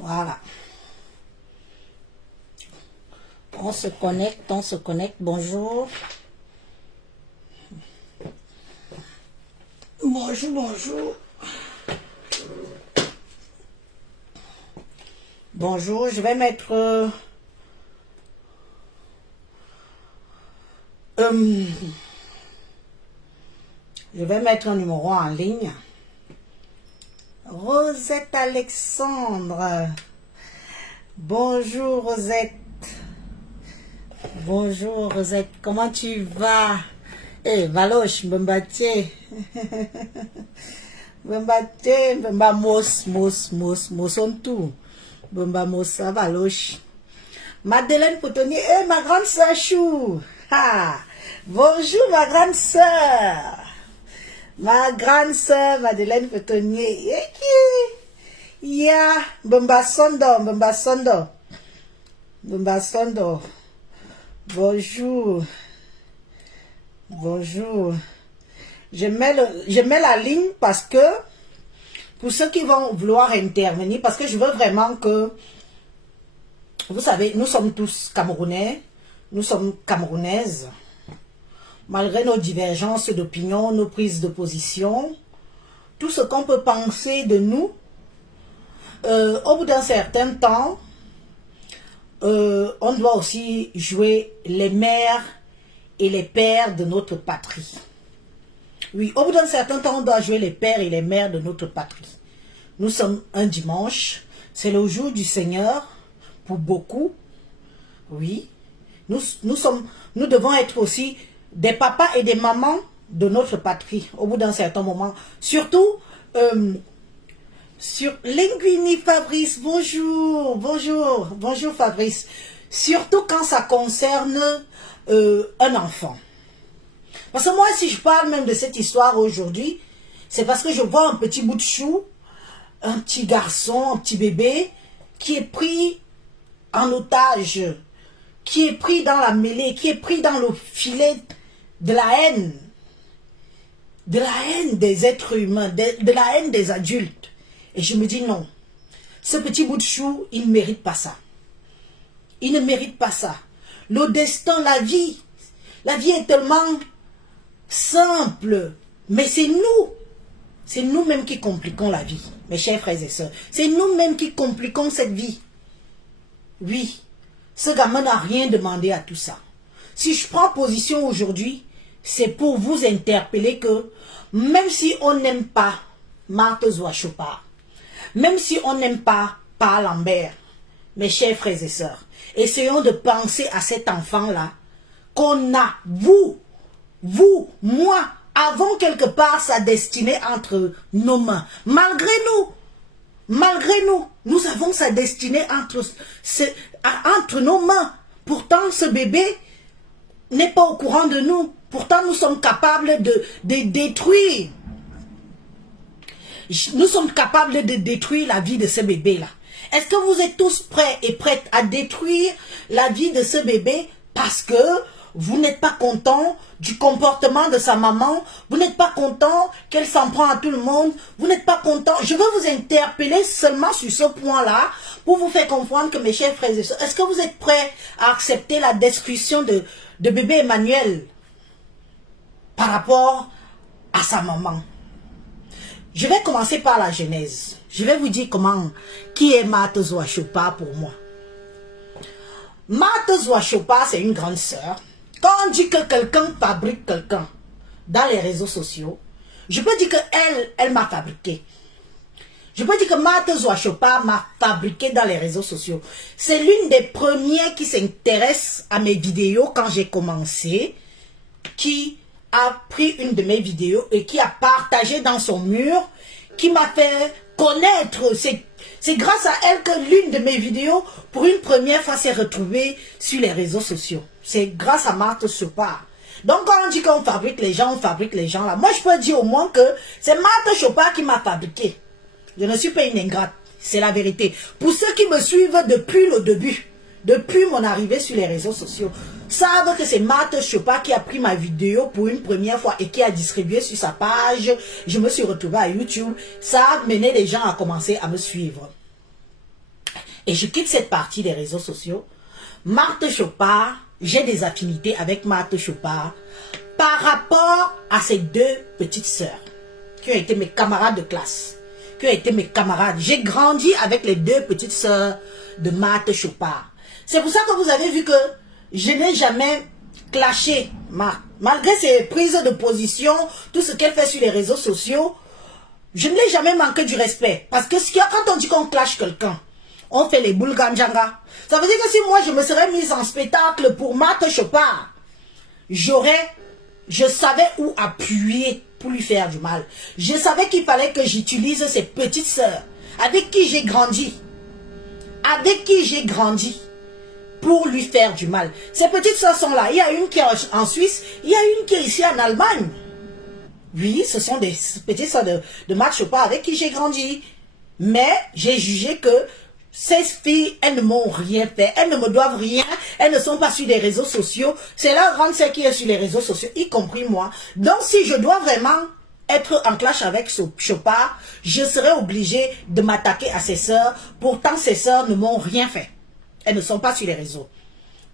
Voilà. On se connecte, on se connecte. Bonjour. Bonjour, bonjour. Bonjour, je vais mettre... je vais mettre un numéro en ligne. Rosette Alexandre. Bonjour Rosette. Bonjour Rosette, comment tu vas? Eh, Valoche, Mbembatie. Mbembatie, Mbemba mos, on tout. Mbemba mosa, Valoche. Madeleine Potoni, eh, ma grande sœur Chou. Ah, bonjour ma grande sœur. Ma grande sœur Madeleine Potonier. Ya, Mbemba Sondo, Mbemba Sondo. Mbemba Sondo. Bonjour. Bonjour. Je mets la ligne parce que, pour ceux qui vont vouloir intervenir, parce que je veux vraiment que, vous savez, nous sommes tous Camerounais, nous sommes Camerounaises, malgré nos divergences d'opinion, nos prises de position, tout ce qu'on peut penser de nous, au bout d'un certain temps, on doit aussi jouer les mères et les pères de notre patrie. Oui, au bout d'un certain temps, on doit jouer les pères et les mères de notre patrie. Nous sommes un dimanche, c'est le jour du Seigneur pour beaucoup. Oui, nous devons être aussi des papas et des mamans de notre patrie au bout d'un certain moment. Surtout, sur Linguini Fabrice, bonjour, bonjour, bonjour Fabrice. Surtout quand ça concerne un enfant. Parce que moi, si je parle même de cette histoire aujourd'hui, c'est parce que je vois un petit bout de chou, un petit garçon, un petit bébé, qui est pris en otage, qui est pris dans la mêlée, qui est pris dans le filet de la haine des êtres humains, de la haine des adultes. Et je me dis non, ce petit bout de chou, il ne mérite pas ça. Il ne mérite pas ça. Le destin, la vie est tellement simple, mais c'est nous-mêmes qui compliquons la vie, mes chers frères et sœurs. C'est nous-mêmes qui compliquons cette vie. Oui, ce gamin n'a rien demandé à tout ça. Si je prends position aujourd'hui, c'est pour vous interpeller que même si on n'aime pas Marthe Zouachopard, même si on n'aime pas Paul Lambert, mes chers frères et sœurs, essayons de penser à cet enfant-là qu'on a, vous, moi, avons quelque part sa destinée entre nos mains. Malgré nous, nous avons sa destinée entre nos mains. Pourtant, ce bébé n'est pas au courant de nous. Pourtant, nous sommes capables de détruire. Nous sommes capables de détruire la vie de ce bébé-là. Est-ce que vous êtes tous prêts et prêtes à détruire la vie de ce bébé parce que vous n'êtes pas content du comportement de sa maman, vous n'êtes pas content qu'elle s'en prend à tout le monde, vous n'êtes pas content. Je veux vous interpeller seulement sur ce point-là pour vous faire comprendre que, mes chers frères et sœurs, est-ce que vous êtes prêts à accepter la destruction de bébé Emmanuel par rapport à sa maman? Je vais commencer par la genèse. Je vais vous dire qui est Marthe Zouachopard pour moi. Marthe Zouachopard, c'est une grande sœur. Quand on dit que quelqu'un fabrique quelqu'un dans les réseaux sociaux, je peux dire que elle m'a fabriqué. Je peux dire que Marthe Zouachopard m'a fabriqué dans les réseaux sociaux. C'est l'une des premières qui s'intéresse à mes vidéos quand j'ai commencé, qui a pris une de mes vidéos et qui a partagé dans son mur, qui m'a fait connaître. C'est grâce à elle que l'une de mes vidéos, pour une première fois, s'est retrouvée sur les réseaux sociaux. C'est grâce à Marthe Zouachopard. Donc quand on dit qu'on fabrique les gens, on fabrique les gens là. Moi je peux dire au moins que c'est Marthe Zouachopard qui m'a fabriqué. Je ne suis pas une ingrate, c'est la vérité. Pour ceux qui me suivent depuis le début, depuis mon arrivée sur les réseaux sociaux, savent que c'est Marthe Zouachopard qui a pris ma vidéo pour une première fois et qui a distribué sur sa page. Je me suis retrouvée à YouTube. Ça a mené les gens à commencer à me suivre. et je quitte cette partie des réseaux sociaux, Marthe Chopard, j'ai des affinités avec Marthe Chopard par rapport à ses deux petites sœurs qui ont été mes camarades de classe, qui ont été mes camarades. J'ai grandi avec les deux petites sœurs de Marthe Chopard. C'est pour ça que vous avez vu que je n'ai jamais clashé Marthe. Malgré ses prises de position, tout ce qu'elle fait sur les réseaux sociaux, je ne l'ai jamais manqué du respect. Parce que quand on dit qu'on clash quelqu'un, on fait les boulganjanga. Ça veut dire que si moi je me serais mise en spectacle pour Marthe Chopard, je savais où appuyer pour lui faire du mal. Je savais qu'il fallait que j'utilise ses petites sœurs, avec qui j'ai grandi. Avec qui j'ai grandi. Pour lui faire du mal. Ces petites sœurs sont là. Il y a une qui est en Suisse, il y a une qui est ici en Allemagne. Oui, ce sont des petites sœurs de Marthe Chopard avec qui j'ai grandi. Mais j'ai jugé que ces filles, elles ne m'ont rien fait. Elles ne me doivent rien. Elles ne sont pas sur les réseaux sociaux. C'est leur grande sœur qui est sur les réseaux sociaux, y compris moi. Donc si je dois vraiment être en clash avec Chopard, je serai obligé de m'attaquer à ses sœurs. Pourtant, ses sœurs ne m'ont rien fait. Elles ne sont pas sur les réseaux.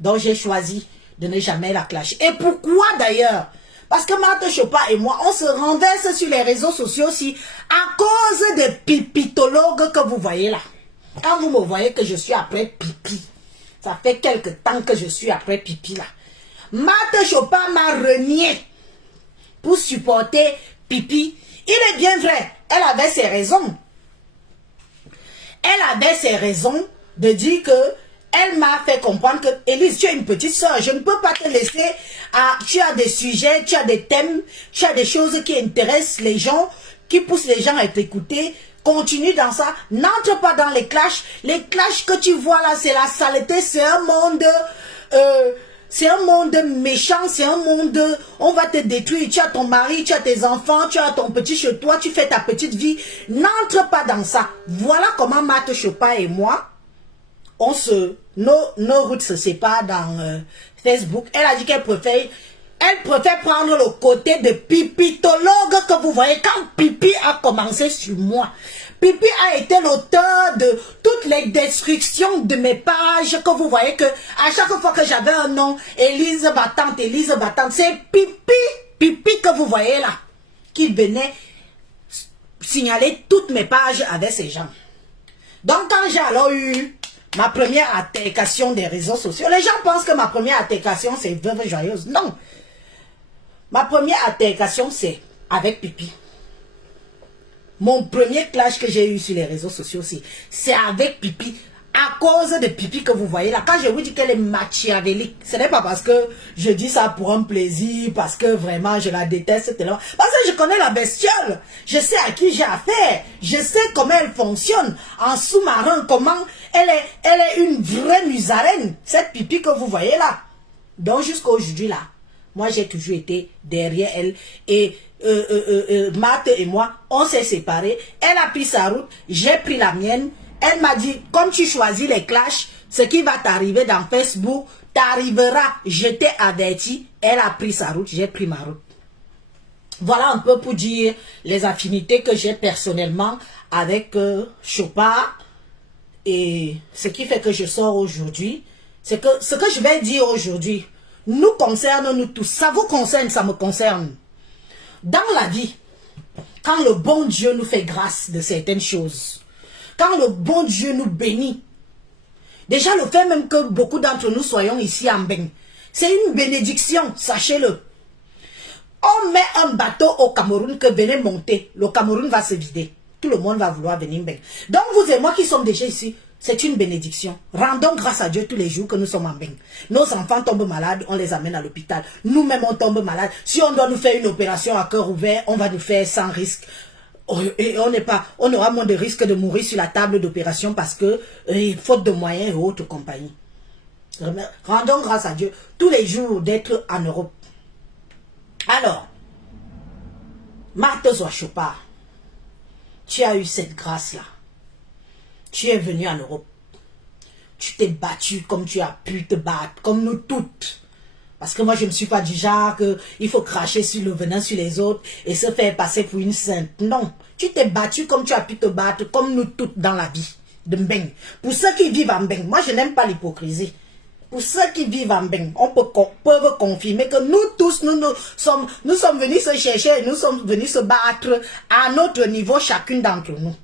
Donc j'ai choisi de ne jamais la clasher. Et pourquoi d'ailleurs? Parce que Marthe Chopard et moi, on se renverse sur les réseaux sociaux aussi à cause des pipitologues que vous voyez là. Quand vous me voyez que je suis après pipi, ça fait quelque temps que je suis après pipi là. Marthe Chopard m'a renié pour supporter pipi. Il est bien vrai, elle avait ses raisons. Elle avait ses raisons de dire que elle m'a fait comprendre que, Élise, tu es une petite soeur, je ne peux pas te laisser à... Tu as des sujets, tu as des thèmes, tu as des choses qui intéressent les gens, qui poussent les gens à t'écouter. Continue dans ça, n'entre pas dans les clashs. Les clashs que tu vois là, c'est la saleté, c'est un monde... c'est un monde méchant, c'est un monde... On va te détruire, tu as ton mari, tu as tes enfants, tu as ton petit chez toi, tu fais ta petite vie. N'entre pas dans ça. Voilà comment Marthe Chopard et moi... Nos routes se séparent dans Facebook. Elle a dit qu'elle préfère prendre le côté de pipitologue que vous voyez. Quand Pipi a commencé sur moi, Pipi a été l'auteur de toutes les destructions de mes pages que vous voyez que à chaque fois que j'avais un nom, Élise Battante, c'est Pipi que vous voyez là, qui venait signaler toutes mes pages avec ces gens. Donc quand j'ai alors eu ma première altercation des réseaux sociaux. Les gens pensent que ma première altercation, c'est Veuve Joyeuse. Non. Ma première altercation, c'est avec Pipi. Mon premier clash que j'ai eu sur les réseaux sociaux, c'est avec Pipi. À cause de Pipi que vous voyez là. Quand je vous dis qu'elle est machiavélique, ce n'est pas parce que je dis ça pour un plaisir, parce que vraiment je la déteste tellement. Parce que je connais la bestiole. Je sais à qui j'ai affaire. Je sais comment elle fonctionne. En sous-marin, comment elle est une vraie musarène. Cette Pipi que vous voyez là. Donc jusqu'à aujourd'hui là, moi j'ai toujours été derrière elle. Et Marthe et moi, on s'est séparés. Elle a pris sa route, j'ai pris la mienne. Elle m'a dit, comme tu choisis les clashs, ce qui va t'arriver dans Facebook, t'arrivera. Je t'ai averti. Elle a pris sa route, j'ai pris ma route. Voilà un peu pour dire les affinités que j'ai personnellement avec Chopard. Et ce qui fait que je sors aujourd'hui, c'est que ce que je vais dire aujourd'hui nous concerne nous tous. Ça vous concerne, ça me concerne. Dans la vie, quand le bon Dieu nous fait grâce de certaines choses, quand le bon Dieu nous bénit, déjà le fait même que beaucoup d'entre nous soyons ici en Mbeng, c'est une bénédiction, sachez-le. On met un bateau au Cameroun que venez monter, le Cameroun va se vider. Tout le monde va vouloir venir Mbeng. Donc vous et moi qui sommes déjà ici, c'est une bénédiction. Rendons grâce à Dieu tous les jours que nous sommes en Mbeng. Nos enfants tombent malades, on les amène à l'hôpital. Nous-mêmes on tombe malades. Si on doit nous faire une opération à cœur ouvert, on va nous faire sans risque. Et on aura moins de risque de mourir sur la table d'opération parce que faute de moyens et autres compagnies. Rendons grâce à Dieu tous les jours d'être en Europe. Alors, Marthe Chopard, tu as eu cette grâce-là. Tu es venu en Europe. Tu t'es battu comme tu as pu te battre, comme nous toutes. Parce que moi, je ne suis pas du genre qu'il faut cracher sur le venin sur les autres et se faire passer pour une sainte. Non, tu t'es battu comme tu as pu te battre, comme nous toutes dans la vie. de Mbeng. Pour ceux qui vivent en Mbeng, moi je n'aime pas l'hypocrisie. Pour ceux qui vivent en Mbeng, peuvent confirmer que nous tous, nous sommes venus se chercher, nous sommes venus se battre à notre niveau, chacune d'entre nous.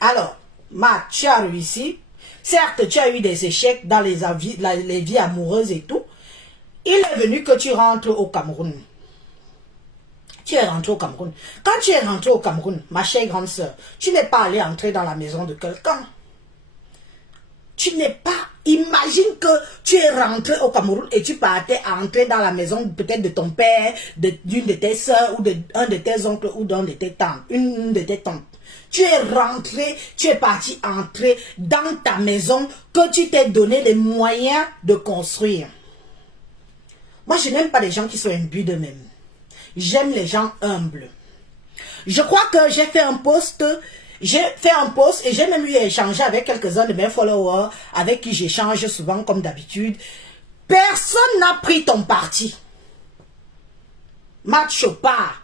Alors, Matt, tu as réussi. Certes, tu as eu des échecs dans les vies amoureuses et tout. Il est venu que tu rentres au Cameroun. Tu es rentré au Cameroun. Quand tu es rentré au Cameroun, ma chère grande sœur, tu n'es pas allé entrer dans la maison de quelqu'un. Tu n'es pas... Imagine que tu es rentré au Cameroun et tu partais entrer dans la maison peut-être de ton père, d'une de tes soeurs ou d'un de tes oncles ou d'un de tes tantes, une de tes tantes. Tu es rentré, tu es parti entrer dans ta maison que tu t'es donné les moyens de construire. Moi, je n'aime pas les gens qui sont imbus d'eux-mêmes. J'aime les gens humbles. Je crois que j'ai fait un post et j'ai même eu à échanger avec quelques-uns de mes followers avec qui j'échange souvent comme d'habitude. Personne n'a pris ton parti. Matt Chopard.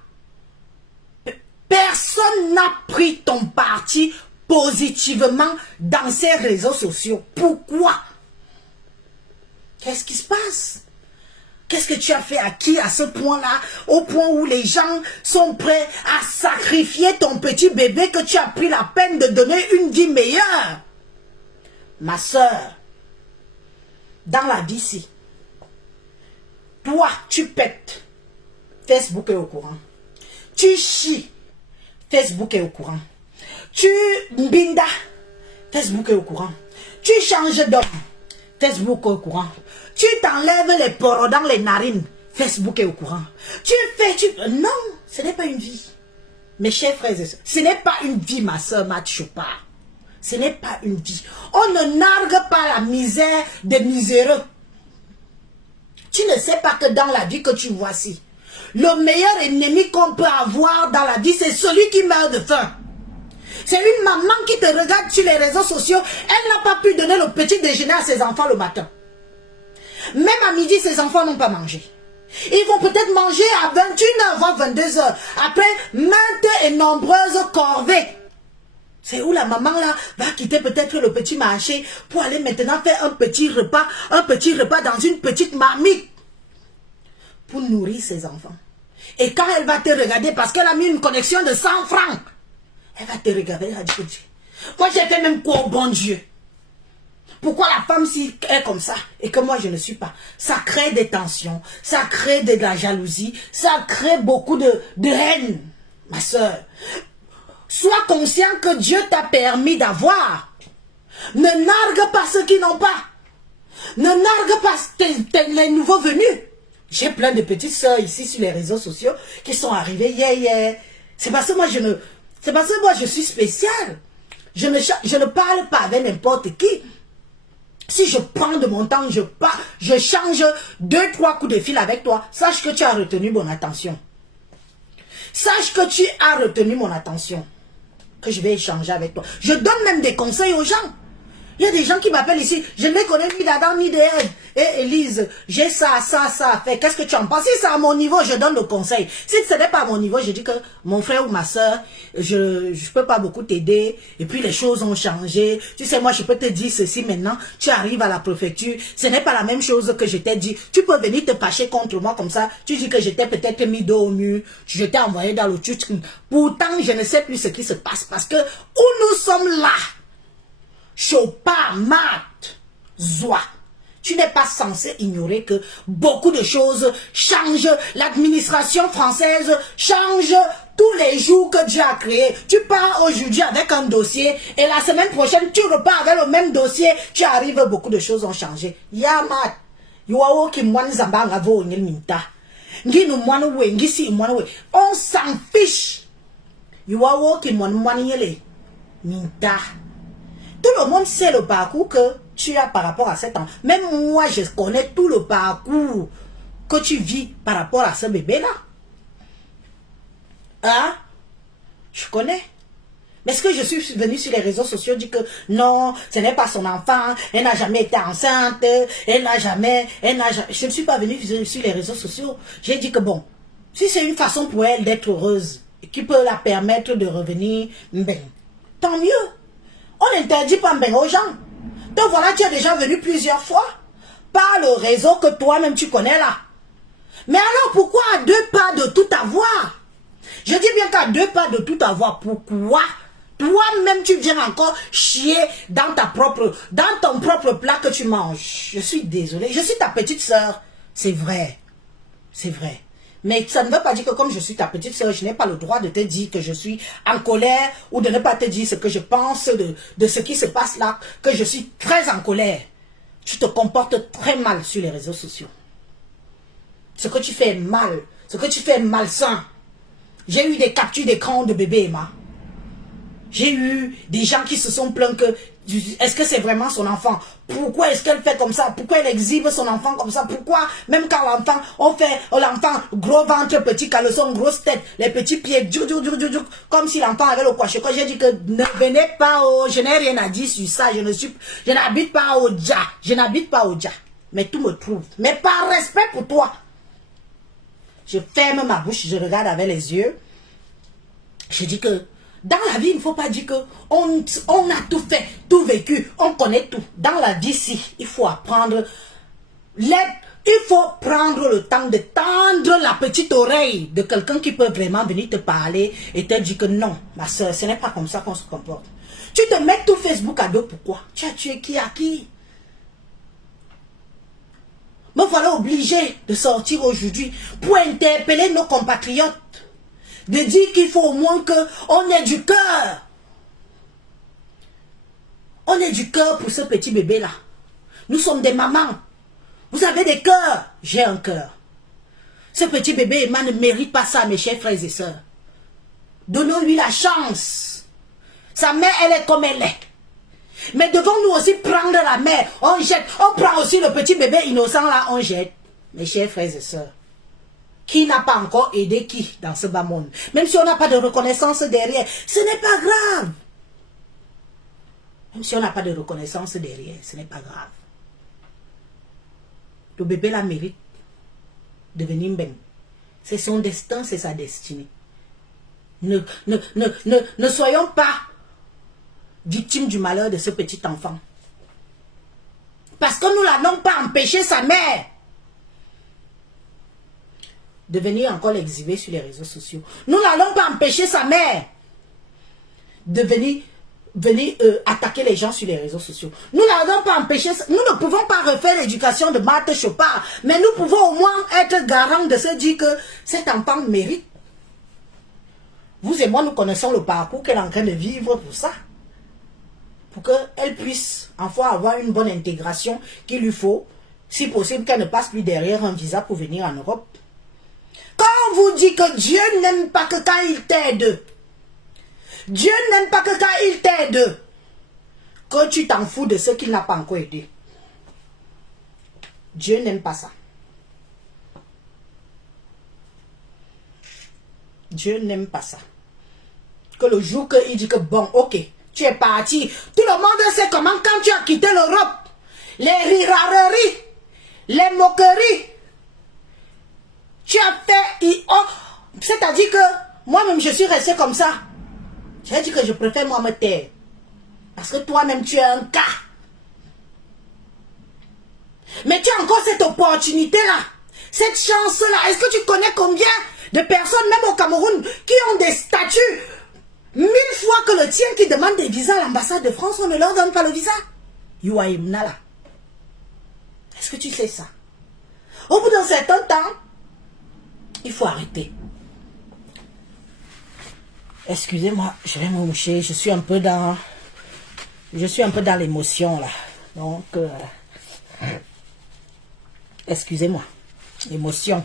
Personne n'a pris ton parti positivement dans ces réseaux sociaux. Pourquoi? Qu'est-ce qui se passe? Qu'est-ce que tu as fait à qui à ce point-là, au point où les gens sont prêts à sacrifier ton petit bébé que tu as pris la peine de donner une vie meilleure? Ma soeur, dans la vie ici, toi, tu pètes. Facebook est au courant. Tu chies. Facebook est au courant. Tu mbinda. Facebook est au courant. Tu changes d'homme. Facebook est au courant. Tu t'enlèves les poros dans les narines. Facebook est au courant. Non, ce n'est pas une vie. Mes chers frères et sœurs, ce n'est pas une vie, ma soeur Matt Chopard. Ce n'est pas une vie. On ne nargue pas la misère des miséreux. Tu ne sais pas que dans la vie que tu vois ici, le meilleur ennemi qu'on peut avoir dans la vie, c'est celui qui meurt de faim. C'est une maman qui te regarde sur les réseaux sociaux. Elle n'a pas pu donner le petit déjeuner à ses enfants le matin. Même à midi, ses enfants n'ont pas mangé. Ils vont peut-être manger à 21h, voire 22h. Après maintes et nombreuses corvées. C'est où la maman là va quitter peut-être le petit marché pour aller maintenant faire un petit repas dans une petite marmite. Pour nourrir ses enfants. Et quand elle va te regarder, parce qu'elle a mis une connexion de 100 francs, elle va te regarder, elle va dire, moi j'ai fait même quoi au bon Dieu? Pourquoi la femme si est comme ça et que moi je ne suis pas? Ça crée des tensions, ça crée de la jalousie, ça crée beaucoup de haine, ma soeur. Sois conscient que Dieu t'a permis d'avoir. Ne nargue pas ceux qui n'ont pas. Ne nargue pas les nouveaux venus. J'ai plein de petites soeurs ici sur les réseaux sociaux qui sont arrivées hier. C'est parce que moi je suis spéciale. Je ne parle pas avec n'importe qui. Si je prends de mon temps, je change 2-3 coups de fil avec toi. Sache que tu as retenu mon attention. Sache que tu as retenu mon attention. Que je vais échanger avec toi. Je donne même des conseils aux gens. Il y a des gens qui m'appellent ici. Je ne les connais ni d'Adam ni d'Ève. Et Élise, j'ai ça à faire. Qu'est-ce que tu en penses? Si c'est à mon niveau, je donne le conseil. Si ce n'est pas à mon niveau, je dis que mon frère ou ma soeur, je ne peux pas beaucoup t'aider. Et puis les choses ont changé. Tu sais, moi, je peux te dire ceci maintenant. Tu arrives à la préfecture. Ce n'est pas la même chose que je t'ai dit. Tu peux venir te fâcher contre moi comme ça. Tu dis que je t'ai peut-être mis dos au mur. Je t'ai envoyé dans le tuch. Pourtant, je ne sais plus ce qui se passe. Parce que où nous sommes là, Chopard, Matt, Zoa. Tu n'es pas censé ignorer que beaucoup de choses changent. L'administration française change tous les jours que Dieu a créé. Tu pars aujourd'hui avec un dossier et la semaine prochaine, tu repars avec le même dossier. Tu arrives, beaucoup de choses ont changé. Ya Matt, on s'en fiche. Tout le monde sait le parcours que tu as par rapport à cet enfant. Même moi, je connais tout le parcours que tu vis par rapport à ce bébé-là. Hein? Je connais. Mais est-ce que je suis venue sur les réseaux sociaux dire que non, ce n'est pas son enfant, elle n'a jamais été enceinte, je ne suis pas venue sur les réseaux sociaux. J'ai dit que bon, si c'est une façon pour elle d'être heureuse, et qui peut la permettre de revenir, ben, tant mieux. On n'interdit pas ben aux gens. Donc voilà, tu es déjà venu plusieurs fois par le réseau que toi-même tu connais là. Mais alors pourquoi à 2 pas de tout avoir? Je dis bien qu'à 2 pas de tout avoir, pourquoi toi-même tu viens encore chier dans ton propre plat que tu manges? Je suis désolée, je suis ta petite soeur, c'est vrai, c'est vrai. Mais ça ne veut pas dire que comme je suis ta petite soeur, je n'ai pas le droit de te dire que je suis en colère ou de ne pas te dire ce que je pense de ce qui se passe là, que je suis très en colère. Tu te comportes très mal sur les réseaux sociaux. Ce que tu fais est mal, ce que tu fais est malsain. J'ai eu des captures d'écran de bébé Emma. J'ai eu des gens qui se sont plaints que est-ce que c'est vraiment son enfant? Pourquoi est-ce qu'elle fait comme ça? Pourquoi elle exhibe son enfant comme ça? Pourquoi même quand l'enfant, on fait l'enfant gros ventre, petit caleçon, grosse tête, les petits pieds, comme si l'enfant avait le coiffeur. J'ai dit que ne venez pas au... Je n'ai rien à dire sur ça. Je n'habite pas au Dja. Je n'habite pas au Dja. Mais tout me trouve. Mais par respect pour toi, je ferme ma bouche, je regarde avec les yeux. Je dis que dans la vie, il ne faut pas dire que on a tout fait, tout vécu, on connaît tout. Dans la vie, si, il faut apprendre l'aide. Il faut prendre le temps de tendre la petite oreille de quelqu'un qui peut vraiment venir te parler et te dire que non, ma soeur, ce n'est pas comme ça qu'on se comporte. Tu te mets tout Facebook à dos, pourquoi? Tu as tué qui à qui? Me voilà obligé de sortir aujourd'hui pour interpeller nos compatriotes. De dire qu'il faut au moins qu'on ait du cœur. On ait du cœur pour ce petit bébé-là. Nous sommes des mamans. Vous avez des cœurs. J'ai un cœur. Ce petit bébé Emma ne mérite pas ça, mes chers frères et sœurs. Donnons-lui la chance. Sa mère, elle est comme elle est. Mais devons-nous aussi prendre la mère? On jette. On prend aussi le petit bébé innocent là, on jette. Mes chers frères et sœurs. Qui n'a pas encore aidé qui dans ce bas monde? Même si on n'a pas de reconnaissance derrière, ce n'est pas grave. Même si on n'a pas de reconnaissance derrière, ce n'est pas grave. Le bébé la mérite de venir bien. C'est son destin, c'est sa destinée. Ne soyons pas victimes du malheur de ce petit enfant. Parce que nous n'allons pas empêcher sa mère de venir encore l'exhiber sur les réseaux sociaux. Nous n'allons pas empêcher sa mère de venir attaquer les gens sur les réseaux sociaux. Nous n'allons pas empêcher... Nous ne pouvons pas refaire l'éducation de Marthe Chopard, mais nous pouvons au moins être garants de se dire que cet enfant mérite. Vous et moi, nous connaissons le parcours qu'elle est en train de vivre pour ça. Pour qu'elle puisse enfin avoir une bonne intégration qu'il lui faut, si possible qu'elle ne passe plus derrière un visa pour venir en Europe. Quand on vous dit que Dieu n'aime pas que quand il t'aide, Dieu n'aime pas que quand il t'aide, que tu t'en fous de ce qu'il n'a pas encore aidé. Dieu n'aime pas ça. Dieu n'aime pas ça. Que le jour qu'il dit que bon, ok, tu es parti, tout le monde sait comment quand tu as quitté l'Europe, les rirareries, les moqueries, tu as fait... Oh, c'est-à-dire que moi-même, je suis resté comme ça. J'ai dit que je préfère moi me taire. Parce que toi-même, tu es un cas. Mais tu as encore cette opportunité-là. Cette chance-là. Est-ce que tu connais combien de personnes, même au Cameroun, qui ont des statuts 1000 fois que le tien, qui demandent des visas à l'ambassade de France, on ne leur donne pas le visa? Nala. Est-ce que tu sais ça? Au bout d'un certain temps, il faut arrêter. Excusez-moi, je vais me moucher. Je suis un peu dans l'émotion là. Donc, excusez-moi. Émotion.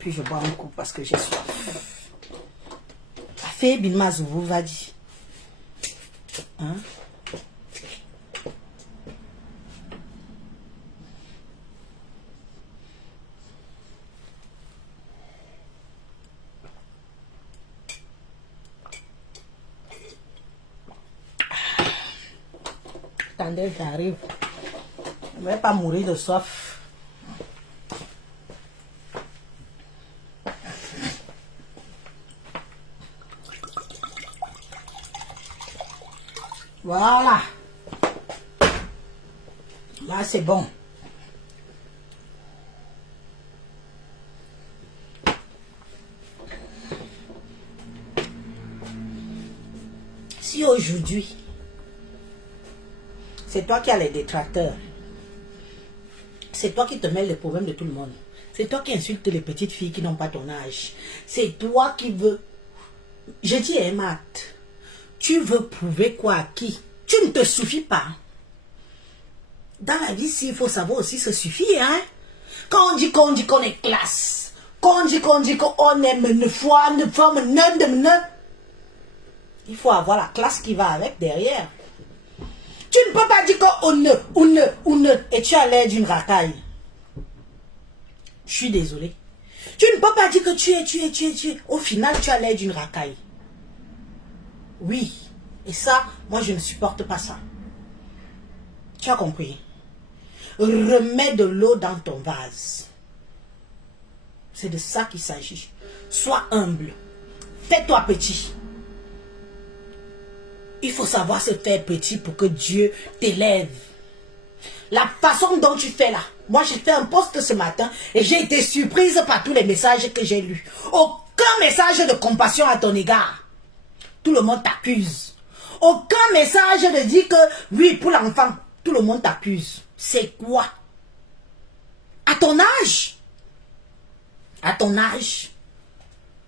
Puis je bois un coup parce que j'ai soif. Fait Binmazou, vous va dire. Hein? Attendez, j'arrive. Je ne vais pas mourir de soif. Voilà. Là, c'est bon. Si aujourd'hui, c'est toi qui as les détracteurs, c'est toi qui te mêles les problèmes de tout le monde, c'est toi qui insultes les petites filles qui n'ont pas ton âge, c'est toi qui veux... Je dis, Matt, tu veux prouver quoi à qui? Tu ne te suffis pas. Dans la vie, il faut savoir aussi se suffire, hein. Quand on dit qu'on est classe, quand on dit qu'on aime une foi, une forme, il faut avoir la classe qui va avec derrière. Tu ne peux pas dire qu'on ne, et tu as l'air d'une racaille. Je suis désolé. Tu ne peux pas dire que tu es. Au final, tu as l'air d'une racaille. Oui. Et ça, moi, je ne supporte pas ça. Tu as compris? Remets de l'eau dans ton vase. C'est de ça qu'il s'agit. Sois humble. Fais-toi petit. Il faut savoir se faire petit pour que Dieu t'élève. La façon dont tu fais là. Moi, j'ai fait un post ce matin et j'ai été surprise par tous les messages que j'ai lus. Aucun message de compassion à ton égard. Tout le monde t'accuse. Aucun message de dire que, oui, pour l'enfant, tout le monde t'accuse. C'est quoi? À ton âge? À ton âge?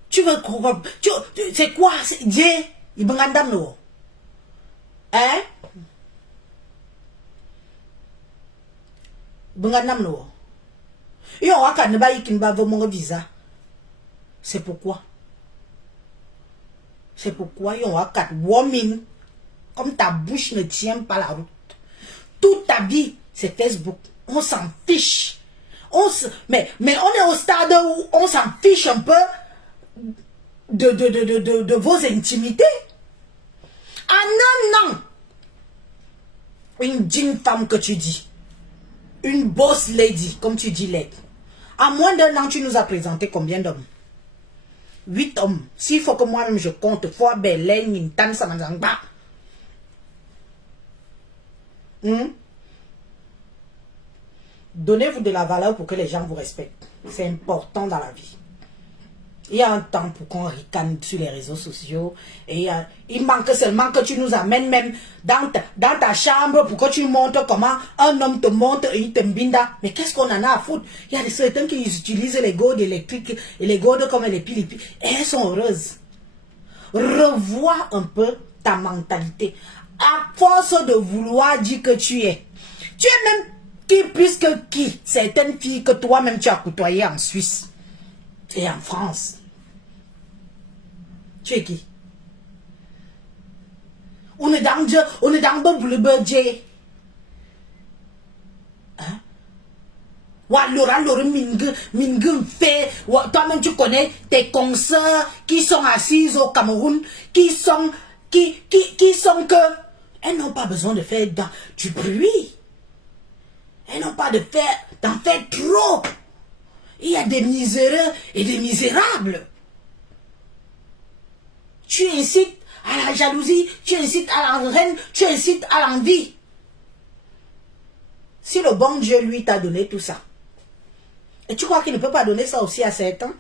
Tu veux... C'est quoi? Dieu, il bangandam no. Hein? Bangandam no. Yo waka ne ba yikin ba mon visa. C'est pourquoi? C'est pourquoi yo waka woman comme ta bouche ne tient pas la route. Toute ta vie, c'est Facebook. On s'en fiche. Mais on est au stade où on s'en fiche un peu de vos intimités. Ah non. Une digne femme que tu dis. Une boss lady, comme tu dis, l'aide. À moins d'un an, tu nous as présenté combien d'hommes? 8 hommes. S'il faut que moi-même je compte, fois Belen, Nintan, Samanzangba. Donnez-vous de la valeur pour que les gens vous respectent. C'est important dans la vie. Il y a un temps pour qu'on ricane sur les réseaux sociaux. Et il manque seulement que tu nous amènes même dans ta chambre pour que tu montres comment un homme te montre et il te mbinda. Mais qu'est-ce qu'on en a à foutre? Il y a certains qui utilisent les gourdes électriques et les gourdes comme les piles. Et elles sont heureuses. Revois un peu ta mentalité. À force de vouloir dire que tu es même qui plus que qui? Certaines filles que toi-même tu as côtoyées en Suisse et en France. Tu es qui? On est dans le budget. Hein? Toi-même tu connais tes consoeurs qui sont assises au Cameroun, qui sont que elles n'ont pas besoin de faire du bruit. Elles n'ont pas d'en faire trop. Il y a des miséreux et des misérables. Tu incites à la jalousie, tu incites à la haine, tu incites à l'envie. Si le bon Dieu, lui, t'a donné tout ça, et tu crois qu'il ne peut pas donner ça aussi à certains?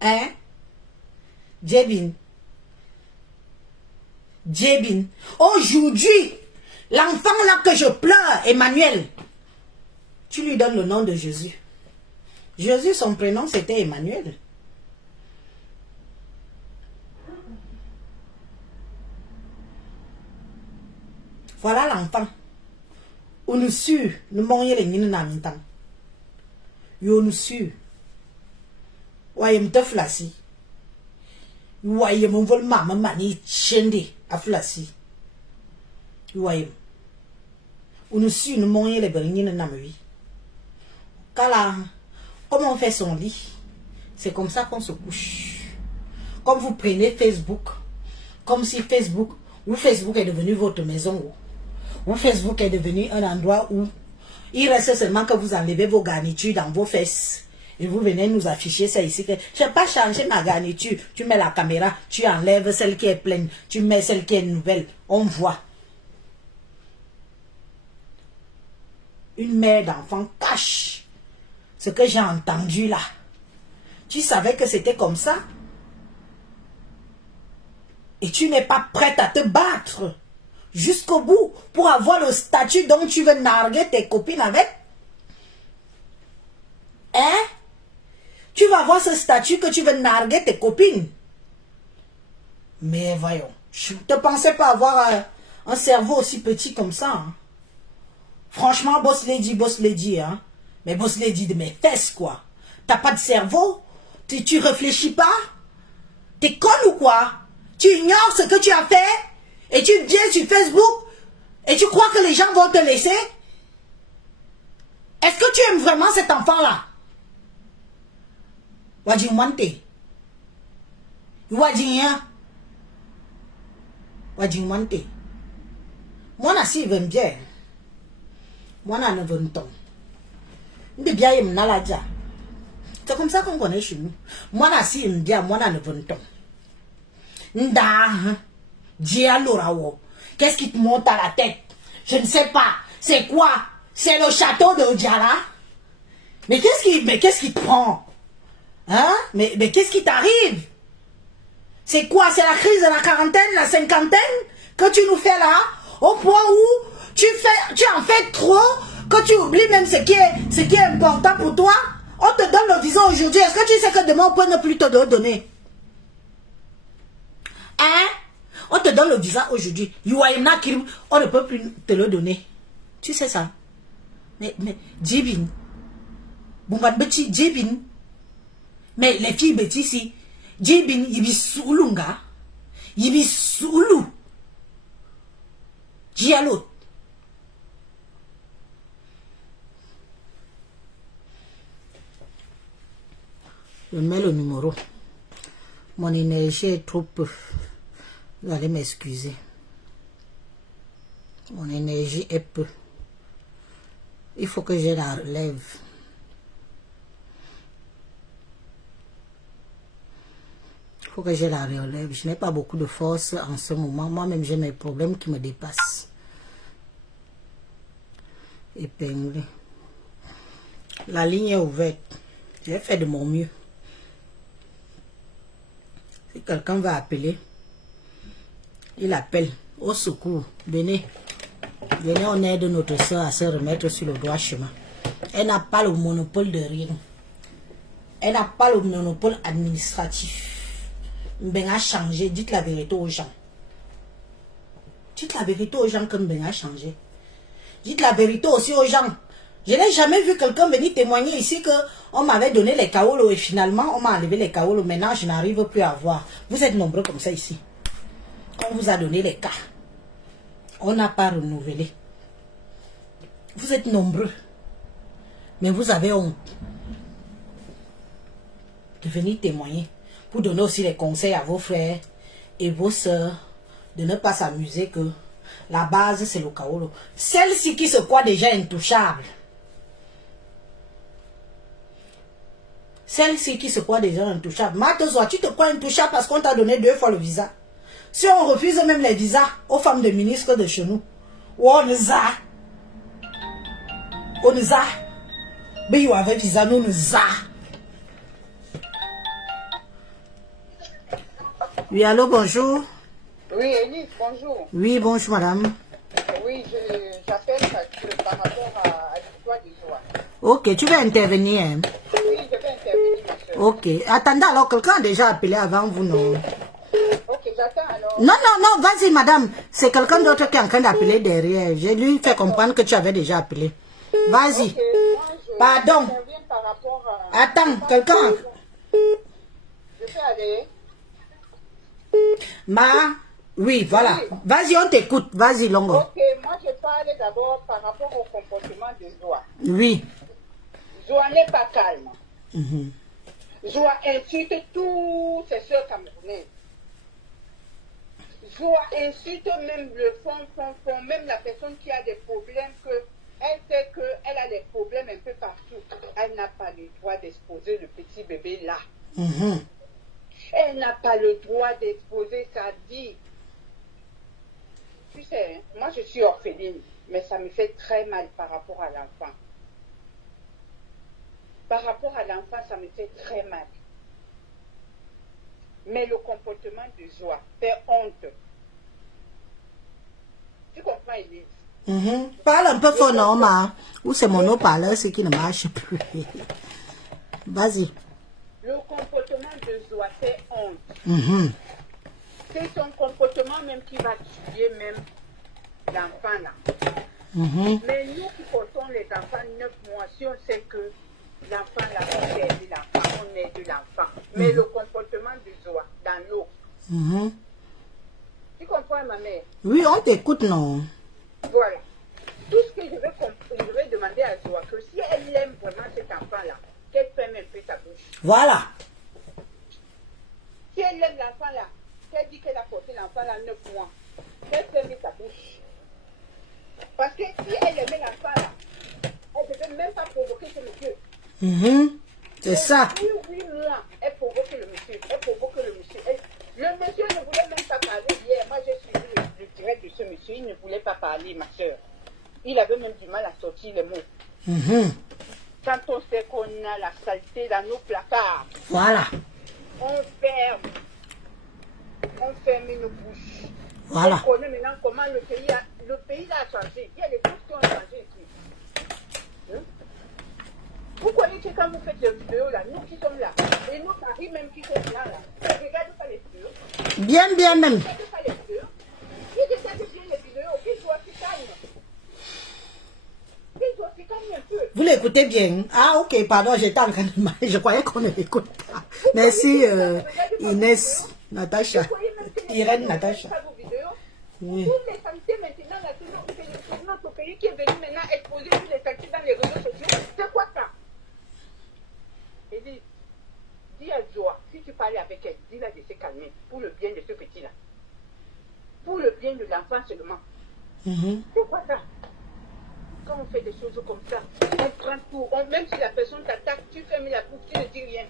Hein? Djebin. Aujourd'hui, l'enfant là que je pleure, Emmanuel, tu lui donnes le nom de Jésus. Jésus, son prénom, c'était Emmanuel. Voilà l'enfant. On nous suit. Nous mangeons les nines en même temps. Yo nous suit. Ouais, me te flassi. Ouais, me vol maman mani chende à flassi. Ouais. On nous suit. Nous mangeons les berinines en même temps. Comme on fait son lit, c'est comme ça qu'on se couche. Comme vous prenez Facebook, comme si Facebook est devenu votre maison. Ou Facebook est devenu un endroit où il reste seulement que vous enlevez vos garnitures dans vos fesses Et vous venez nous afficher ça ici. Que je n'ai pas changé ma garniture. Tu mets la caméra, tu enlèves celle qui est pleine, tu mets celle qui est nouvelle. On voit. Une mère d'enfant cache ce que j'ai entendu là. Tu savais que c'était comme ça? Et tu n'es pas prête à te battre jusqu'au bout pour avoir le statut dont tu veux narguer tes copines avec? Hein? Tu vas avoir ce statut que tu veux narguer tes copines. Mais voyons, je ne te pensais pas avoir un cerveau aussi petit comme ça. Hein. Franchement, boss lady, hein. Mais boss lady de mes fesses, quoi. T'as pas de cerveau? Tu réfléchis pas? T'es conne ou quoi? Tu ignores ce que tu as fait? Et tu viens sur Facebook? Et tu crois que les gens vont te laisser? Est-ce que tu aimes vraiment cet enfant-là? Wadi Mwante. Wadi hein? Wadi Mwante. Moi, na si veut bien. Moi, na ne veut pas. Bien, il m'a la dia. C'est comme ça qu'on connaît chez nous. Moi, na si bien, moi, na ne veut pas. Nda, dia l'orawo. Qu'est-ce qui te monte à la tête? Je ne sais pas. C'est quoi? C'est le château de Diala? Mais qu'est-ce qui te prend? Hein? Mais qu'est-ce qui t'arrive? C'est quoi? C'est la crise de la quarantaine, la cinquantaine que tu nous fais là? Au point où tu en fais trop que tu oublies même ce qui est important pour toi? On te donne le disant aujourd'hui. Est-ce que tu sais que demain on peut ne plus te le donner? Hein? On te donne le visa aujourd'hui. On ne peut plus te le donner. Tu sais ça? Mais, Djibin. Bumban Beti, Djibin. Mais les filles Beti ici, Djibin, Yibi Soulunga. Yibi Soulou. Diallo. Je mets le numéro. Mon énergie est trop peu. Vous allez m'excuser. Mon énergie est peu. Il faut que j'ai la relève. Il faut que j'ai la relève. Je n'ai pas beaucoup de force en ce moment. Moi-même, j'ai mes problèmes qui me dépassent. Épinglé. La ligne est ouverte. J'ai fait de mon mieux. Si quelqu'un va appeler, il appelle. Au secours. Venez. Venez, on aide notre soeur à se remettre sur le droit chemin. Elle n'a pas le monopole de rien. Elle n'a pas le monopole administratif. Mbenga a changé. Dites la vérité aux gens. Dites la vérité aux gens que Mbenga a changé. Dites la vérité aussi aux gens. Je n'ai jamais vu quelqu'un venir témoigner ici que on m'avait donné les kaolos et finalement on m'a enlevé les kaolos. Maintenant je n'arrive plus à voir. Vous êtes nombreux comme ça ici. On vous a donné les cas. On n'a pas renouvelé. Vous êtes nombreux. Mais vous avez honte de venir témoigner. Pour donner aussi les conseils à vos frères et vos sœurs. De ne pas s'amuser que la base c'est le kaolo. Celle-ci qui se croit déjà intouchable. Celle-ci qui se croit déjà intouchable. Matozwa, tu te crois intouchable parce qu'on t'a donné 2 fois le visa. Si on refuse même les visas aux femmes de ministres de chez nous, on nous a. Mais il y avait visa, nous nous a. Oui, allô, bonjour. Oui, Élise, bonjour. Oui, bonjour, madame. Oui, j'appelle par rapport à l'histoire du joie. Ok, tu veux intervenir, hein? Oui, je vais intervenir, monsieur. Ok. Attendez, alors, quelqu'un a déjà appelé avant vous, non? Ok, j'attends alors. Non, vas-y, madame. C'est quelqu'un d'autre qui est en train d'appeler derrière. J'ai lui fait comprendre que tu avais déjà appelé. Vas-y. Ok, moi, Pardon. j'interviens par rapport à... Attends, quelqu'un... Je peux aller? Oui, voilà. Oui. Vas-y, on t'écoute. Vas-y, Longo. Ok, moi, je parlais d'abord par rapport au comportement de Zoa. Oui. Zoa n'est pas calme. Mhm. Zoa insulte toutes ses soeurs camerounaises. Zoa insulte même le fond, même la personne qui a des problèmes que Elle sait qu'elle a des problèmes un peu partout. Elle n'a pas le droit d'exposer le petit bébé là. Elle n'a pas le droit d'exposer sa vie. Tu sais, hein, moi je suis orpheline, mais ça me fait très mal par rapport à l'enfant. Par rapport à l'enfant, ça me fait très mal. Mais le comportement de Joie fait honte. Tu comprends, Elise? Parle un peu fort, non, ma. Ou c'est mon haut-parleur, ce qui ne marche plus. Vas-y. Le comportement de Joie fait honte. C'est son comportement même qui va tuer même l'enfant là. Mais nous qui portons les enfants 9 mois, si on sait que l'enfant là, on aide l'enfant, on aide l'enfant. Mais le comportement de Joie dans l'eau. Tu comprends, ma mère? Oui, on t'écoute, non? Voilà. Tout ce que je vais demander à Joie, que si elle aime vraiment cet enfant-là, qu'elle ferme un peu sa bouche. Voilà. Si elle aime l'enfant-là, qu'elle dit qu'elle a porté l'enfant-là 9 mois, qu'elle ferme sa bouche. Parce que si elle aimait l'enfant-là, elle ne devait même pas provoquer ce monsieur. C'est ça. Oui, 8 mois, elle provoque le monsieur. Elle provoque le monsieur. Le monsieur ne voulait même pas parler hier. Moi, j'ai suivi le direct de ce monsieur. Il ne voulait pas parler, ma soeur. Il avait même du mal à sortir les mots. Quand on sait qu'on a la saleté dans nos placards, Voilà. on ferme une bouche. Voilà. On connaît maintenant comment le pays a changé. Il y a des choses qui ont changé ici. Vous connaissez quand vous faites les vidéos là, nous qui sommes là, et nos paris même qui sont là, ne regardez pas les vidéos. Bien même. Ne regardez pas les vidéos. Ils regardent bien les vidéos, qu'ils soient si calmes. Qu'ils soient si calmes un peu. Vous l'écoutez bien. Ah, ok, pardon, j'étais en train de marcher. Je croyais qu'on ne l'écoute pas. Merci, Inès, Natacha. Irène, Natacha. Oui. Toutes les sanctions maintenant, là, c'est notre pays qui est venu maintenant exposer toutes les sanctions dans les réseaux sociaux. C'est quoi ça? Et dis à Joie, si tu parles avec elle, dis-la de se calmer pour le bien de ce petit-là. Pour le bien de l'enfant seulement. C'est quoi ça? Quand on fait des choses comme ça, on prend tout. Même si la personne t'attaque, tu fermes la bouche, tu ne dis rien.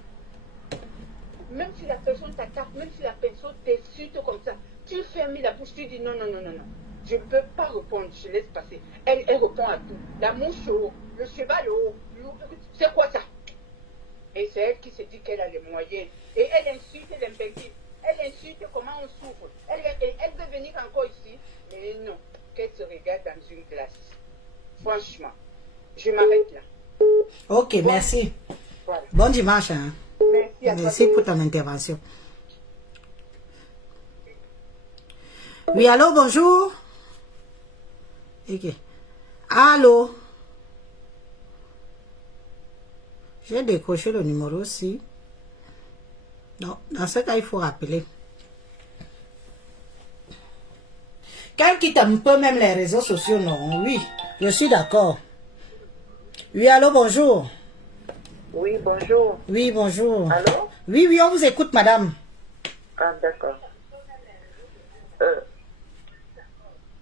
Même si la personne t'attaque, même si la personne t'insulte comme ça, tu fermes la bouche, tu dis non. Je ne peux pas répondre, je laisse passer. Elle répond à tout. La mouche au haut, le cheval au haut. C'est quoi ça? Et c'est elle qui se dit qu'elle a les moyens. Et elle insulte l'imbécile. Elle insulte comment on souffre. Elle veut venir encore ici. Mais non, qu'elle se regarde dans une glace. Franchement, je m'arrête là. Ok, merci. Voilà. Bon dimanche. Hein. Merci pour ton intervention. Oui, allô, bonjour. Ok. Allô. J'ai décroché le numéro aussi. Non, dans ce cas, il faut rappeler. Quand quitte un peu même les réseaux sociaux, non, oui, je suis d'accord. Oui, allô, bonjour. Oui, bonjour. Oui, bonjour. Allô? Oui, on vous écoute, madame. Ah, d'accord.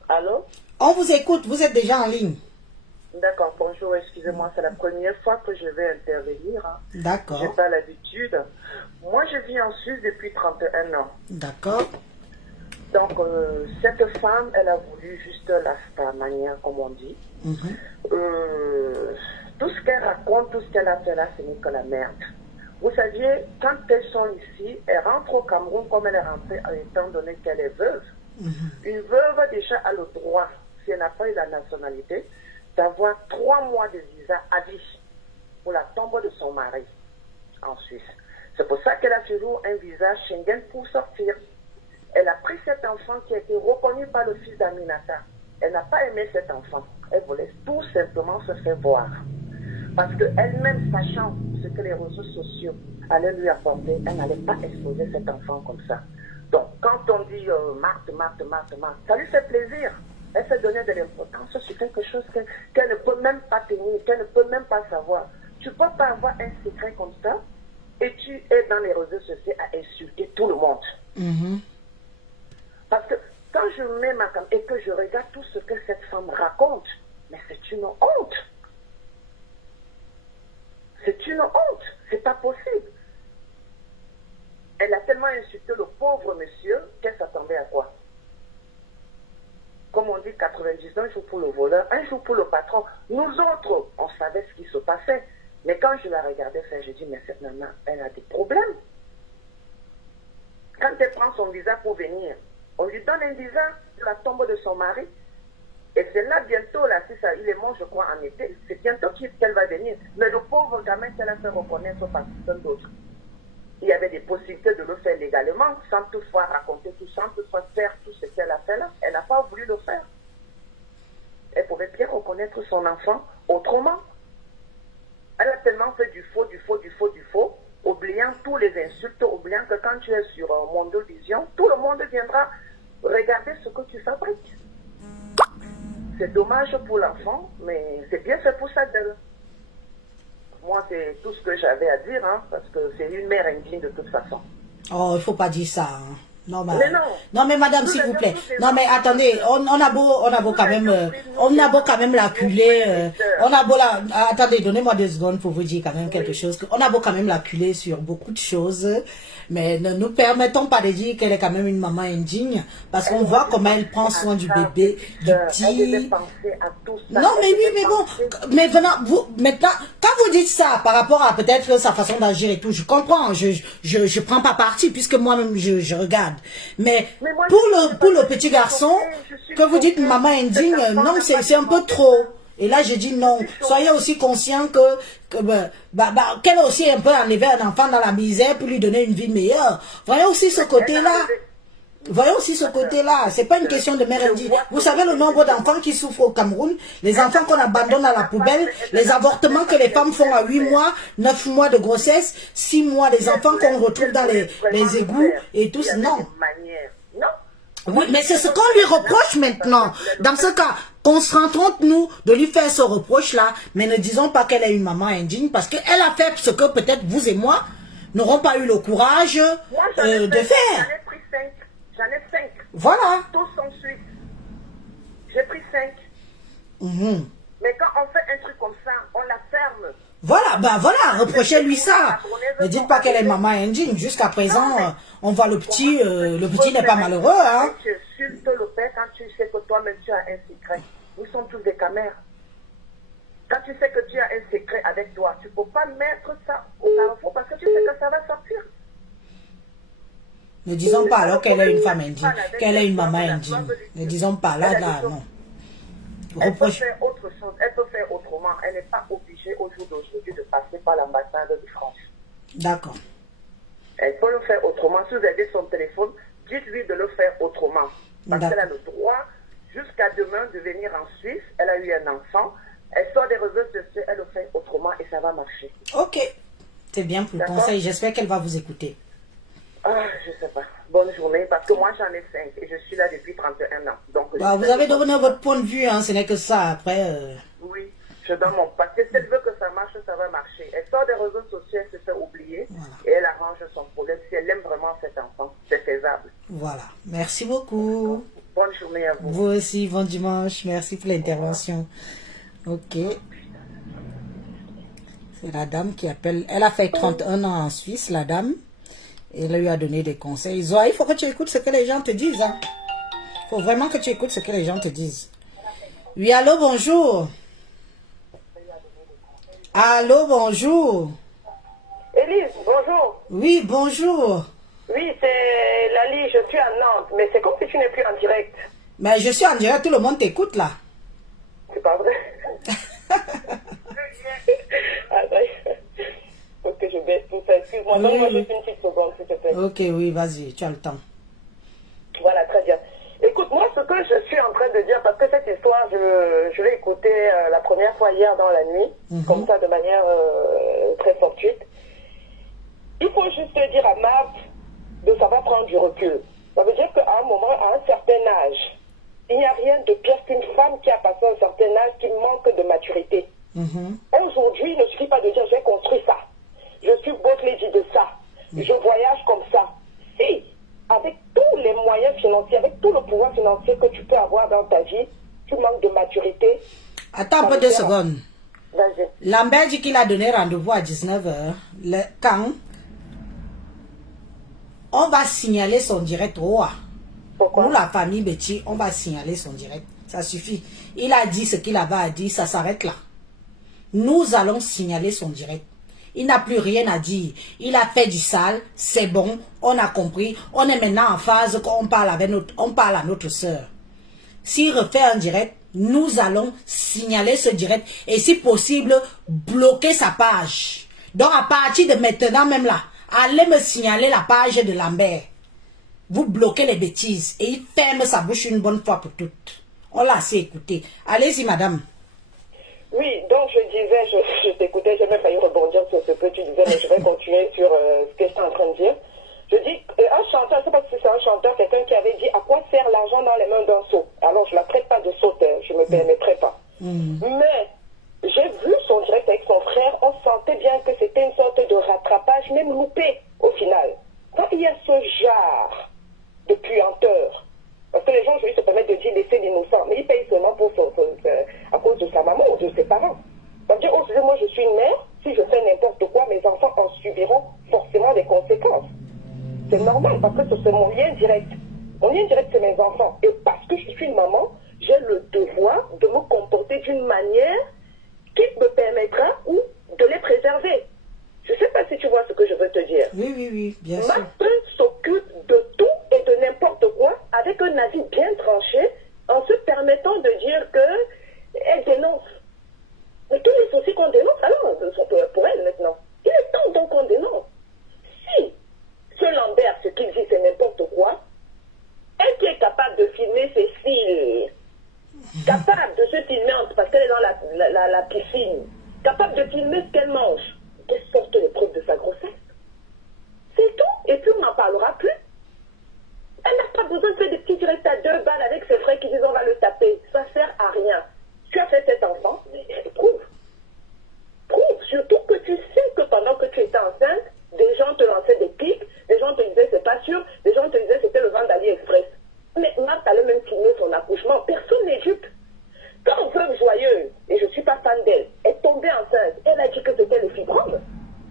Allô? On vous écoute, vous êtes déjà en ligne. D'accord, bonjour, excusez-moi, c'est la première fois que je vais intervenir. Hein. D'accord. Je n'ai pas l'habitude. Moi, je vis en Suisse depuis 31 ans. D'accord. Donc, cette femme, elle a voulu juste la manière, comme on dit. Tout ce qu'elle raconte, tout ce qu'elle a fait là, ce n'est que la merde. Vous saviez, quand elles sont ici, elles rentrent au Cameroun comme elle est rentrée, étant donné qu'elle est veuve. Une veuve, déjà, a le droit, si elle n'a pas eu la nationalité, d'avoir 3 mois de visa à vie pour la tombe de son mari en Suisse. C'est pour ça qu'elle a toujours un visa Schengen pour sortir. Elle a pris cet enfant qui a été reconnu par le fils d'Aminata. Elle n'a pas aimé cet enfant. Elle voulait tout simplement se faire voir. Parce qu'elle-même, sachant ce que les réseaux sociaux allaient lui apporter, elle n'allait pas exposer cet enfant comme ça. Donc, quand on dit Marthe, ça lui fait plaisir. Elle s'est donné de l'importance sur quelque chose qu'elle ne peut même pas tenir, qu'elle ne peut même pas savoir. Tu ne peux pas avoir un secret comme ça et tu es dans les réseaux sociaux à insulter tout le monde. Parce que quand je mets ma caméra et que je regarde tout ce que cette femme raconte, mais c'est une honte. Elle a tellement insulté le pauvre monsieur qu'elle s'attendait à quoi? Comme on dit, 99 jours pour le voleur, un jour pour le patron. Nous autres, on savait ce qui se passait. Mais quand je la regardais faire, je dis, mais cette nana, elle a des problèmes. Quand elle prend son visa pour venir, on lui donne un visa de la tombe de son mari. Et c'est là bientôt, là, si ça, il est mort, je crois, en été, c'est bientôt qu'elle va venir. Mais le pauvre gamin qu'elle a fait reconnaître par personne d'autre. Il y avait des possibilités de le faire légalement, sans toutefois raconter tout, sans toutefois faire tout ce qu'elle a fait là. Elle n'a pas voulu le faire. Elle pouvait bien reconnaître son enfant autrement. Elle a tellement fait du faux, oubliant tous les insultes, oubliant que quand tu es sur Mondo Vision, tout le monde viendra regarder ce que tu fabriques. C'est dommage pour l'enfant, mais c'est bien fait pour sa gueule. Moi, c'est tout ce que j'avais à dire, hein, parce que c'est une mère indigne de toute façon. Oh, il ne faut pas dire ça. Hein. Non, mais non. Non, mais madame, s'il vous plaît. Non, mais attendez, on a beau quand même l'acculer. On a beau la... Attendez, donnez-moi 2 secondes pour vous dire quand même quelque chose. On a beau quand même l'acculer sur beaucoup de choses. Mais ne nous permettons pas de dire qu'elle est quand même une maman indigne. Parce qu'on voit comment elle prend soin du bébé, du petit. Non, mais oui, mais bon. Mais maintenant, quand vous dites ça par rapport à peut-être sa façon d'agir et tout, je comprends. Je prends pas parti puisque moi-même je regarde. Mais pour le petit garçon, que vous dites maman indigne, non, c'est un peu trop. Et là, je dis non. Soyez aussi conscient qu'elle a aussi un peu enlevé un enfant dans la misère pour lui donner une vie meilleure. Voyez aussi ce côté-là. Voyons aussi ce côté-là. C'est pas une question de mère indigne. Vous savez le nombre d'enfants qui souffrent au Cameroun, les enfants qu'on abandonne à la poubelle, les avortements que les femmes font à 8 mois, 9 mois de grossesse, 6 mois, les enfants qu'on retrouve dans les égouts et tout ça. Non. Oui, mais c'est ce qu'on lui reproche maintenant. Dans ce cas, qu'on se contente, nous, de lui faire ce reproche-là, mais ne disons pas qu'elle est une maman indigne, parce qu'elle a fait ce que peut-être vous et moi n'aurons pas eu le courage de faire. J'en ai 5. Voilà. Tous sont suisses. J'ai pris 5. Mais quand on fait un truc comme ça, on la ferme. Voilà, voilà, reprochez-lui ça. Ne dites pas qu'elle est maman indigne. Jusqu'à présent, on voit le petit n'est pas malheureux. Hein. Tu insultes le père quand tu sais que toi-même tu as un secret. Nous sommes tous des caméras. Quand tu sais que tu as un secret avec toi, tu ne peux pas mettre ça au carrefour parce que tu sais que ça va sortir. Ne disons pas alors qu'elle est une femme indigne, qu'elle est une maman indigne. Ne disons pas là, non. Elle peut faire autre chose, elle peut faire autrement. Elle n'est pas obligée au jour d'aujourd'hui de passer par l'ambassade de France. D'accord. Elle peut le faire autrement. Si vous avez son téléphone, dites-lui de le faire autrement. Parce qu'elle a le droit, jusqu'à demain, de venir en Suisse. Elle a eu un enfant. Elle sort des réseaux sociaux, elle le fait autrement et ça va marcher. Ok. C'est bien pour le conseil. J'espère qu'elle va vous écouter. Ah, je sais pas. Bonne journée, parce que moi j'en ai 5 et je suis là depuis 31 ans. Donc, vous avez donné votre point de vue, hein, ce n'est que ça. Après. Oui, je donne mon. Parce que si elle veut que ça marche, ça va marcher. Elle sort des réseaux sociaux, elle se fait oublier et elle arrange son problème. Si elle aime vraiment cet enfant, c'est faisable. Voilà. Merci beaucoup. Bonne journée à vous. Vous aussi, bon dimanche. Merci pour l'intervention. Ok. C'est la dame qui appelle. Elle a fait 31 ans en Suisse, la dame. Et elle lui a donné des conseils. Zoé, il faut que tu écoutes ce que les gens te disent. Hein. Il faut vraiment que tu écoutes ce que les gens te disent. Oui, allô, bonjour. Allô, bonjour. Élise, bonjour. Oui, bonjour. Oui, c'est Lali, je suis à Nantes, mais c'est comme si tu n'es plus en direct. Mais je suis en direct, tout le monde t'écoute là. C'est pas vrai. Parce que je baisse tout ça. Excuse-moi, donne-moi juste une petite seconde, s'il te plaît. Ok, oui, vas-y, tu as le temps. Voilà, très bien. Écoute, moi, ce que je suis en train de dire, parce que cette histoire, je l'ai écoutée la première fois hier dans la nuit, comme ça, de manière très fortuite. Il faut juste dire à Marc de savoir prendre du recul. Ça veut dire qu'à un moment, à un certain âge, il n'y a rien de pire qu'une femme qui a passé un certain âge qui manque de maturité. Aujourd'hui, il ne suffit pas de dire j'ai construit ça. Je suis boss lady de ça. Je voyage comme ça. Si, avec tous les moyens financiers, avec tout le pouvoir financier que tu peux avoir dans ta vie, tu manques de maturité. Attends un peu 2 secondes. Vas-y. Lambert dit qu'il a donné rendez-vous à 19h. Quand on va signaler son direct. Pourquoi? Nous, la famille Betty, on va signaler son direct. Ça suffit. Il a dit ce qu'il avait à dire, ça s'arrête là. Nous allons signaler son direct. Il n'a plus rien à dire. Il a fait du sale, c'est bon, on a compris. On est maintenant en phase qu'on parle avec on parle à notre soeur. S'il refait un direct, nous allons signaler ce direct et si possible, bloquer sa page. Donc à partir de maintenant même là, allez me signaler la page de Lambert. Vous bloquez les bêtises et il ferme sa bouche une bonne fois pour toutes. On l'a assez écouté. Allez-y madame. Oui, donc je disais, je t'écoutais, j'ai même failli rebondir sur ce que tu disais, mais je vais continuer sur ce que je suis en train de dire. Je dis, un chanteur, je ne sais pas si c'est un chanteur, quelqu'un qui avait dit à quoi sert l'argent dans les mains d'un sot. Alors je ne la traite pas de sauteur, je ne me permettrai pas. Mais j'ai vu son direct avec son frère, on sentait bien que c'était une sorte de rattrapage, même loupé au final. Quand il y a ce genre de puanteur, parce que les gens aujourd'hui se permettent de dire laisser l'innocent, mais ils payent seulement pour à cause de sa maman ou de ses parents. Ça veut dire, moi je suis une mère, si je fais n'importe quoi, mes enfants en subiront forcément des conséquences. C'est normal parce que c'est mon lien direct. Mon lien direct, c'est mes enfants. Et parce que je suis une maman, j'ai le devoir de me comporter d'une manière qui me permettra ou de les préserver. Je ne sais pas si tu vois ce que je veux te dire. Oui, bien Ma sûr. soeur s'occupe de tout et de n'importe quoi avec un avis bien tranché en se permettant de dire qu'elle dénonce. Mais tous les soucis qu'on dénonce, alors, pour elle maintenant. Il est temps donc qu'on dénonce. Si ce Lambert, ce qu'il dit, c'est n'importe quoi, elle qui est capable de filmer ses cils, capable de se filmer parce qu'elle est dans la piscine, capable de filmer ce qu'elle mange, qu'elle sorte les preuves de sa grossesse. C'est tout. Et puis on n'en parlera plus. Elle n'a pas besoin de faire des petits directs à 2 balles avec ses frères qui disent on va le taper. Ça sert à rien. Tu as fait cet enfant, mais prouve. Prouve. Surtout que tu sais que pendant que tu étais enceinte, des gens te lançaient des clics, des gens te disaient c'est pas sûr, des gens te disaient c'était le vent d'AliExpress. Mais Marthe allait même filmer son accouchement. Personne n'est dupe. Quand Veuve Joyeuse, et je ne suis pas fan d'elle, est tombée enceinte, elle a dit que c'était le fibrome.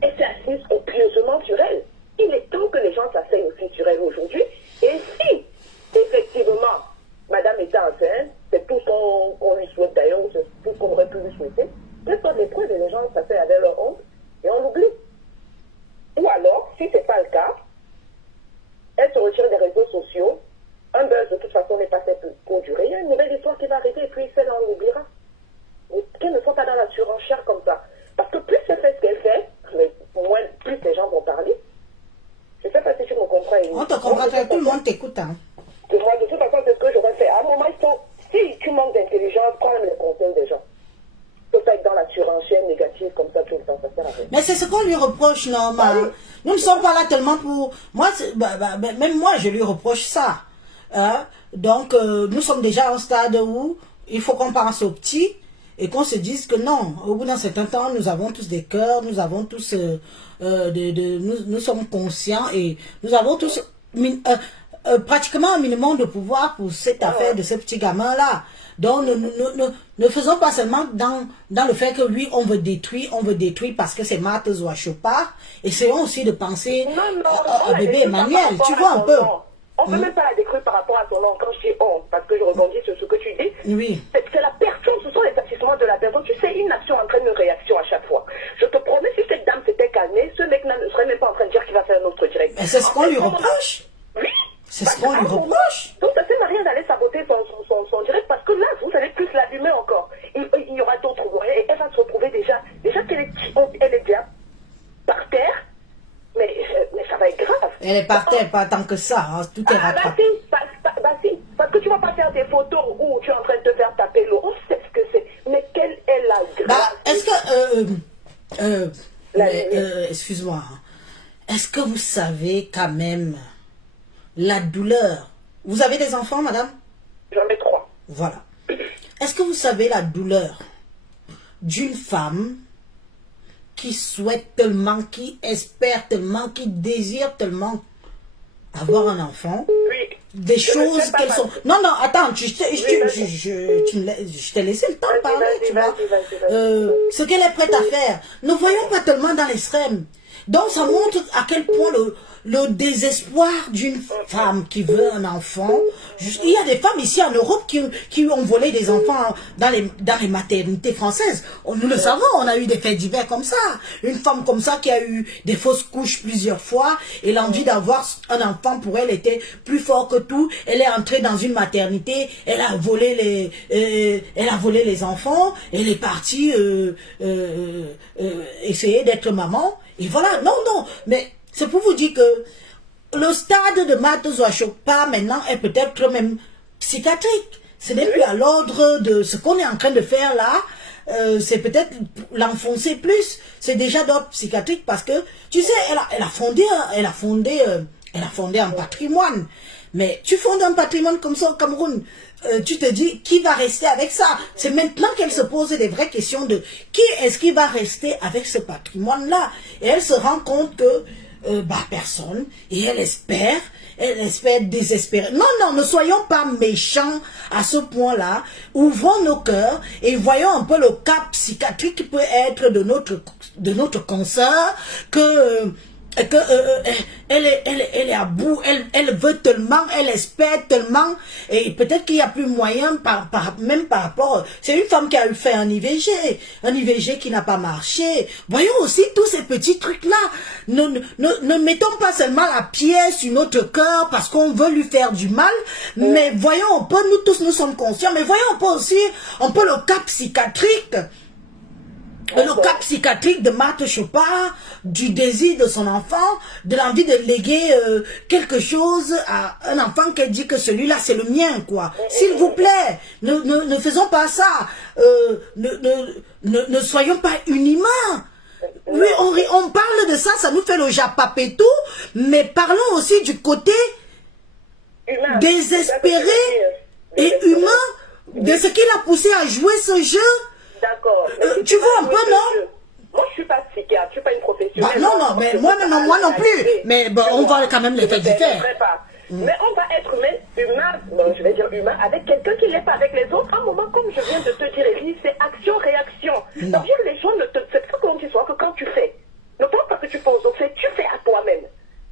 Elle s'est assise copieusement sur elle. Il est temps que les gens s'asseyent aussi sur elle aujourd'hui. Et si, effectivement, madame était enceinte, c'est tout ce qu'on lui souhaite d'ailleurs, c'est tout ce qu'on aurait pu lui souhaiter, quelles sont les preuves et les gens s'asseyent avec leur honte et on l'oublie. Ou alors, si ce n'est pas le cas, elle se retire des réseaux sociaux. Un buzz, de toute façon, n'est pas fait pour durer. Il y a une nouvelle histoire qui va arriver et puis celle-là, on l'oubliera. Mais qu'elle ne soit pas dans la surenchère comme ça. Parce que plus elle fait ce qu'elle fait, mais moins, plus les gens vont parler. Je ne sais pas si tu me comprends. On te comprend, tout le monde t'écoute. Hein. Moi, de toute façon, c'est ce que j'aurais fait. À un moment, si tu manques d'intelligence, prends les conseils des gens. Il ne faut pas être dans la surenchère négative comme ça tout le temps, ça sert à rien. Mais c'est ce qu'on lui reproche, Norma. Oui. Nous ne sommes pas là tellement pour... Moi, même moi, je lui reproche ça. Hein? Donc, nous sommes déjà à un stade où il faut qu'on pense aux petits et qu'on se dise que non, au bout d'un certain temps, nous avons tous des cœurs, nous avons tous... nous sommes conscients et nous avons tous pratiquement un minimum de pouvoir pour cette affaire de ce petit gamin-là. Donc, ne faisons pas seulement dans le fait que oui, on veut détruire parce que c'est Marthe Zouachopard. Essayons aussi de penser au bébé Emmanuel, tu vois un peu. On ne peut même pas la décrire par rapport à son nom. Quand je dis on, parce que je rebondis sur ce que tu dis, oui. C'est la personne, ce sont les agissements de la personne. Tu sais, une action entraîne une réaction à chaque fois. Je te promets, si cette dame s'était calmée, ce mec ne serait même pas en train de dire qu'il va faire un autre direct. Mais c'est ce qu'on lui reproche. Oui. C'est ce qu'on lui reproche. Donc ça ne sert à rien d'aller saboter son direct parce que là, vous allez plus l'allumer encore. Il y aura d'autres moyens et elle va se retrouver déjà qu'elle est déjà par terre. Mais ça va être grave. Elle est par terre, pas tant que ça. Hein. Tout est rattrapé. Si. Parce que tu ne vas pas faire des photos où tu es en train de te faire taper l'eau. On sait ce que c'est. Mais quelle est la grâce? Est-ce que... excuse-moi. Est-ce que vous savez quand même la douleur? Vous avez des enfants, madame? J'en ai 3. Voilà. Est-ce que vous savez la douleur d'une femme qui souhaite tellement, qui espère tellement, qui désire tellement avoir un enfant, oui. Des choses qu'elles sont... Non, attends, je t'ai laissé le temps de parler, tu vois. Ce qu'elle est prête à faire. Ne voyons pas tellement dans l'extrême. Donc, ça montre à quel point le désespoir d'une femme qui veut un enfant. Il y a des femmes ici en Europe qui ont volé des enfants dans les maternités françaises. Nous le savons, on a eu des faits divers comme ça. Une femme comme ça qui a eu des fausses couches plusieurs fois et l'envie d'avoir un enfant pour elle était plus fort que tout. Elle est entrée dans une maternité, elle a volé les enfants, elle est partie essayer d'être maman. Et voilà, non, mais c'est pour vous dire que le stade de Marthe Zouachokpa maintenant est peut-être même psychiatrique. Ce n'est plus à l'ordre de ce qu'on est en train de faire là. C'est peut-être l'enfoncer plus. C'est déjà d'ordre psychiatrique parce que, tu sais, elle a fondé un patrimoine. Mais tu fondes un patrimoine comme ça au Cameroun, tu te dis, qui va rester avec ça? C'est maintenant qu'elle se pose des vraies questions de qui est-ce qui va rester avec ce patrimoine-là? Et elle se rend compte que, personne. Et elle espère désespérée. Non, ne soyons pas méchants à ce point-là. Ouvrons nos cœurs et voyons un peu le cas psychiatrique qui peut être de notre consoeur, elle est à bout, elle veut tellement, elle espère tellement, et peut-être qu'il n'y a plus moyen, même par rapport, c'est une femme qui a eu fait un IVG qui n'a pas marché. Voyons aussi tous ces petits trucs-là. Ne mettons pas seulement la pierre sur notre cœur parce qu'on veut lui faire du mal, mais voyons un peu, nous tous nous sommes conscients, mais voyons un peu aussi, un peu le cas psychiatrique. Le cas psychiatrique de Marthe Chopard, du désir de son enfant, de l'envie de léguer quelque chose à un enfant qu'elle dit que celui-là c'est le mien, quoi. S'il vous plaît, ne faisons pas ça. Ne soyons pas inhumains. Oui, on parle de ça, ça nous fait le japapétou, mais parlons aussi du côté désespéré et humain de ce qui l'a poussé à jouer ce jeu. D'accord. Tu vois un peu, non? Moi, je suis pas psychiatre, je suis pas une professionnelle. Non, mais moi non plus. Mais bon, on va quand même les faire différents. Mais on va être humain, je vais dire humain, avec quelqu'un qui l'est pas avec les autres. Un moment, comme je viens de te dire, Elie, c'est action-réaction. C'est-à-dire les gens c'est pas comme tu sois que quand tu fais, ne pense pas que tu penses, donc tu fais à toi-même.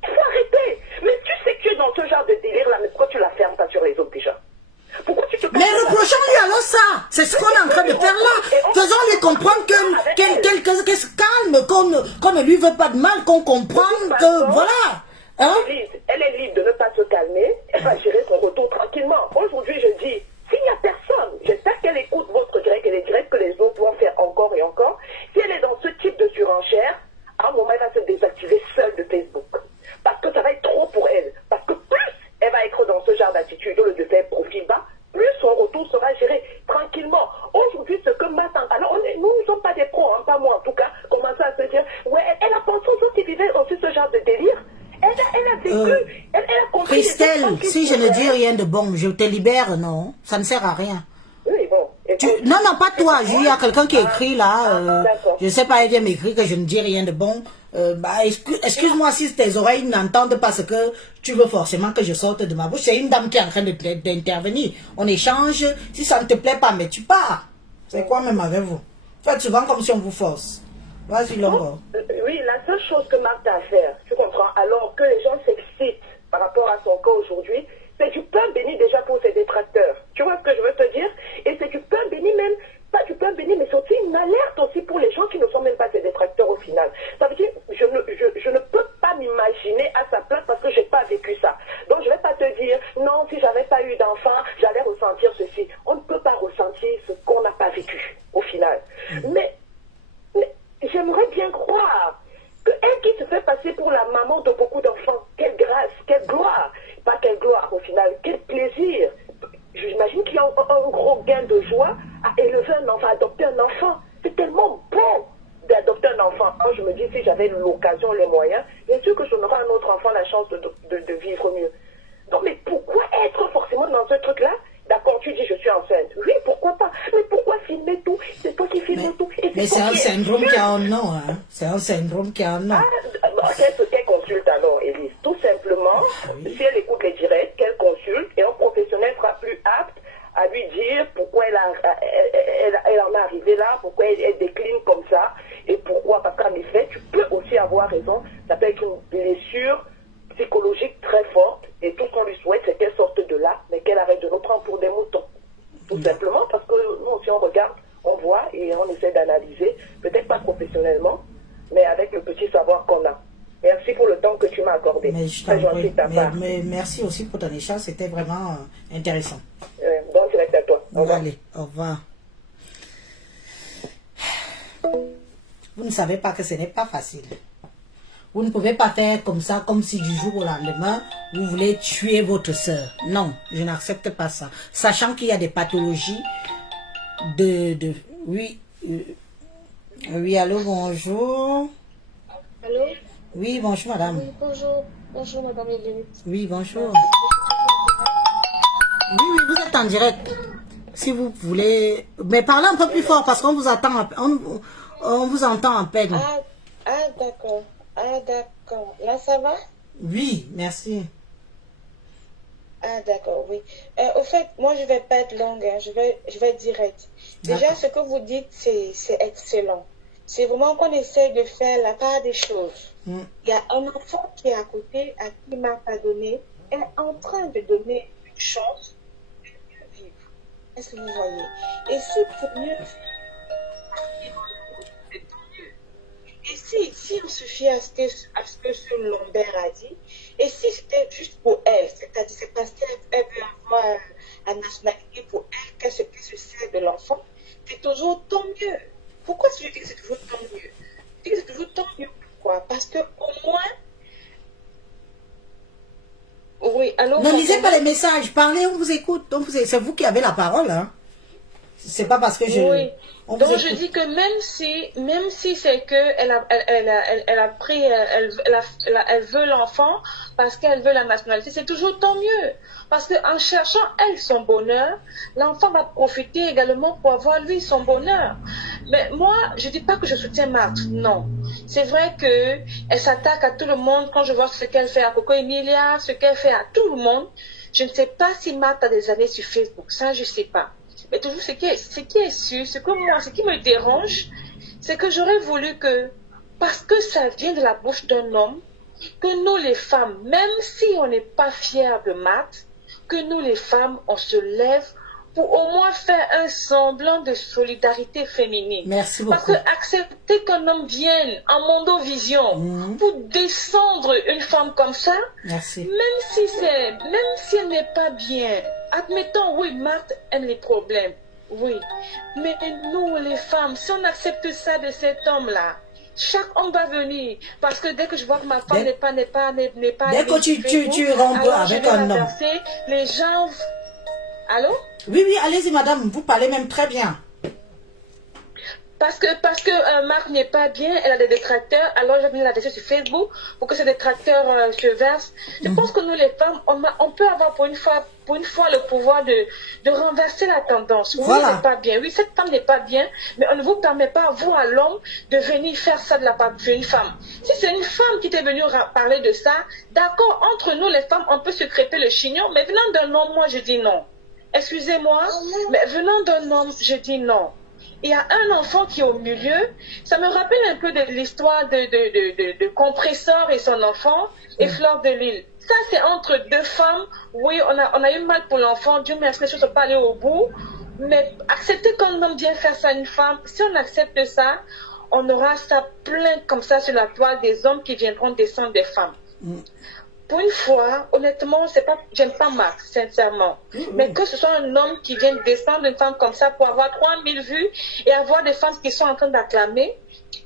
Il faut arrêter. Mais tu sais que tu es dans ce genre de délire là, mais pourquoi tu la fermes pas sur les autres déjà? Mais reprochons-lui alors ça. C'est ce qu'on est en train de faire là. Faisons-lui comprendre qu'elle se calme, qu'on ne lui veut pas de mal, qu'on comprenne que voilà. Hein? Elle est libre de ne pas se calmer. Elle va gérer son retour tranquillement. Aujourd'hui, je dis, s'il n'y a personne, j'espère qu'elle écoute votre grec et les grecs que les autres vont faire encore et encore. Si elle est dans ce type de surenchère, à un moment, elle va se désactiver seule de Facebook. Parce que ça va être trop pour elle. Parce que plus elle va être dans ce genre d'attitude, au lieu de faire profil bas, plus son retour sera géré tranquillement. Aujourd'hui, ce que m'attend, alors nous ne sommes pas des pros, hein, pas moi en tout cas, commencer à se dire, ouais, elle a pensé aux autres qui vivaient aussi ce genre de délire. Elle a vécu, elle a compris. Christelle, si je ne dis rien de bon, je te libère, non, ça ne sert à rien. Oui, bon. Non, pas toi, il y a quelqu'un qui écrit là, je ne sais pas, elle vient m'écrire que je ne dis rien de bon. Excuse-moi si tes oreilles n'entendent pas ce que tu veux forcément que je sorte de ma bouche. C'est une dame qui est en train d'intervenir. On échange, si ça ne te plaît pas, mais tu pars. C'est quoi même avec vous? Faites souvent comme si on vous force. Vas-y, Longo. Oui, la seule chose que Marthe a à faire, tu comprends, alors que les gens s'excitent par rapport à son cas aujourd'hui, c'est du pain béni déjà pour ses détracteurs. Tu vois ce que je veux te dire? Et c'est du pain béni même, pas du pain béni, mais c'est aussi une alerte aussi pour les gens qui ne sont même pas ses détracteurs au final. Ça veut dire, je ne peux pas m'imaginer à sa place parce que j'ai pas vécu ça. Donc je vais pas te dire, non, si j'avais pas eu d'enfant, j'allais ressentir ceci. On ne peut pas ressentir ce qu'on n'a pas vécu au final. Mais j'aimerais bien croire que elle qui se fait passer pour la maman de beaucoup d'enfants, quelle grâce, quelle gloire, pas quelle gloire au final, quel plaisir. J'imagine qu'il y a un gros gain de joie à élever un enfant, à adopter un enfant. C'est tellement bon d'adopter un enfant. Moi, je me dis, si j'avais l'occasion, les moyens, bien sûr que je donnerais à un autre enfant la chance de vivre mieux. Non, mais pourquoi être forcément dans ce truc-là? D'accord, tu dis je suis enceinte. Oui, pourquoi pas? Mais pourquoi filmer tout? C'est toi qui filmes tout. Mais c'est un syndrome qui a un nom, hein. C'est un syndrome qui a un nom. Qu'elle consulte alors, Élise? Tout simplement, si elle écoute les directs, qu'elle consulte et un professionnel sera plus apte à lui dire pourquoi elle en est arrivée là, pourquoi elle décline comme ça, et pourquoi. Parce qu'en effet, tu peux aussi avoir raison, ça peut être une blessure forte et tout ce qu'on lui souhaite, c'est qu'elle sorte de là, mais qu'elle arrête de nous prendre pour des moutons. Tout simplement parce que nous aussi on regarde, on voit et on essaie d'analyser, peut-être pas professionnellement, mais avec le petit savoir qu'on a. Merci pour le temps que tu m'as accordé. Mais je Très t'en gentil prie. de ta part. Mais merci aussi pour ton échange, c'était vraiment intéressant. Bon direct à toi. Au revoir. Allez, au revoir. Vous ne savez pas que ce n'est pas facile. Vous ne pouvez pas faire comme ça, comme si du jour au lendemain, vous voulez tuer votre soeur. Non, je n'accepte pas ça. Sachant qu'il y a des pathologies oui, oui, allô, bonjour. Allô? Oui, bonjour, madame. Oui, bonjour. Bonjour, madame Elie. Oui, bonjour. Oui, vous êtes en direct. Si vous voulez... Mais parlez un peu plus fort parce qu'on vous attend, on vous entend en peine. D'accord. Ah, d'accord. Là, ça va? Oui, merci. Ah, d'accord, oui. Au fait, moi, je vais pas être longue, hein. Je vais être direct. Déjà, ce que vous dites, c'est excellent. C'est vraiment qu'on essaie de faire la part des choses. Il y a un enfant qui est à côté, à qui Marthe a donné, est en train de donner une chance de mieux vivre. Est-ce que vous voyez? Et si pour mieux vivre, c'est tant mieux. Et si on se fie à ce que ce Lambert a dit, et si c'était juste pour elle, c'est-à-dire c'est parce qu'elle veut avoir la nationalité pour elle qu'elle se sert de l'enfant, c'est toujours tant mieux. Pourquoi je dis que c'est toujours tant mieux? Je dis que c'est toujours tant mieux. Pourquoi? Parce que au moins... Oui, alors... Ne lisez pas les messages, parlez, on vous écoute. C'est vous qui avez la parole, hein. C'est pas parce que je... Oui. Donc je dis que même si c'est que elle veut l'enfant parce qu'elle veut la nationalité, c'est toujours tant mieux. Parce qu'en cherchant elle son bonheur, l'enfant va profiter également pour avoir lui son bonheur. Mais moi, je dis pas que je soutiens Marthe, non. C'est vrai que elle s'attaque à tout le monde. Quand je vois ce qu'elle fait à Coco Emilia, ce qu'elle fait à tout le monde, je ne sais pas si Marthe a des années sur Facebook, ça je sais pas. Mais toujours ce qui est sûr, ce qui me dérange, c'est que j'aurais voulu que, parce que ça vient de la bouche d'un homme, que nous les femmes, même si on n'est pas fiers de Marthe, que nous les femmes, on se lève pour au moins faire un semblant de solidarité féminine. Merci beaucoup. Parce que accepter qu'un homme vienne en mondovision pour descendre une femme comme ça, merci. même si elle n'est pas bien, admettons, oui, Marthe aime les problèmes, oui. Mais nous, les femmes, si on accepte ça de cet homme-là, chaque homme va venir. Parce que dès que je vois que ma femme n'est pas... Dès que tu rompes avec un homme. Les gens... Allô? Oui, allez-y, madame, vous parlez même très bien. Parce que Marthe n'est pas bien, elle a des détracteurs, alors je vais la laisser sur Facebook pour que ces détracteurs se versent. Je pense que nous les femmes, on peut avoir pour une fois le pouvoir de renverser la tendance. Oui, voilà. c'est pas bien. Oui, cette femme n'est pas bien, mais on ne vous permet pas, vous à l'homme, de venir faire ça de la part d'une femme. Si c'est une femme qui t'est venue parler de ça, d'accord, entre nous les femmes, on peut se crêper le chignon, mais venant d'un homme, moi je dis non. Excusez-moi, mais venant d'un homme, je dis non. Il y a un enfant qui est au milieu. Ça me rappelle un peu de l'histoire de Compresseur et son enfant et Fleur de Lille. Ça, c'est entre deux femmes. Oui, on a eu mal pour l'enfant. Dieu merci, les choses ne sont pas allées au bout. Mais accepter qu'un homme vienne faire ça à une femme, si on accepte ça, on aura ça plein comme ça sur la toile des hommes qui viendront descendre des femmes. Pour une fois, honnêtement, j'aime pas Marthe, sincèrement. Mais que ce soit un homme qui vienne descendre une femme comme ça pour avoir 3000 vues et avoir des femmes qui sont en train d'acclamer,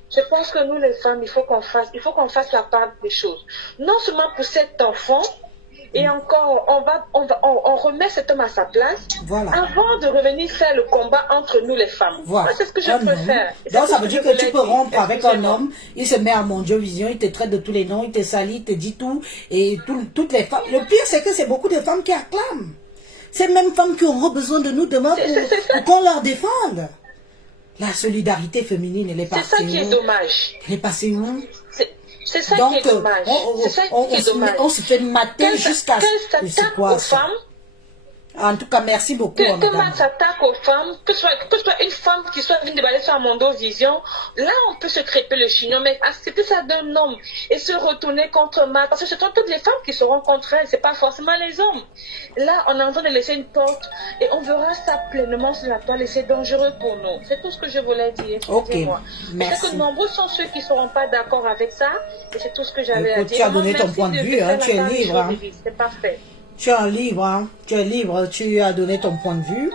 je pense que nous, les femmes, il faut qu'on fasse la part des choses. Non seulement pour cet enfant, et encore, on remet cet homme à sa place, voilà, avant de revenir faire le combat entre nous les femmes. Voilà. C'est ce que je préfère. Donc ça veut dire que tu peux rompre avec un homme, il se met à mondiovision, il te traite de tous les noms, il te salit, il te dit tout, et toutes les femmes. Le pire, c'est que c'est beaucoup de femmes qui acclament. Ces mêmes femmes qui auront besoin de nous demain pour qu'on leur défende. La solidarité féminine, elle est passée où? C'est ça qui est dommage. Elle est passée où? C'est ça qui est dommage. On se fait mater jusqu'à... Qu'elle s'attaque aux femmes, En tout cas, merci beaucoup. Que Madame. Matt s'attaque aux femmes, que ce soit une femme qui soit venue déballer sur Mondo Vision, là on peut se crêper le chignon, mais accepter ça d'un homme et se retourner contre Matt, parce que ce sont toutes les femmes qui seront contre elle, c'est pas forcément les hommes. Là on est en train de laisser une porte et on verra ça pleinement sur la toile et c'est dangereux pour nous. C'est tout ce que je voulais dire. Excusez-moi. Merci. Parce que nombreux sont ceux qui ne seront pas d'accord avec ça et c'est tout ce que j'avais à dire. Tu as donné ton Merci point de vue, hein, tu es libre. Hein. C'est parfait. Tu es libre, hein. Tu es libre, tu as donné ton point de vue.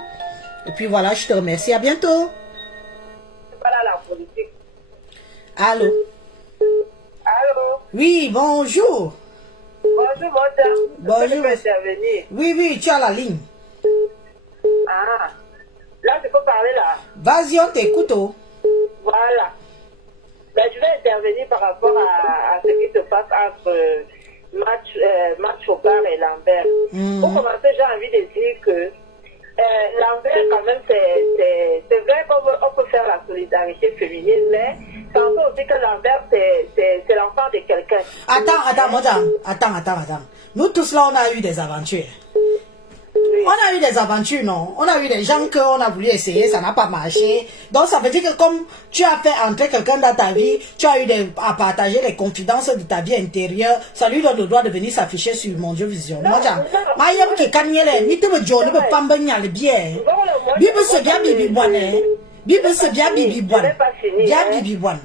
Et puis voilà, je te remercie. À bientôt. Voilà la politique. Allô? Allô? Oui, bonjour. Bonjour, madame. Bonjour. Je peux intervenir. Oui, tu as la ligne. Ah, là, je peux parler là. Vas-y, on t'écoute. Oh. Voilà. Ben, je vais intervenir par rapport à ce qui se passe entre Matt Chopard et Lambert. Pour commencer, j'ai envie de dire que Lambert, quand même, c'est vrai qu'on peut faire la solidarité féminine, mais pensons aussi que Lambert, c'est l'enfant de quelqu'un. Attends, madame. Attends. Nous tous là, on a eu des aventures. Oui. On a eu des aventures, non? On a eu des gens qu'on a voulu essayer, ça n'a pas marché. Donc ça veut dire que comme tu as fait entrer quelqu'un dans ta vie, tu as eu à partager les confidences de ta vie intérieure, ça lui donne le droit de venir s'afficher sur mon Dieu Vision. Moi, j'aime que quand il y a ni tout le jour, ne peut pas me le bien. Bible se bien Bibi Boine. Bible se bien Bibi Boine. Bien Bibi Boine.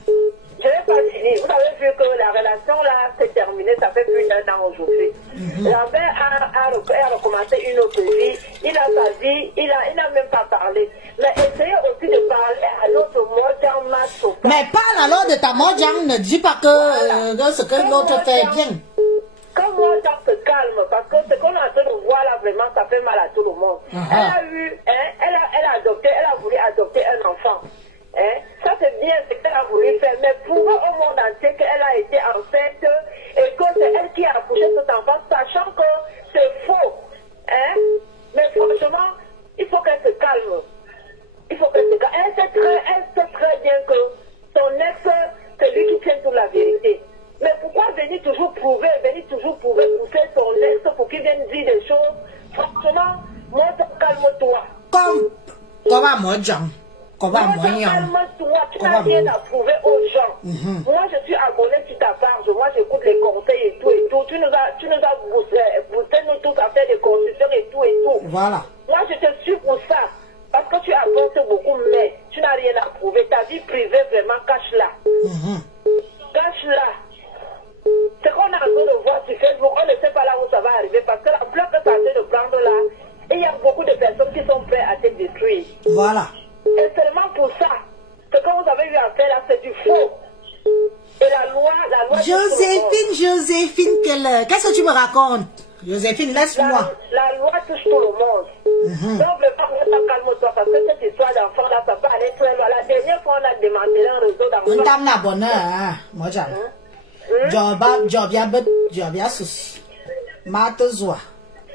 Je vais pas finir. Vous avez vu que la relation là s'est terminée, ça fait plus d'1 an aujourd'hui. Lambert a recommencé une autre vie, il a sa vie, il n'a même pas parlé. Mais essayez aussi de parler à l'autre Mojang Matt. Mais parle alors de ta Mojang, ne dis pas que ce que l'autre fait bien. Quand Mojang se calme, parce que ce qu'on est en train de voir là, vraiment, ça fait mal à tout le monde. Elle a voulu adopter un enfant. Ça c'est bien ce qu'elle a voulu faire, mais prouver au monde entier qu'elle a été enceinte et que c'est elle qui a accouché cet enfant, sachant que c'est faux. Mais franchement, il faut qu'elle se calme. Elle sait très bien que son ex, c'est lui qui tient toute la vérité. Mais pourquoi venir toujours prouver, pousser son ex pour qu'il vienne dire des choses? Franchement, moi, calme-toi. Comment Mojang? Calme-toi, tu n'as rien à prouver aux gens. Moi, je suis abonné sur ta page. Moi, j'écoute les conseils et tout. Tu nous as boosté nous tous à faire des constructions et tout. Voilà. Moi, je te suis pour ça. Parce que tu avances beaucoup, mais tu n'as rien à prouver. Ta vie privée, vraiment, cache-la. Cache-la. Ce qu'on a envie de voir sur Facebook, on ne sait pas là où ça va arriver. Parce que la fleur que tu as envie de prendre là, il y a beaucoup de personnes qui sont prêtes à te détruire. Voilà. Et seulement pour ça, ce que vous avez eu à faire là, c'est du faux. Et la loi... Joséphine, qu'est-ce que tu me racontes? Joséphine, laisse-moi. La loi touche tout le monde. Donc, calme-toi, parce que cette histoire d'enfant là, ça peut aller très loin. La dernière fois, on a démantelé un réseau d'enfants. On t'a mis bonheur, hein, moi, Jobia sus. Matozwa.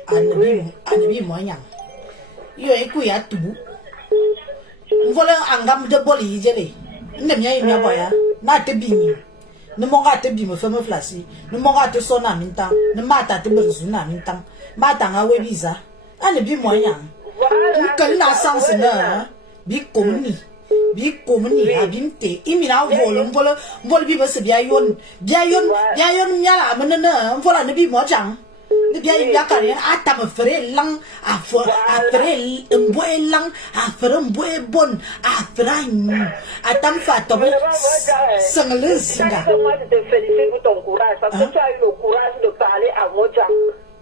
Anabi moyen. Yo écoute à tout. Voilà un gamme de boli, jelly. Ne m'y boya. N'a te bini. Ne m'aura te bim, femme flashy. Ne m'aura te son aminta. Ne mata te besoin aminta. Matanga we visa. Anabi moyen. Voilà. Que la sens ne. Bi comuni abimte. Imina vol bibe se biayon. Biayon nyala menena. Voilà ne bi mojang. Ne bien il y a carré à ta me ferait lang à ferait un boy lang à faire un boy bon à faire à ta me fait tomber sans le singa. Moi je te félicite pour ton courage parce que tu as eu le courage de parler à Moja.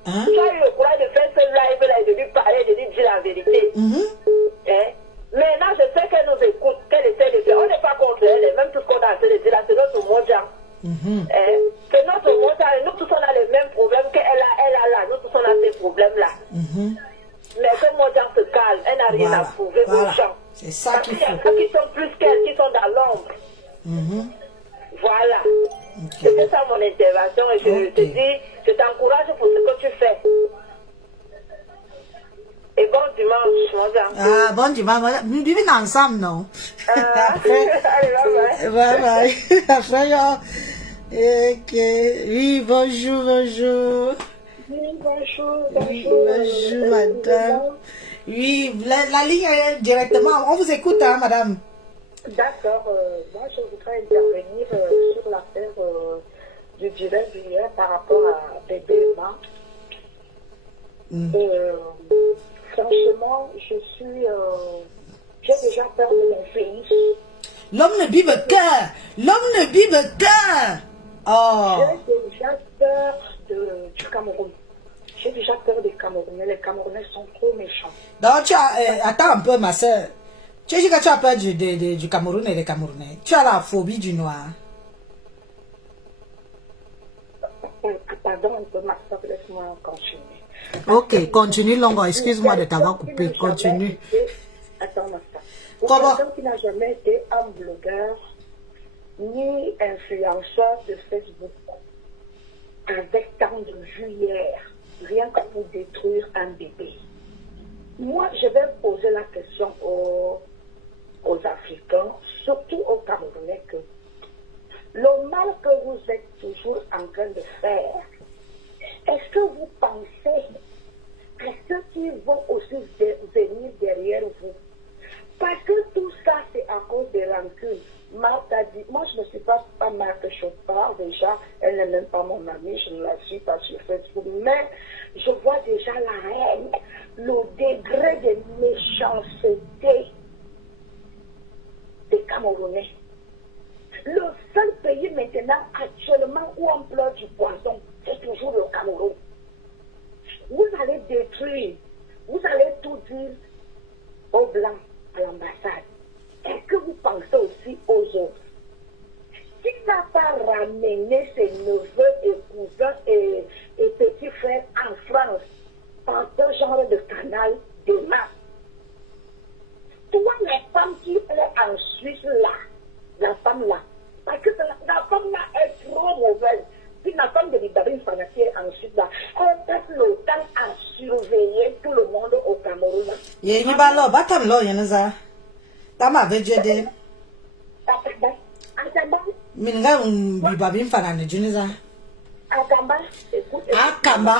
Tu as eu le courage de faire ce live là et de lui parler, de lui dire la vérité. Maintenant je sais qu'elle nous écoute, qu'elle essaie de faire. On n'est pas contre elle, même tout ce qu'on a essayé de dire là, c'est notre Moja. C'est notre Moja et nous tous on a les mêmes problèmes qu'elle a là, nous tous on a ces problèmes là. Mais que Moja se calme, elle n'a rien à prouver aux gens. C'est ça qu'il faut. Parce qu'il y a qui sont plus qu'elle, qui sont dans l'ombre. Voilà. C'était ça mon intervention et je te dis, je t'encourage pour ce que tu fais. Et bon dimanche, Moja. Bon dimanche. Nous vivons ensemble, non? Allez, bye bye. Après, oui, bonjour. bonjour. Oui, bonjour, madame. Oui, la ligne est directement. On vous écoute, hein, madame. D'accord. Moi, je voudrais intervenir sur l'affaire du direct d'hier par rapport à bébé Emma. Franchement, j'ai déjà peur de mon pays. L'homme ne bibe cœur. L'homme ne bibe cœur. Oh. J'ai déjà peur du Cameroun. J'ai déjà peur des Camerounais. Les Camerounais sont trop méchants. Donc, attends un peu, ma soeur. Tu dis que tu as peur du Cameroun et des Camerounais. Tu as la phobie du noir. Pardon un peu, ma soeur, laisse-moi continuer. Ok, continue, Longo. Excuse-moi de t'avoir coupé. Continue. Attends, ma soeur. Pour quelqu'un qui n'a jamais été un blogueur ni influenceur de Facebook, avec tant de vues hier, rien que pour détruire un bébé. Moi, je vais poser la question aux Africains, surtout aux Camerounais, que le mal que vous êtes toujours en train de faire, est-ce que vous pensez à ceux qui vont aussi venir derrière vous? Parce que tout ça, c'est à cause des rancunes. Marthe a dit, moi je ne suis pas Marthe Chopard, déjà, elle n'est même pas mon amie, je ne la suis pas sur Facebook, mais je vois déjà la haine, le degré de méchanceté des Camerounais. Le seul pays maintenant, actuellement, où on pleure du poison, c'est toujours le Cameroun. Vous allez détruire, vous allez tout dire aux Blancs à l'ambassade. Est-ce que vous pensez aussi aux autres? S'il n'a pas ramené ses neveux et cousins et petits frères en France par ce genre de canal de masse, toi, la femme qui est en Suisse là, la femme là, parce que la femme là est trop mauvaise. Puis la femme de Libarine Fanati est en Suisse là, elle passe le temps à surveiller tout le monde au Cameroun. Tama vejede. Minga bibabi mfana ne juniza. Akamba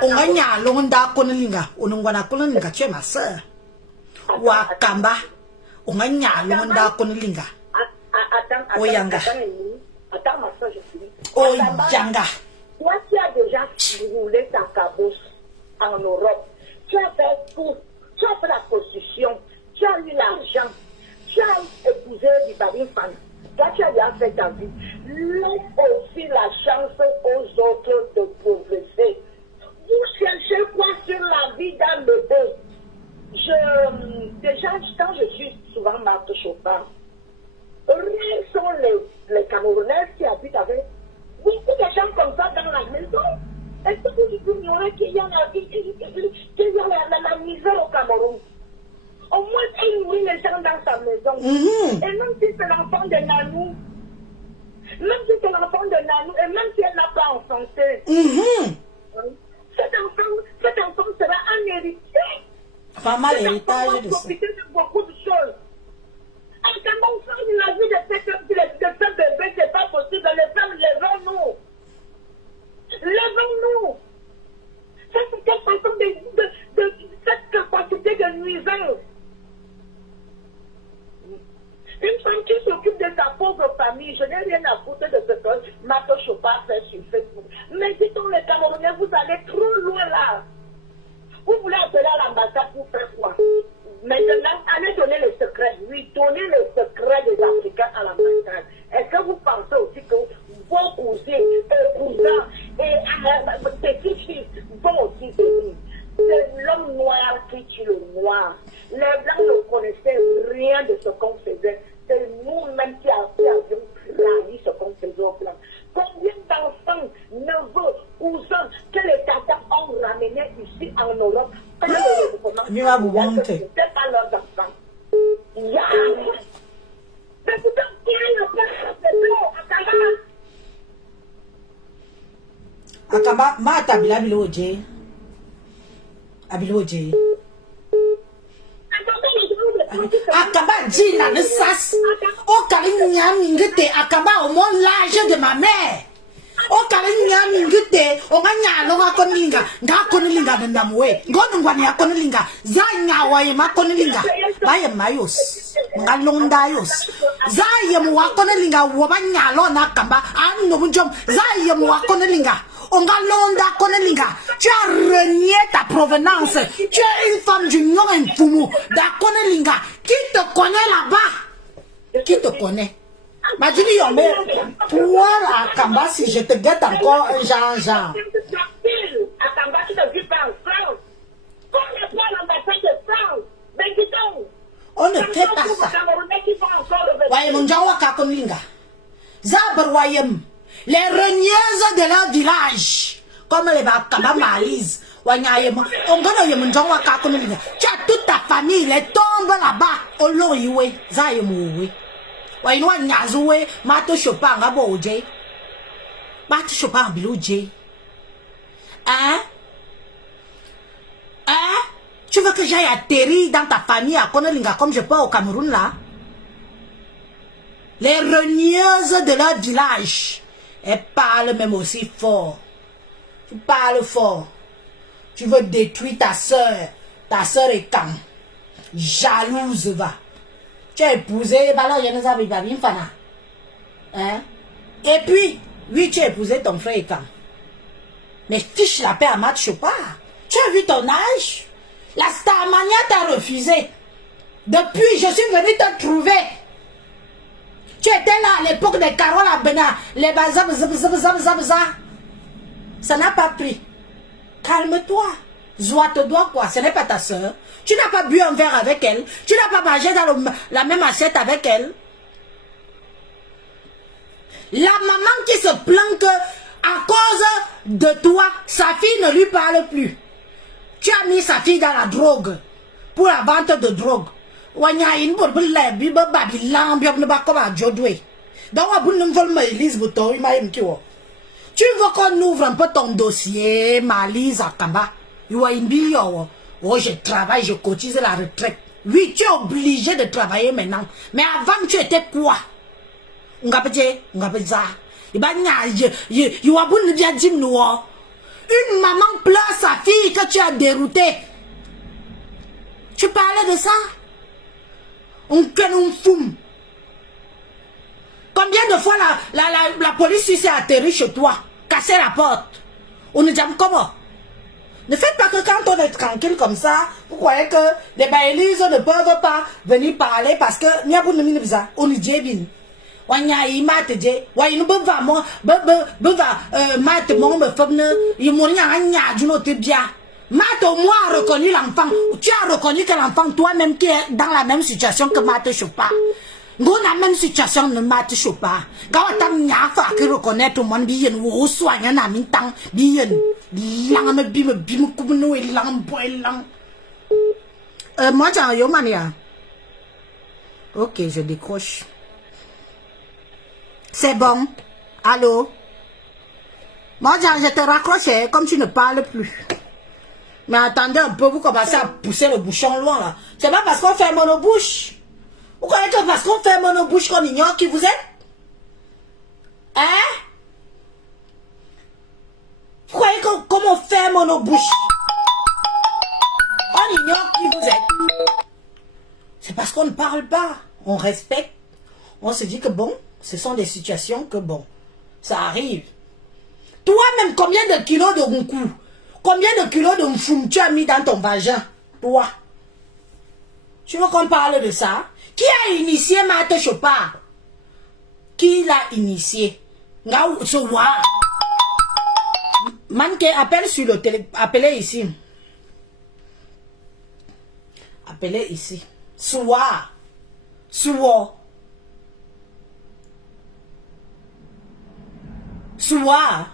unganya londa konelinga unungwana konelinga chema sir. Wakamba unganya londa konelinga. Oyanga. Oyanga. Toi qui as déjà roulé ta cabosse en Europe, tu as fait tout. Tu as fait la prostitution, tu as eu l'argent, tu as épousé du Babin Fan. Toi, tu as déjà fait ta vie. Laisse aussi la chance aux autres de progresser. Vous cherchez quoi sur la vie d'un bébé? Déjà, quand je suis souvent Marthe Chopin, rien sont les Camerounais qui habitent avec beaucoup de gens comme ça dans la maison. Est-ce que vous ignorez qu'il y a la misère au Cameroun? Au moins, elle nourrit les gens dans sa maison. Et même si c'est l'enfant de Nanou, et même si elle n'a pas enfanté, cet enfant sera un héritier. Pas mal héritage de ça. De beaucoup de choses. Et quand on fait la vie de ce bébé, c'est pas possible. Les femmes, levons-nous. Levons-nous. Ça, c'est quelle façon de cette capacité de nuisance. Une femme qui s'occupe de sa pauvre famille, je n'ai rien à foutre de ce que Marthe Chopard fait sur Facebook. Mais dites-on les Camerounais, vous allez trop loin là. Vous voulez appeler à l'ambassade pour faire quoi? Maintenant, allez donner les secrets. Oui, donnez les secrets des Africains à l'ambassade. Est-ce que vous pensez aussi que vos cousins et petits-fils vont aussi venir? C'est l'homme noir qui tue le noir. Les Blancs ne connaissaient rien de ce qu'on faisait. C'est nous-mêmes qui avions trahi ce qu'on faisait aux Blancs. Combien d'enfants, neveux, cousins que les Tatars ont ramenés ici en Europe par le regroupement, c'était pas leurs enfants. Mais pourtant, il y a le père de l'eau, Akamba, ma tabila biloje. Abiloje. Akamba jina ne sas. O kali nyam ngete akamba au moins l'âge de ma mère. O kalenya mingite, o ganya longa konelinga, nga konelinga ndamwe, ngonungwani ya konelinga, zanya waye ma konelinga, baye mayos, nga londa yos, zaye mu wa konelinga wabanya lona kamba, no munjom, zaye mu wa konelinga. On va londa konelinga. Tu as renié ta provenance. Tu es une femme du Nord et Fumu. Da konelinga. Qui te connaît là-bas? Qui te connaît? Ma dis yombe. Toi là, Kamba, si je te guette encore un genre. À Kamba, tu ne vis pas en France. Connais pas l'ambassade de France. Benguiton. On ne fait pas ça. Voyez mon jawa ka konelinga. Zabar wayem. Les renieuses de leur village, comme les Bakaba Malise, tu as toute ta famille, les tombes là-bas, au long ywe, Zayemoué. Wainwa Nyazoué, Mato Chopin, Rabo J. Mato Chopin, Bilou J. Hein? Hein? Tu veux que j'aille atterrir dans ta famille à Konelinga comme je peux au Cameroun là? Les renieuses de leur village. Elle parle même aussi fort. Tu parles fort. Tu veux détruire ta soeur. Ta soeur est quand? Jalouse va. Tu as épousé, hein? Et puis, oui, tu as épousé ton frère et quand? Mais fiche la paix à Mat Chopard. Tu as vu ton âge? La Starmania t'a refusé. Depuis, je suis venu te trouver. Tu étais là à l'époque des Caroles à Bénin, les bazab, ça n'a pas pris. Calme-toi. Zoua te doit quoi? Ce n'est pas ta soeur. Tu n'as pas bu un verre avec elle. Tu n'as pas mangé dans la même assiette avec elle. La maman qui se plaint que à cause de toi, sa fille ne lui parle plus. Tu as mis sa fille dans la drogue. Pour la vente de drogue. Donc, tu veux qu'on ouvre un peu ton dossier, Malise Akamba. Oh, je travaille, je cotise la retraite. Oui, tu es obligé de travailler maintenant. Mais avant, tu étais quoi? Une maman pleure sa fille que tu as déroutée. Tu parlais de ça? Combien de fois la police s'est atterrie chez toi, cassé la porte? On ne dit comment? Ne faites pas que quand on est tranquille comme ça, vous croyez que les baïlises ne peuvent pas venir parler parce que n'y a pas de bizarre. On est bien. Wanya imate je, wa inu beva mo, mate mo me femne, yimonia anya juno te bien. Mate au moins a reconnu l'enfant. Tu as reconnu que l'enfant, toi-même qui est dans la même situation que Mate Chopin. Dans la même situation de Mate Chopin. Quand on t'a mis à faire que reconnaître tout le monde, bien, ou soigner un ami temps, bien, l'âme bim, comme nous et l'âme, moi, j'ai un yomania. Ok, je décroche. C'est bon. Allô? Moi, je te raccroche comme tu ne parles plus. Mais attendez un peu, vous commencez à pousser le bouchon loin là. C'est pas parce qu'on fait monobouche. Vous croyez que parce qu'on fait monobouche qu'on ignore qui vous êtes? Hein? Vous croyez que comme on fait monobouche, on ignore qui vous êtes? C'est parce qu'on ne parle pas. On respecte. On se dit que bon, ce sont des situations que bon, ça arrive. Toi-même, combien de kilos de ronkou? Combien de kilos de mfoum tu as mis dans ton vagin? Toi. Tu veux qu'on parle de ça? Qui a initié Mate Chopard? Qui l'a initié? Ngaou Sowa. Manque, appelle sur le télé. Appelez ici. Appelez ici. Sowa. Sowa. Sowa.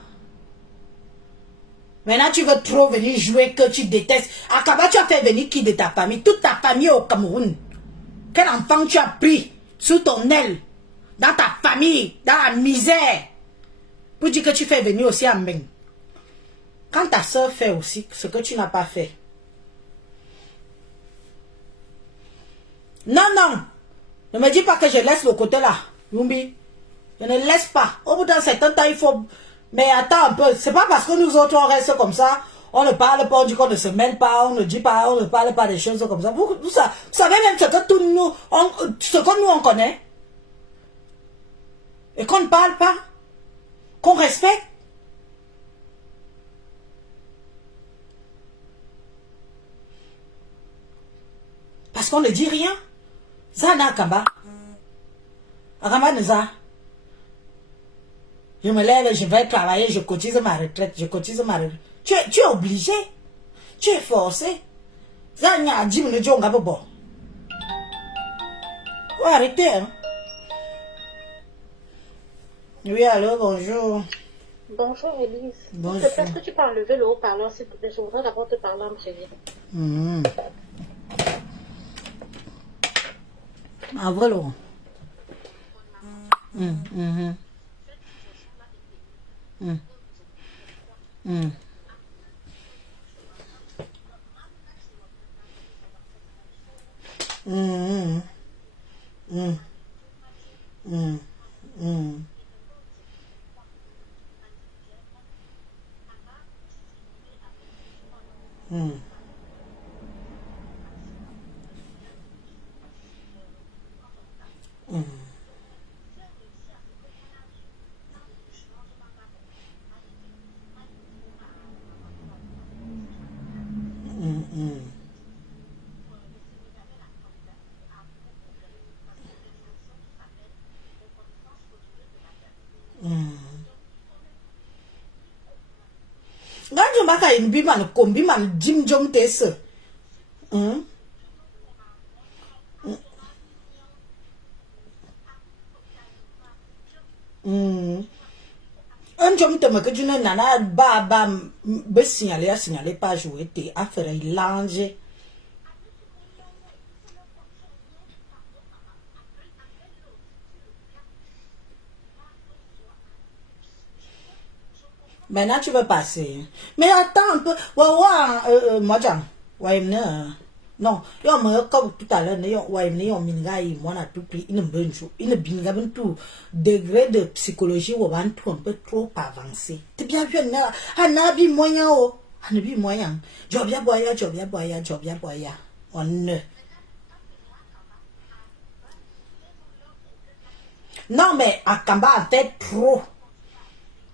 Maintenant, tu veux trop venir jouer que tu détestes. Akaba, tu as fait venir qui de ta famille? Toute ta famille au Cameroun. Quel enfant tu as pris sous ton aile? Dans ta famille, dans la misère. Pour dire que tu fais venir aussi à Mbeng. Quand ta soeur fait aussi ce que tu n'as pas fait. Non, non. Ne me dis pas que je laisse le côté là. Yumbi. Je ne laisse pas. Au bout d'un certain temps, il faut Mais attends un peu, c'est pas parce que nous autres on reste comme ça, on ne parle pas, on dit qu'on ne se mêle pas, on ne dit pas, on ne parle pas des choses comme ça. Vous savez même ce que nous on connaît. Et qu'on ne parle pas, qu'on respecte. Parce qu'on ne dit rien. Ça n'a Akamba. Akamba Neza. Je me lève, je vais travailler, je cotise ma retraite, Tu es obligé. Tu es forcé. Ça n'y a 10 minutes, on va bon. Faut arrêter, hein. Oui, allô, bonjour. Bonjour, Élise. Bonjour. Est-ce que tu peux enlever le haut-parleur, s'il te plaît? Je voudrais d'abord te parler en chérie. Ah, voilà. Ganjo maka in biman kombi man jim jom tese. Un jom te me que tu n'as nana ba be signaler pas jouer te affaire il lange. Maintenant, tu veux passer. Mais attends un peu. Moi, non, comme tout à l'heure, tout degré de psychologie ou un peu trop avancé. T'es bien vu, un habit moyen, un habit moyen. Jobia boya. On ne. Non, mais Akamba en fait trop.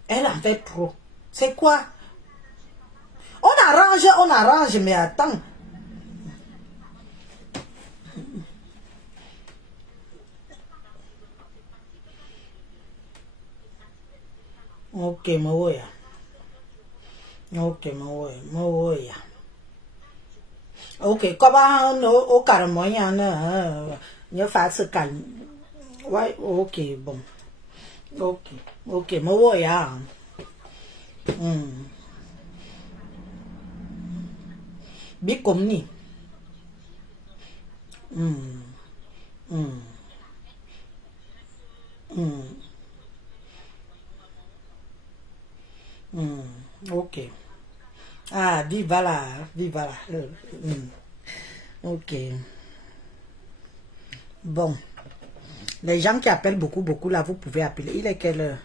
Elle en fait trop. C'est quoi? On arrange, mais attends. Ok, Mawoya. Ok, comment au caramoyan, ne fasse calme. Ouais, ok, bon. Ok, Mawoya. Bikomni. Ok. Ah, viva là. Ok. Bon. Les gens qui appellent beaucoup là, vous pouvez appeler. Il est quelle heure?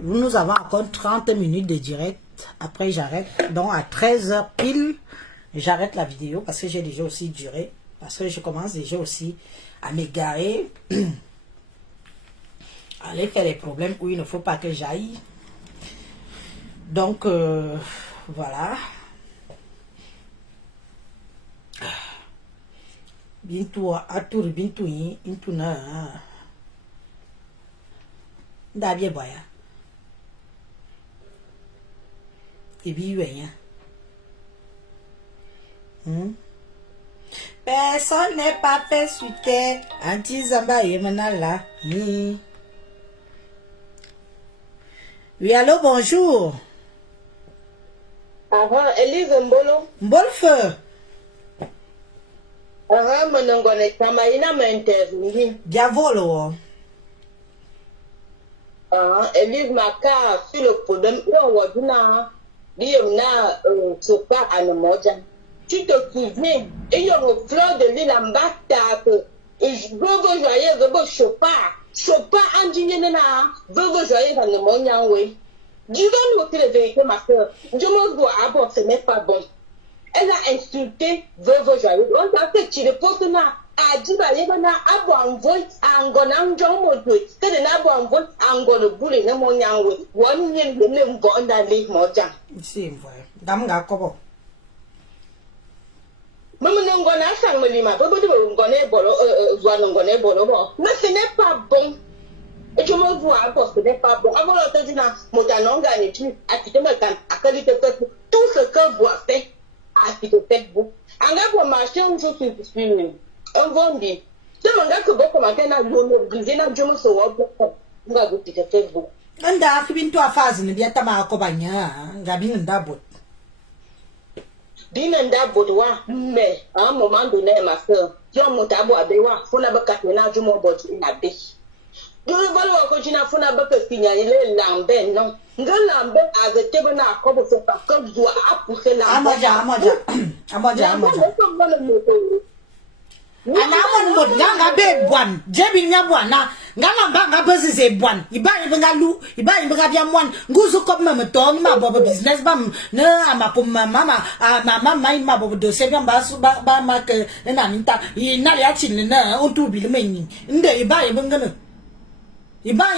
Nous avons encore 30 minutes de direct. Après, j'arrête. Donc, à 13h pile, j'arrête la vidéo parce que j'ai déjà aussi duré. Parce que je commence déjà aussi à m'égarer. Aller faire les problèmes où il ne faut pas que j'aille. Donc, voilà. Bintou, Atour, Bintou, Intouna. Dabie Boya. Et bien, personne n'est pas fait sur terre. Anti-Zamba et Manala. Oui, allô, bonjour. Élise Mbolo. Mbolfeu. Monongone Kamaina m'a intervenu. Diavolo. Élise Maka sur le problème où on voit bien. Diomna Sopa à nos mojas. Tu te souviens, et il y a une fleur de l'île en bas, je veux joyeux, je veux Chopa, Chopa, Anjinena, je veux joyeux dans le monde, oui. Disons-nous aussi les vérités, ma soeur. Je me dois abord, ce n'est pas bon. Elle a insulté Veuve Joyeuse. On a fait tirer pour que na a dit bah il va na abo envoyer angona njomo do. Que de na abo envoyer angona boule na mo nyawe. Wonu nyen de ne mbo nda le mo jam. C'est vrai. Dam ga kobo. Maman ngona sang me lima. Bobo de ngona e bolo ngona e bolo bo. Mais ce n'est pas bon. Et je me vois parce que ce n'est pas bon. Avant l'autre dit na motanonga et tu a quitté ma can a qualité tout ce que vous fait. A quitté Facebook. Anga pour marcher un jour sur le on vend. C'est mon gars que beaucoup matin na jono brisé na jomo so wa nga go quitté Facebook. Anda akibin to afazi ni biata ma ko banya ngabi ndabot. Bien ndabot wa mais à un moment donné ma soeur, yo motabo abewa fona bakate na jomo bot na be. Je veux voir que tu n'as pas que signaler l'ambé, non. Je l'ambé avec tes bonnes accords pour faire que je dois pousser l'ambé. Amaja. Anamon mod nga be bwan, jebi nya bwana, nga nga bezeze bwan. Iba nga bia mwan, nguzu kop me to ma bobo business bam na ama pom mama ma bobo do se ba ma ke na ninta. Ina ya chin na on tu bi le menyi. Nde iba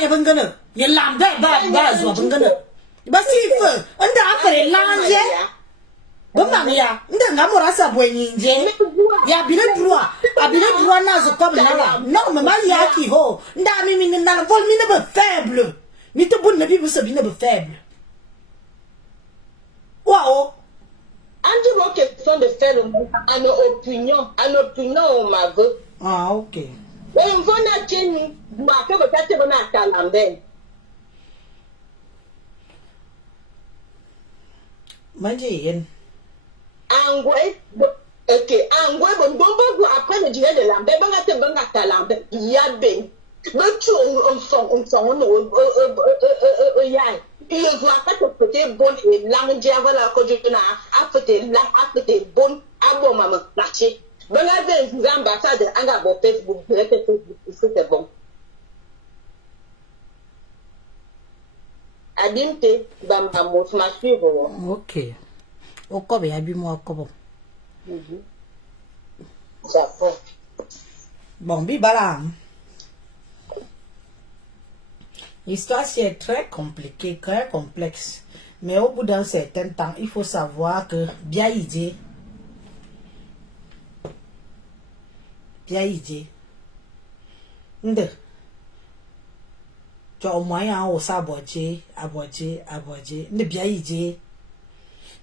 bengana ye lambe ba zo bengana ba sife anda akare lanje bamba ya nda ngamora sa bwenye ya bile droit na zo comme na non mama ya ki ho nda mi na vol mi ne be faible ni to bonne bi se bi ne be faible wow Andy Rock est question de faire une opinion on m'a vu. Ah ok. On va na cheni ma ke ba tate ba na kalambe. Maji Angwe angwe bon bon après le dire de lambe ba ngate ba ngata lambe ya ben. Me tu on son no ya. Il voit pas que peut-être bon et langue voilà que je na a bon abo mama marché. Bon avec les ambassades anga bo Facebook c'est bon. Abimte bamba mo ma suivre. Ok. Okobe abimo akobo. Japon. Bon bibala. L'histoire c'est très compliquée, très complexe. Mais au bout d'un certain temps, il faut savoir que bien idée. Nde. Tu as moyen au sabotier, nde bien idée.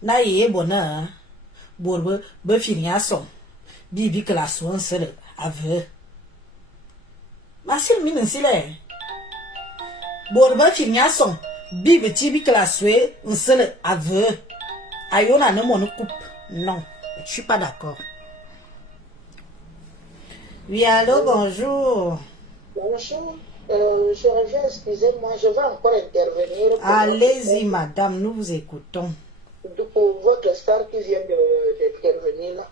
Na ye bonheur. Bourbe, be finir son. Bibi que la soin seule, aveu. Ma s'il mine s'il Bourbe finir son. Bibi tibi que la souhait, un seul aveu. Ayona ne mon coupe. Non, je suis pas d'accord. Oui, allô, bonjour. Bonjour. Je reviens, excusez-moi, je vais encore intervenir. Allez-y, madame, nous vous écoutons. Pour votre star qui vient d'intervenir là.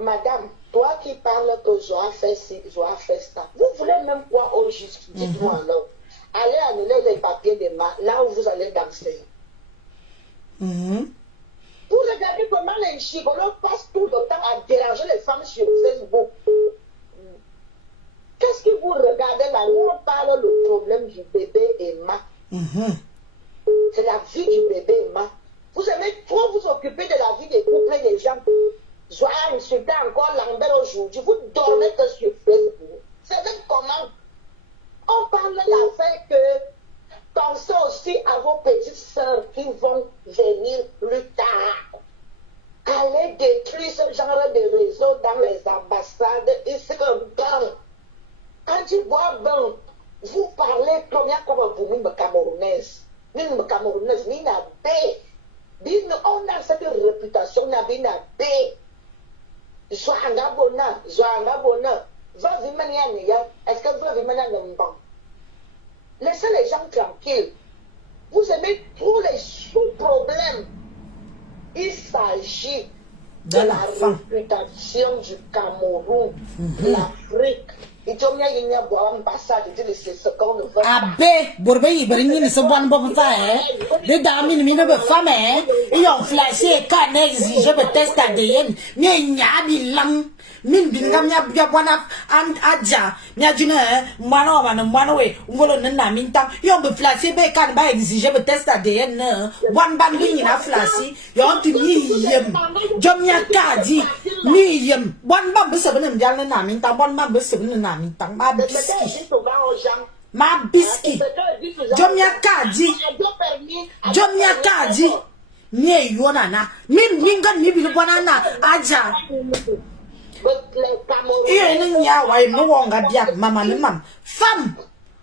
Madame, toi qui parles que Zoa fait ci, Zoa fait ça, vous voulez même quoi au juste? Dites-moi alors. Allez annuler les papiers de là où vous allez danser. Vous regardez comment les gigolos passent tout le temps à déranger les femmes sur Facebook. Qu'est-ce que vous regardez là? Nous on parle le problème du bébé Emma. C'est la vie du bébé Emma. Vous aimez trop vous occuper de la vie des couples et des gens. Soit insulté encore Lambert aujourd'hui. Vous dormez que sur Facebook. C'est comment? On parle de l'affaire que pensez aussi à vos petites sœurs qui vont venir plus tard. Allez détruire ce genre de réseau dans les ambassades. Et c'est comme bon. Quand tu vois bon, vous parlez première comme vous, même Camerounaise. Même Camerounaise, mais n'a bé. On a cette réputation, n'a bé, n'a bé. Joanga bona. Va vimania, est-ce que va vimania n'embang? Laissez les gens tranquilles. Vous aimez tous les sous-problèmes. Il s'agit de la réputation du Cameroun, l'Afrique. Et tu il y a boire un passage, c'est ce qu'on ne veut pas. Abbé, Bourbeil, Brigny, ce bon bon hein. Les dames, ils ne femme, hein. Ils ont flashé, canais, je me teste ADN. Mais il y a bilan. Min bingam ya bwana aja nya jina mwana wana mwana we ngolo na minta yo be flashé be kan ba exiger be test ADN wan ban ni na flashé yo tu ni yem jom ya kaji ni yem wan ba be se be na na minta wan ba be se be na minta ma biski ma biski jom ya kaji ni yo na min gan ni bi bwana na aja iyo ni nya wa no wonga dia mama ni mam fam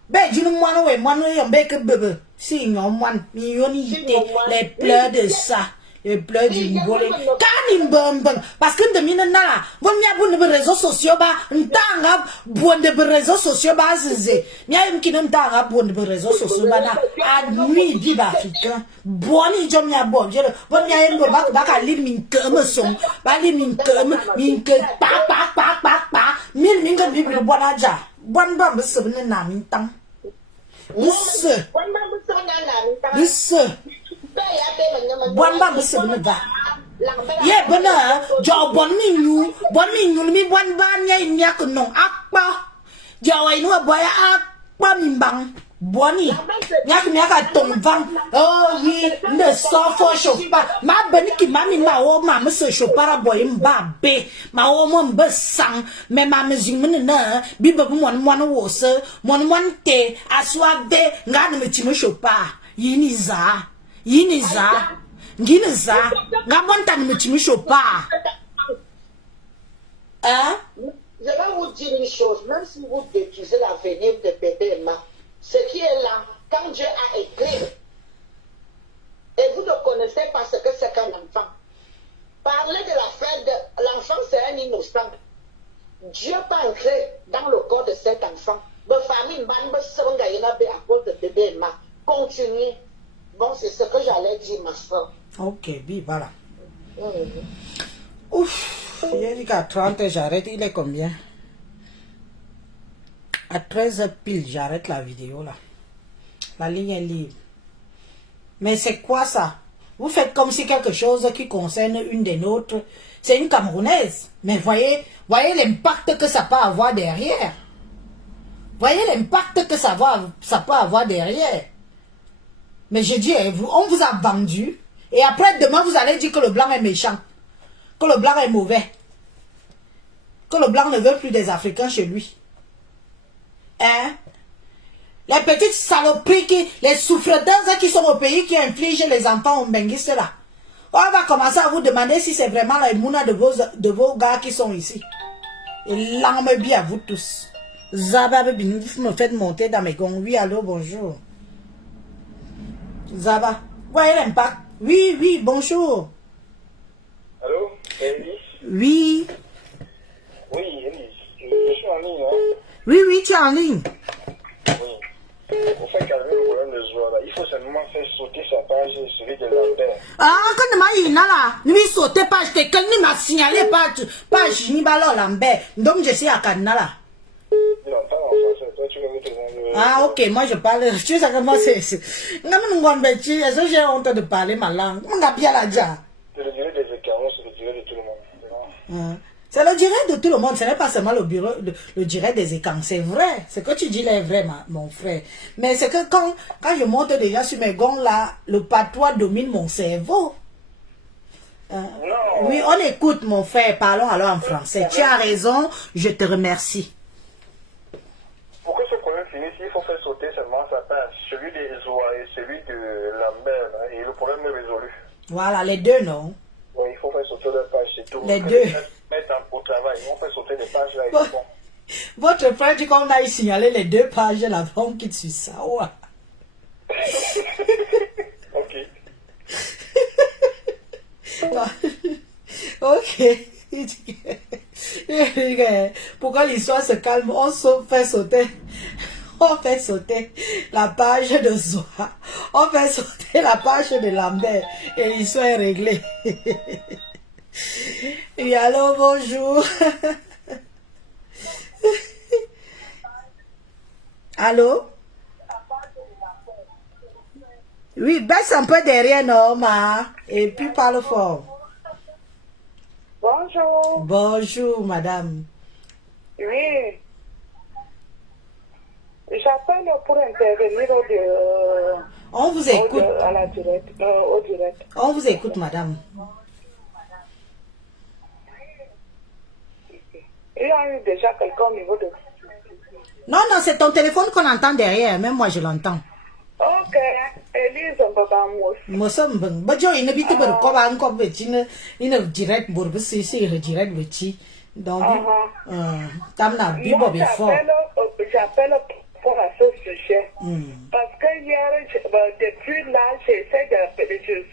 be jinu mwana we mwana yo be ke bebe si no mwan mi yo ni te les pleurs de ça les pleurs du bolé kanim bambang parce que de mina na bon nya bon de réseaux sociaux ba ntanga bon de réseaux sociaux ba zeze nya im kinu ntanga bon de réseaux sociaux ba na a nuit di ba africain boni jom nya bon je bon nya im ba ka li min keme son ba li min ke pa min ga bi bi bon aja bon ba be se na min tang Lisse bon ba be se ba ye bana jo bon mi ñu mi bon ba nya ko non akpa jawa inu boya akpa mi bang boni nyaka ton vang oh oui ne so fo chauffe pas ma beni ki mami ma o ma me se chauffe para boy mbabe ma o mo mbe sang me ma me jimne na bi be mon wo se mon te aswabe nga ne me ti me chauffe pas yini za nga bon tan me ti me chauffe pas hein. Je vais vous dire une chose, même si vous détruisez l'avenir de bébé Emma, ce qui est là, quand Dieu a écrit, et vous ne connaissez pas ce que c'est qu'un enfant. Parler de l'affaire de l'enfant, c'est un innocent. Dieu peut entrer dans le corps de cet enfant. À cause de bébé Emma. Continuez. Bon, c'est ce que j'allais dire, ma soeur. Ok, bi, voilà. Ouf. Il dit qu'à 30 j'arrête, il est combien? À 13 pile, j'arrête la vidéo là. La ligne est libre. Mais c'est quoi ça? Vous faites comme si quelque chose qui concerne une des nôtres. C'est une Camerounaise. Mais voyez l'impact que ça peut avoir derrière. Voyez l'impact que ça peut avoir derrière. Mais je dis, on vous a vendu. Et après, demain, vous allez dire que le blanc est méchant. Que le blanc est mauvais. Que le blanc ne veut plus des Africains chez lui. Hein? Les petites saloperies, les souffreteuses qui sont au pays, qui infligent les enfants aux benguistes là. On va commencer à vous demander si c'est vraiment la mouna de vos gars qui sont ici. Et l'arme bien à vous tous. Zaba, vous me faites monter dans mes gonds. Oui, allô, bonjour. Zaba, voyez l'impact. Oui, bonjour. Allô, Elise? Oui. Oui, Elise, je suis en ligne, hein? Oui, tu es en ligne. Oui. Pour faire calmer le problème de Zoa, il faut seulement faire sauter sa page, celui de Lambert. Ah, quand il y a là, lui sauter page, quelqu'un m'a signalé page, ni ballon Lambert. Donc je suis à Canada. Il entend en français, toi tu veux que tout le monde... Ah, ok, moi je parle, tu sais que moi c'est... Est-ce que j'ai honte de parler ma langue? On a bien la déjà. C'est le durée des écarts, c'est le durée de tout le monde. C'est le durée de tout le monde, ce n'est pas seulement le durée des écarts, c'est vrai. Ce que tu dis là est vrai, mon frère. Mais c'est que quand je monte déjà sur mes gonds là, le patois domine mon cerveau. Oui, on écoute mon frère, parlons alors en français. Tu as raison, je te remercie. Pour que ce problème finisse, il faut faire sauter seulement sa page, celui des Zoa et celui de Lambert, hein, et le problème est résolu. Voilà, les deux, non? Oui, il faut faire sauter la page, c'est tout. Les deux. Mettre au travail, on fait sauter les pages là, ils font. Votre frère dit qu'on a signalé les deux pages là, on quitte sur ça. Ouais. Ok. Pourquoi l'histoire se calme? On fait sauter la page de Zoa. On fait sauter la page de Lambert. Et l'histoire est réglée. Et allô, bonjour. Allô? Oui, baisse un peu derrière, Norma. Et puis parle fort. Bonjour. Bonjour, madame. Oui. J'appelle pour intervenir On vous écoute. à la direct, au direct. On vous écoute, madame. Il y a eu déjà quelqu'un au niveau de... Non, non, c'est ton téléphone qu'on entend derrière. Même moi, je l'entends. Ok. Elise Mbabamos. Moi, ça me bon. Bah, il ne vit pas de quoi encore, mais il ne direct, bourbe, c'est direct, le chi. Donc, t'as un bibo fort. J'appelle pour à ce sujet. Parce que hier, depuis là, je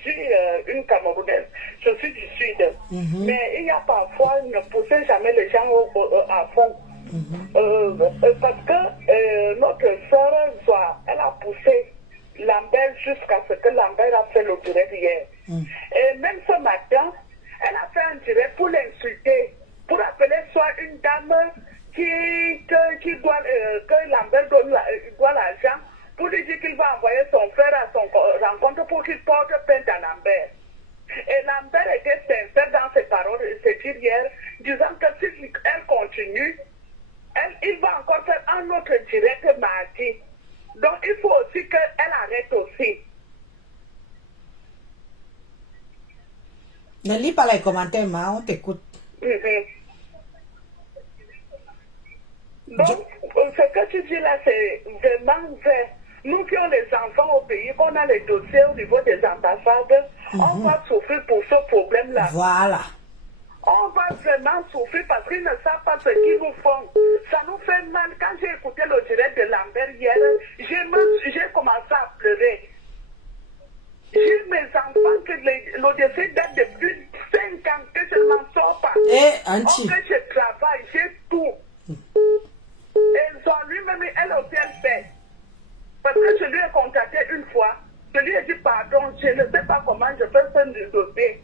suis une Camerounaise. Je suis du Sud. Mais il y a parfois, ne poussez jamais les gens à fond. Parce que notre soeur, elle a poussé Lambert jusqu'à ce que Lambert a fait le direct hier. Et même ce matin, elle a fait un direct pour l'insulter, pour appeler soit une dame qui doit, que Lambert doit l'argent, pour lui dire qu'il va envoyer son frère à son rencontre pour qu'il porte plainte à Lambert. Et Lambert était sincère dans ses paroles, ses dires hier, disant que si elle continue, il va encore faire un autre direct mardi. Donc il faut aussi qu'elle arrête aussi. Ne lis pas les commentaires, mais on t'écoute. Donc, ce que tu dis là, c'est vraiment vrai. Nous qui avons les enfants au pays, qu'on a les dossiers au niveau des ambassades, on va souffrir pour ce problème-là. Voilà. On va vraiment souffrir parce qu'ils ne savent pas ce qu'ils nous font. Ça nous fait mal. Quand j'ai écouté le direct de Lambert hier, j'ai commencé à pleurer. J'ai mes enfants que le dossier date depuis 5 ans que je ne m'en sors pas. Que je travaille, j'ai tout. Et lui-même, elle aussi, elle fait. Parce que je lui ai contacté une fois. Je lui ai dit pardon, je ne sais pas comment je peux faire le dossier.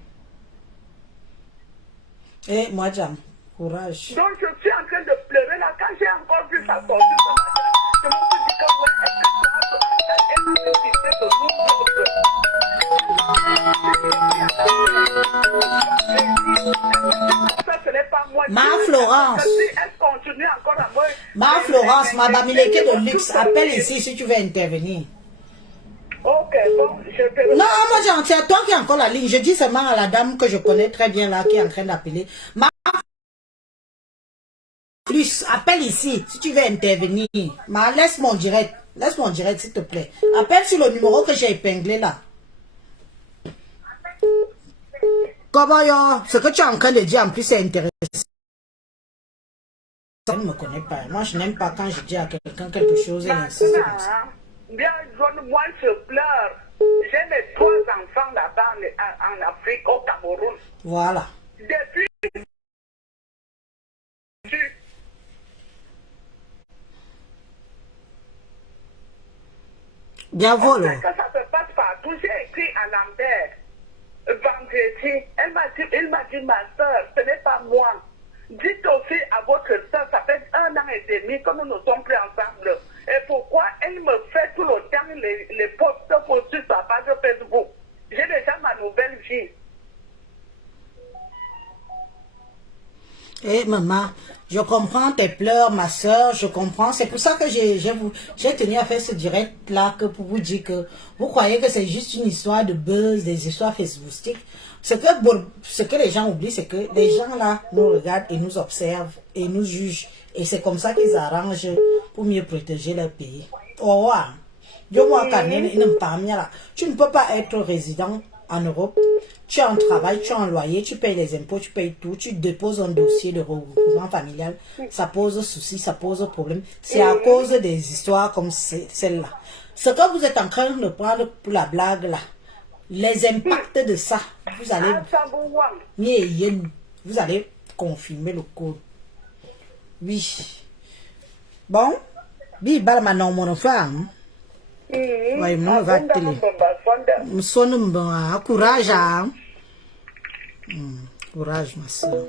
Moi, j'aime. Courage. Donc, je suis en train de pleurer là. Quand j'ai encore vu sa sortie ce matin, je me suis dit que ça, ce n'est pas moi. Ma Florence. Elle continue encore à moi. Ma Florence, madame, il est que de luxe. Appelle ici si tu veux intervenir. Ok, bon, je te... Non, moi, c'est toi qui as encore la ligne. Je dis seulement à la dame que je connais très bien là, qui est en train d'appeler. Ma plus, appelle ici si tu veux intervenir. Mais laisse mon direct, s'il te plaît. Appelle sur le numéro que j'ai épinglé là. Comment yo? Ce que tu es en train de dire en plus c'est intéressant. Ça ne me connaît pas. Moi, je n'aime pas quand je dis à quelqu'un quelque chose et insiste comme ça. Bien, moi, je pleure. J'ai mes 3 enfants là-bas en Afrique, au Cameroun. Voilà. Depuis... Bien voilà. Ça se passe partout. J'ai écrit à Lambert vendredi. Il m'a dit, ma soeur, ce n'est pas moi. Dites aussi à votre soeur, ça fait 1 an et demi que nous ne sommes plus ensemble. Et pourquoi elle me fait tout le temps les posts pour sur sa page Facebook? J'ai déjà ma nouvelle vie. Maman, je comprends tes pleurs, ma soeur, je comprends. C'est pour ça que j'ai tenu à faire ce direct-là, que pour vous dire que vous croyez que c'est juste une histoire de buzz, des histoires facebookiques. Ce que les gens oublient, c'est que les gens là nous regardent et nous observent et nous jugent. Et c'est comme ça qu'ils arrangent pour mieux protéger leur pays. Oh, tu ne peux pas être résident en Europe. Tu as un travail, tu as un loyer, tu payes les impôts, tu payes tout, tu déposes un dossier de regroupement familial, ça pose souci, ça pose problème. C'est à cause des histoires comme celle-là. Ce que vous êtes en train de prendre pour la blague là, les impacts de ça, vous allez confirmer le code. Oui. Bon, mon femme. Oui, non, va télé. Courage, hein? Courage, ma soeur.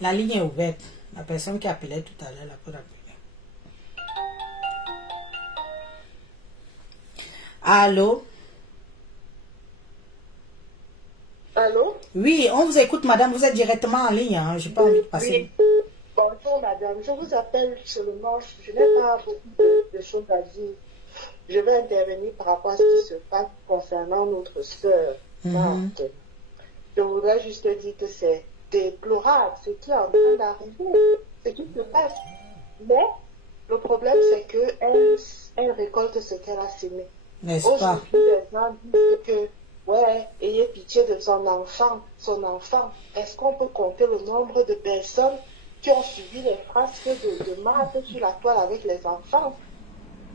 La ligne est ouverte. La personne qui appelait tout à l'heure, la peut appeler. Allô? Allô? Oui, on vous écoute, madame. Vous êtes directement en ligne. Hein. Je n'ai pas envie de passer. Oui. Bonjour, madame. Je vous appelle seulement. Je n'ai pas beaucoup de choses à dire. Je vais intervenir par rapport à ce qui se passe concernant notre sœur, Marthe. Je voudrais juste dire que c'est déplorable ce qui est en train d'arriver, ce qui se passe. Mais le problème, c'est qu'elle elle récolte ce qu'elle a semé. N'est-ce pas? Aujourd'hui, les gens disent que, ouais, ayez pitié de son enfant. Son enfant, est-ce qu'on peut compter le nombre de personnes qui ont suivi les frasques de Marthe sur la toile avec les enfants?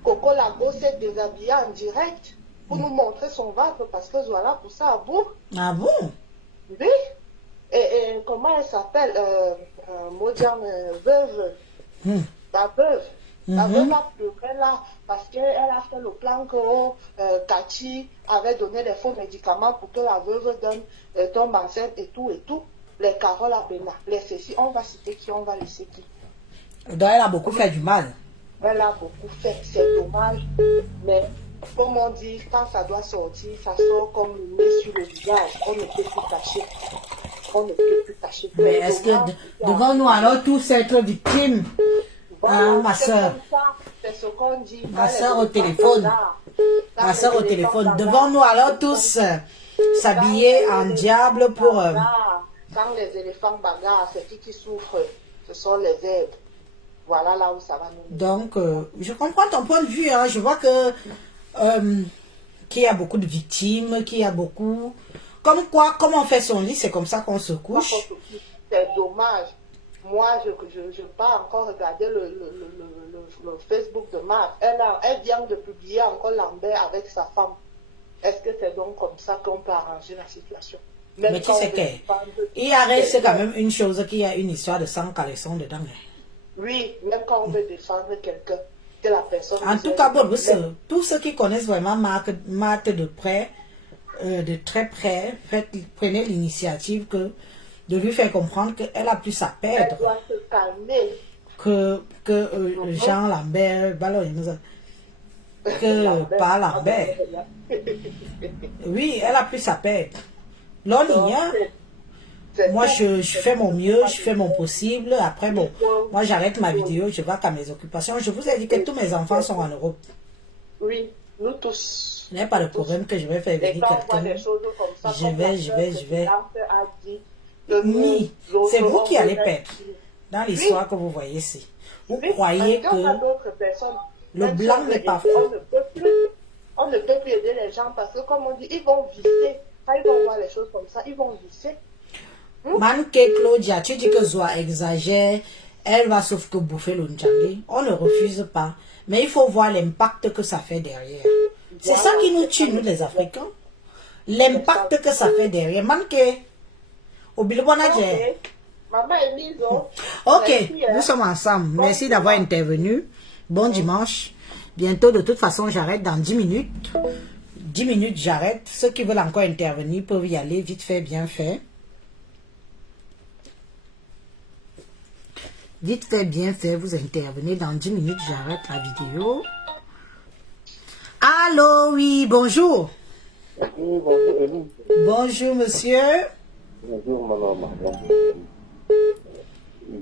Coco Lago s'est déshabillé en direct pour nous montrer son ventre parce que voilà, pour ça, à bout. Ah bon? Oui. Et comment elle s'appelle? Modiane veuve. La veuve. La veuve a pleuré là parce qu'elle a fait le plan que Cathy avait donné des faux médicaments pour que la veuve donne tombe enceinte et tout et tout. Les Carole Abena, les ceci, on va citer qui, on va laisser qui. Donc elle a beaucoup fait du mal. Elle a beaucoup fait, c'est dommage. Mais comme on dit, quand ça doit sortir, ça sort comme le nez sur le visage. On ne peut plus cacher. On ne peut plus cacher. Mais est-ce que devons-nous alors tous être victimes? Hein, ma soeur. C'est ce qu'on dit. Ma soeur au téléphone. Ma soeur au téléphone. Devons-nous alors tous s'habiller en diable pour... Quand les éléphants bagarrent, c'est qui souffre? Ce sont les zèbres. Voilà là où ça va nous... Donc, je comprends ton point de vue. Hein. Je vois que qu'il y a beaucoup de victimes, qu'il y a beaucoup... Comme quoi, comme on fait son lit, c'est comme ça qu'on se couche. C'est dommage. Moi, je pas encore regarder le Facebook de Marthe. Elle vient de publier encore Lambert avec sa femme. Est-ce que c'est donc comme ça qu'on peut arranger la situation? Même mais tu sais qu'il arrête, c'est quand même une chose qu'il y a une histoire de sang caleçon dedans. Oui, même quand on veut défendre quelqu'un, que la personne... En tout cas, bon, tous ceux qui connaissent vraiment Marthe de près, de très près, prenez l'initiative de lui faire comprendre qu'elle a plus à perdre. Elle doit se calmer. Que Jean Lambert, que pas Lambert. Oui, elle a plus à perdre. L'on y a. Moi, je fais mon mieux, je fais mon possible. Après, bon, moi, j'arrête ma vidéo, je vais à mes occupations. Je vous ai dit que tous mes enfants sont en Europe. Oui, nous tous. Il n'y a pas de problème que je vais faire venir quelqu'un. Je vais. Oui, c'est vous qui allez perdre dans l'histoire que vous voyez ici. Vous croyez que le blanc n'est pas faux. On ne peut plus aider les gens parce que, comme on dit, ils vont visser. Quand ils vont voir les choses comme ça, ils vont visser. Manque Claudia, tu dis que Zoa exagère, elle va sauf que bouffer le Ndjangi. On ne refuse pas. Mais il faut voir l'impact que ça fait derrière. C'est ça qui nous tue, nous les Africains. L'impact que ça fait derrière. Manque. Ok, nous sommes ensemble. Merci d'avoir intervenu. Bon dimanche. Bientôt, de toute façon, j'arrête dans 10 minutes. 10 minutes, j'arrête. Ceux qui veulent encore intervenir peuvent y aller. Vite fait, bien fait. Vite fait, bien fait. Vous intervenez dans 10 minutes. J'arrête la vidéo. Allô, oui, bonjour. Oui, bonjour, Élie. Bonjour, monsieur. Bonjour, maman.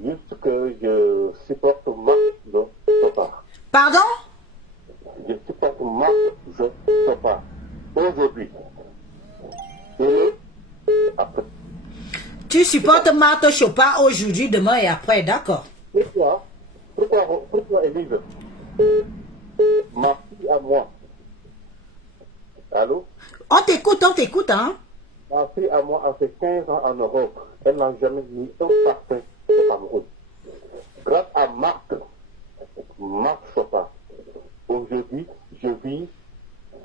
Juste que je supporte Marc de Sopa. Pardon? Je supporte Marc de Sopa. Aujourd'hui. Et après. Tu supportes Marthe Chopin aujourd'hui, demain et après, d'accord? Pourquoi Élise? Ma fille à moi. Allô? On t'écoute, hein? Ma fille à moi a fait 15 ans en Europe. Elle n'a jamais mis un parfum de Cameroun. Grâce à Marc Chopin, aujourd'hui, je vis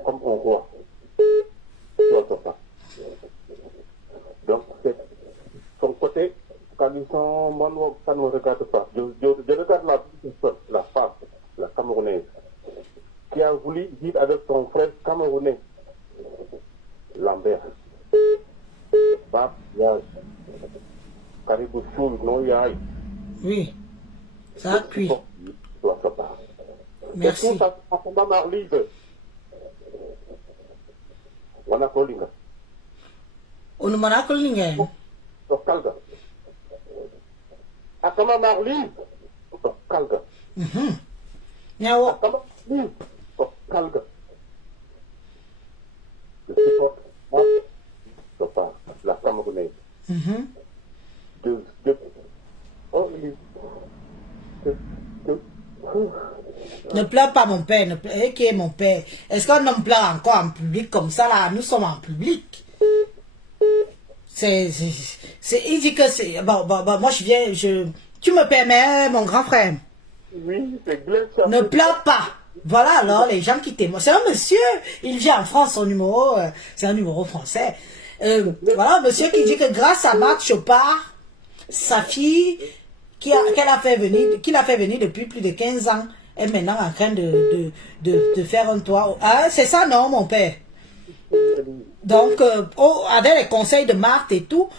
comme un roi. Donc, c'est son côté, quand ils sont moi, ça ne me regarde pas. Je regarde la femme, la Camerounaise, qui a voulu vivre avec son frère camerounais, Lambert. Bab, Yaj, Caribou Choul, no Yaj. Oui. Ça a cuit. Merci. On m'a appelé. Akama Marlene, Kalga. Nyawo. Akama Marlene, Kalga. Je supporte la Camerounaise. Ne pleure pas mon père, qui est mon père. Est-ce qu'un homme pleure encore en public comme ça là? Nous sommes en public. Il dit que c'est... Bon, moi je viens, tu me permets, mon grand frère? Oui, c'est Glenn. Ne pleure pas. Voilà alors les gens qui témoignent. C'est un monsieur, il vient en France, son numéro, c'est un numéro français. Voilà un monsieur qui dit que grâce à Marthe Chopard, sa fille, qu'il a fait venir depuis plus de 15 ans, est maintenant en train de faire un toit. Ah, c'est ça non mon père? Donc, avec les conseils de Marthe et tout,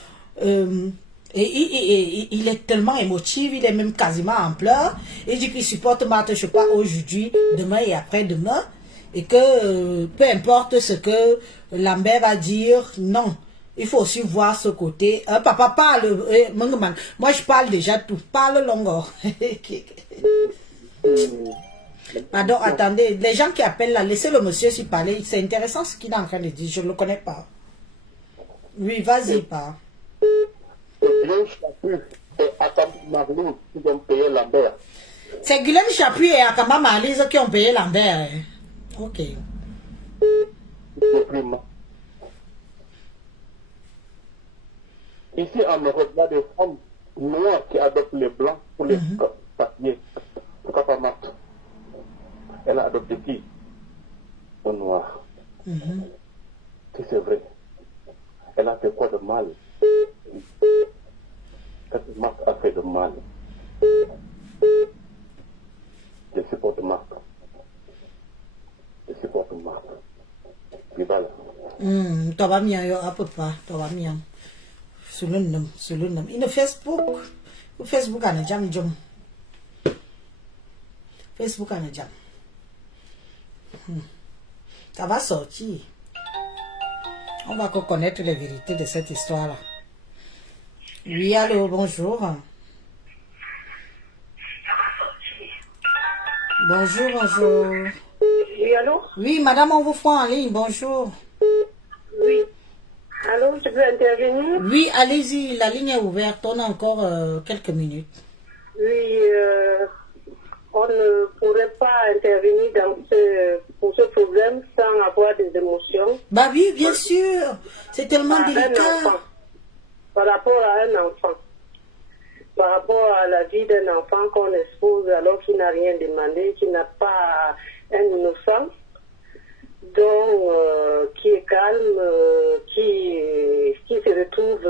il est tellement émotif, il est même quasiment en pleurs. Il dit qu'il supporte Marthe Chopard aujourd'hui, demain et après-demain. Et que peu importe ce que Lambert va dire, non. Il faut aussi voir ce côté. Papa parle, moi je parle déjà tout. Parle longo. Pardon, attendez, les gens qui appellent là, laissez le monsieur s'y parler. C'est intéressant ce qu'il est en train de dire, je ne le connais pas. Oui, vas-y, pas. C'est Guylaine Chapuis et Akama Marlise qui ont payé Lambert. Ok. Ici en Europe, il y a des femmes noires qui adoptent les blancs pour les papiers. Papa Marthe. Elle a adopté qui? Un noir. Si c'est vrai. Elle a fait quoi de mal? Qu'est-ce que Marthe a fait de mal? Je supporte Marthe. Je supporte Marthe. Viva là. Tu vas bien, à peu près. Tu vas bien. Sur le nom. Il ne Facebook. Facebook a jam. Facebook a jam. Ça va sortir. On va connaître les vérités de cette histoire-là. Oui, allô, bonjour. Bonjour. Oui, allô? Oui, madame, on vous voit en ligne, bonjour. Oui. Allô, je peux intervenir? Oui, allez-y, la ligne est ouverte, on a encore quelques minutes. Oui, on ne pourrait pas intervenir pour ce problème sans avoir des émotions. Bah oui, bien sûr, c'est tellement délicat. Par rapport à un enfant. Par rapport à la vie d'un enfant qu'on expose alors qu'il n'a rien demandé, qu'il n'a pas un innocent, donc qui est calme, qui se retrouve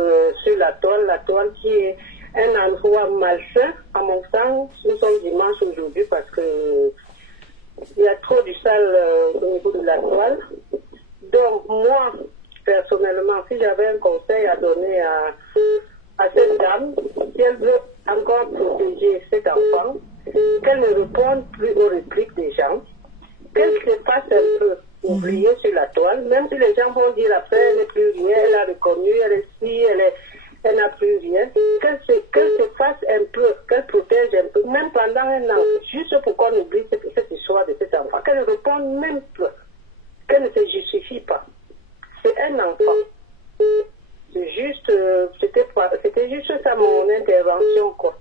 sur la toile qui est un endroit malsain, à mon sens. Nous sommes dimanche aujourd'hui parce que il y a trop du sale au niveau de la toile. Donc moi, personnellement, si j'avais un conseil à donner à cette dame, si elle veut encore protéger cet enfant, qu'elle ne réponde plus aux répliques des gens, qu'elle se fasse un peu oublier sur la toile, même si les gens vont dire après, elle n'est plus rien, elle a reconnu, elle est si, elle n'a plus rien, qu'elle se fasse un peu, qu'elle protège un peu, même pendant un an, juste pour qu'on oublie cette histoire de cet enfant, qu'elle ne réponde même plus, qu'elle ne se justifie pas. C'est un enfant. C'est juste, c'était juste ça mon intervention, quoi.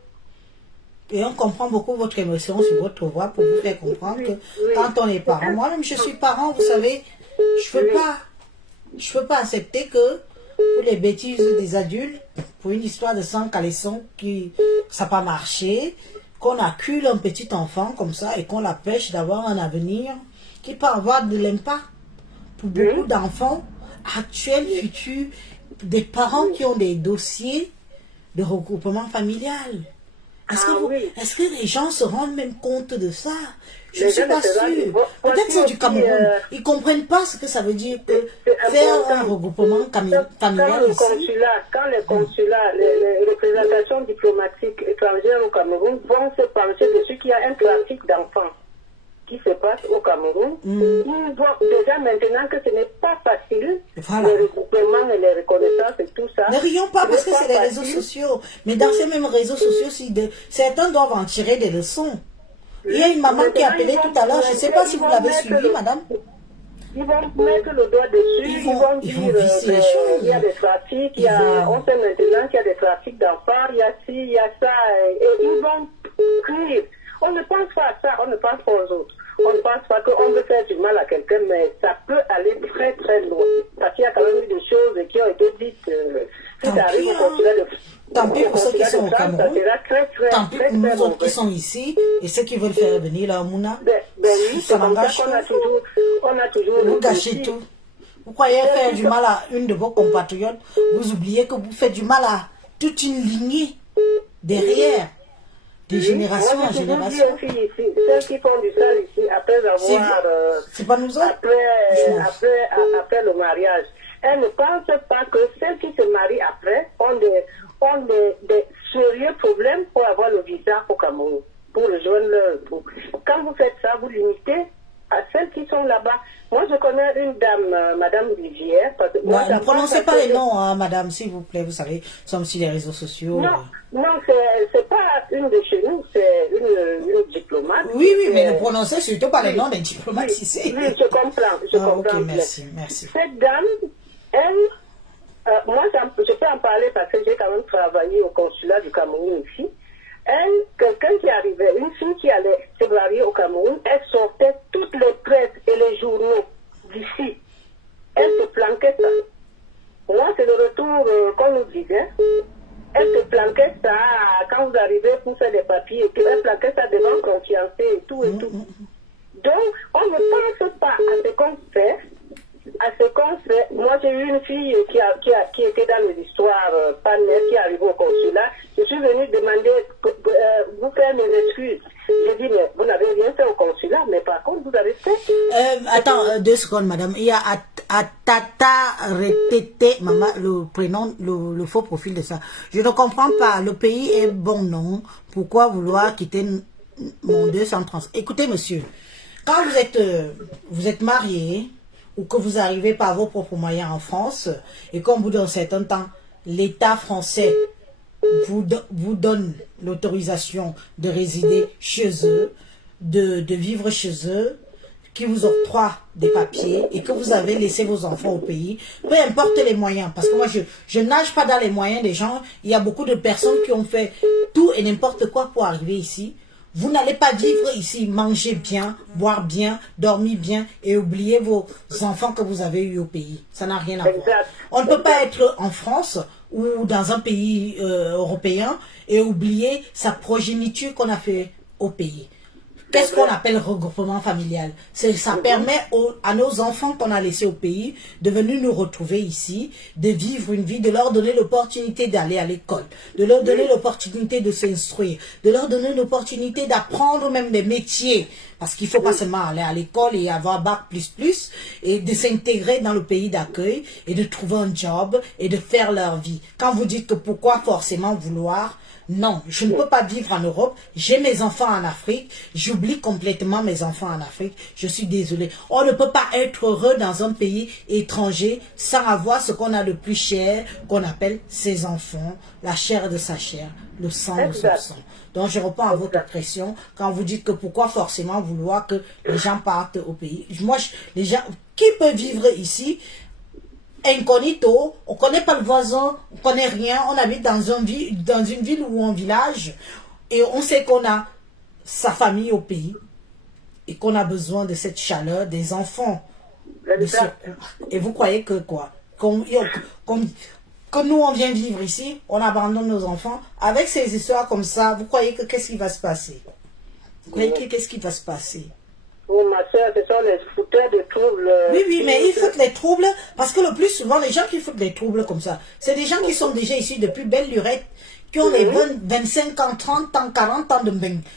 Et on comprend beaucoup votre émotion sur votre voix pour vous faire comprendre que quand on est parent, moi-même je suis parent, vous savez, je peux pas accepter que pour les bêtises des adultes, pour une histoire de sang caleçon qui ça n'a pas marché, qu'on accule un petit enfant comme ça et qu'on l'empêche d'avoir un avenir qui peut avoir de l'impact pour beaucoup d'enfants actuels, futurs, des parents qui ont des dossiers de regroupement familial. Est-ce que les gens se rendent même compte de ça? Je ne suis pas sûre. Peut-être c'est du Cameroun. Ils ne comprennent pas ce que ça veut dire que faire un regroupement familial ici. Quand les consulats, les représentations diplomatiques étrangères au Cameroun vont se pencher dessus qu'il y a un trafic d'enfants qui se passe au Cameroun, ils voient déjà maintenant que ce n'est pas facile, les regroupements et les reconnaissances et tout ça. Ne rions pas parce que c'est les réseaux sociaux. Mais dans ces mêmes réseaux sociaux, certains doivent en tirer des leçons. Il y a une maman qui a appelé tout à l'heure, je ne sais pas si vous l'avez suivi, madame. Ils vont mettre le doigt dessus, ils vont dire il y a des trafics, on sait maintenant qu'il y a des trafics d'enfants, il y a ci, il y a ça, et ils vont crier. On ne pense pas à ça, on ne pense pas aux autres. On ne pense pas qu'on veut faire du mal à quelqu'un, mais ça peut aller très très loin. Parce qu'il y a quand même eu des choses qui ont été dites. Si ça arrive au consulat de Tant pis pour ceux qui sont au Cameroun, tant pis pour nous autres qui sont ici, et ceux qui veulent faire venir là, Mouna, oui, ça m'engage tout. On a toujours vous gâchez tout. Vous croyez faire du mal à une de vos compatriotes, vous oubliez que vous faites du mal à toute une lignée derrière. De génération en génération. Celles qui font du sale ici, après avoir... C'est pas nous autres. Après le mariage. Elles ne pensent pas que celles qui se marient après ont des sérieux problèmes pour avoir le visa au Cameroun, pour rejoindre leur époux. Quand vous faites ça, vous limitez à celles qui sont là-bas. Moi, je connais une dame, Madame Rivière. Ne prononcez pas les noms, hein, madame, s'il vous plaît. Vous savez, nous sommes sur les réseaux sociaux. Non, c'est pas une de chez nous, c'est une diplomate. Oui, mais ne prononcez surtout pas les noms des diplomates ici. Oui, je comprends. Ok, merci. Cette dame, elle, moi, je peux en parler parce que j'ai quand même travaillé au consulat du Cameroun ici. Elle, quelqu'un qui arrivait, une fille qui allait se marier au Cameroun, elle sortait toutes les presses et les journaux d'ici. Elle se planquait ça. Moi, c'est le retour qu'on nous disait. Elle se planquait ça quand vous arrivez pour faire des papiers. Et elle planquait ça devant confiancé et tout et tout. Donc, on ne pense pas à ce qu'on fait. Moi, j'ai eu une fille qui était dans les histoires panel, qui est arrivée au consulat. Je suis venue demander, vous faire mes excuses. J'ai dit, mais vous n'avez rien fait au consulat, mais par contre, vous avez fait. Attends, 2 secondes, madame. Il y a Atata Retete, maman, le prénom, le faux profil de ça. Je ne comprends pas. Le pays est bon, non? Pourquoi vouloir quitter mon 230? Écoutez, monsieur, quand vous êtes marié, ou que vous arrivez par vos propres moyens en France, et qu'au bout d'un certain temps, l'État français vous donne l'autorisation de résider chez eux, de vivre chez eux, qui vous octroie des papiers et que vous avez laissé vos enfants au pays, peu importe les moyens, parce que moi je nage pas dans les moyens des gens. Il y a beaucoup de personnes qui ont fait tout et n'importe quoi pour arriver ici. Vous n'allez pas vivre ici, manger bien, boire bien, dormir bien et oublier vos enfants que vous avez eus au pays. Ça n'a rien à voir. On ne peut pas être en France ou dans un pays européen et oublier sa progéniture qu'on a fait au pays. Qu'est-ce qu'on appelle regroupement familial? Ça permet à nos enfants qu'on a laissés au pays de venir nous retrouver ici, de vivre une vie, de leur donner l'opportunité d'aller à l'école, de leur donner l'opportunité de s'instruire, de leur donner l'opportunité d'apprendre même des métiers. Parce qu'il ne faut pas seulement aller à l'école et avoir bac plus, et de s'intégrer dans le pays d'accueil et de trouver un job et de faire leur vie. Quand vous dites que pourquoi forcément vouloir, non, je ne peux pas vivre en Europe, j'ai mes enfants en Afrique, j'oublie complètement mes enfants en Afrique, je suis désolée. On ne peut pas être heureux dans un pays étranger sans avoir ce qu'on a de plus cher, qu'on appelle ses enfants, la chair de sa chair, le sang de son sang. Donc je reprends à votre question quand vous dites que pourquoi forcément vouloir que les gens partent au pays. Moi, les gens qui peuvent vivre ici incognito, on ne connaît pas le voisin, on ne connaît rien, on habite dans une ville ou un village et on sait qu'on a sa famille au pays et qu'on a besoin de cette chaleur des enfants. Et vous croyez que quoi? Que nous on vient vivre ici, on abandonne nos enfants avec ces histoires comme ça, vous croyez que qu'est-ce qui va se passer? Vous croyez que qu'est-ce qui va se passer? Oh, ma soeur, ce sont les fouteurs de troubles. Oui, mais ils foutent les troubles parce que le plus souvent, les gens qui foutent les troubles comme ça, c'est des gens qui sont déjà ici depuis belle lurette, qui ont les 25 ans, 30 ans, 40 ans,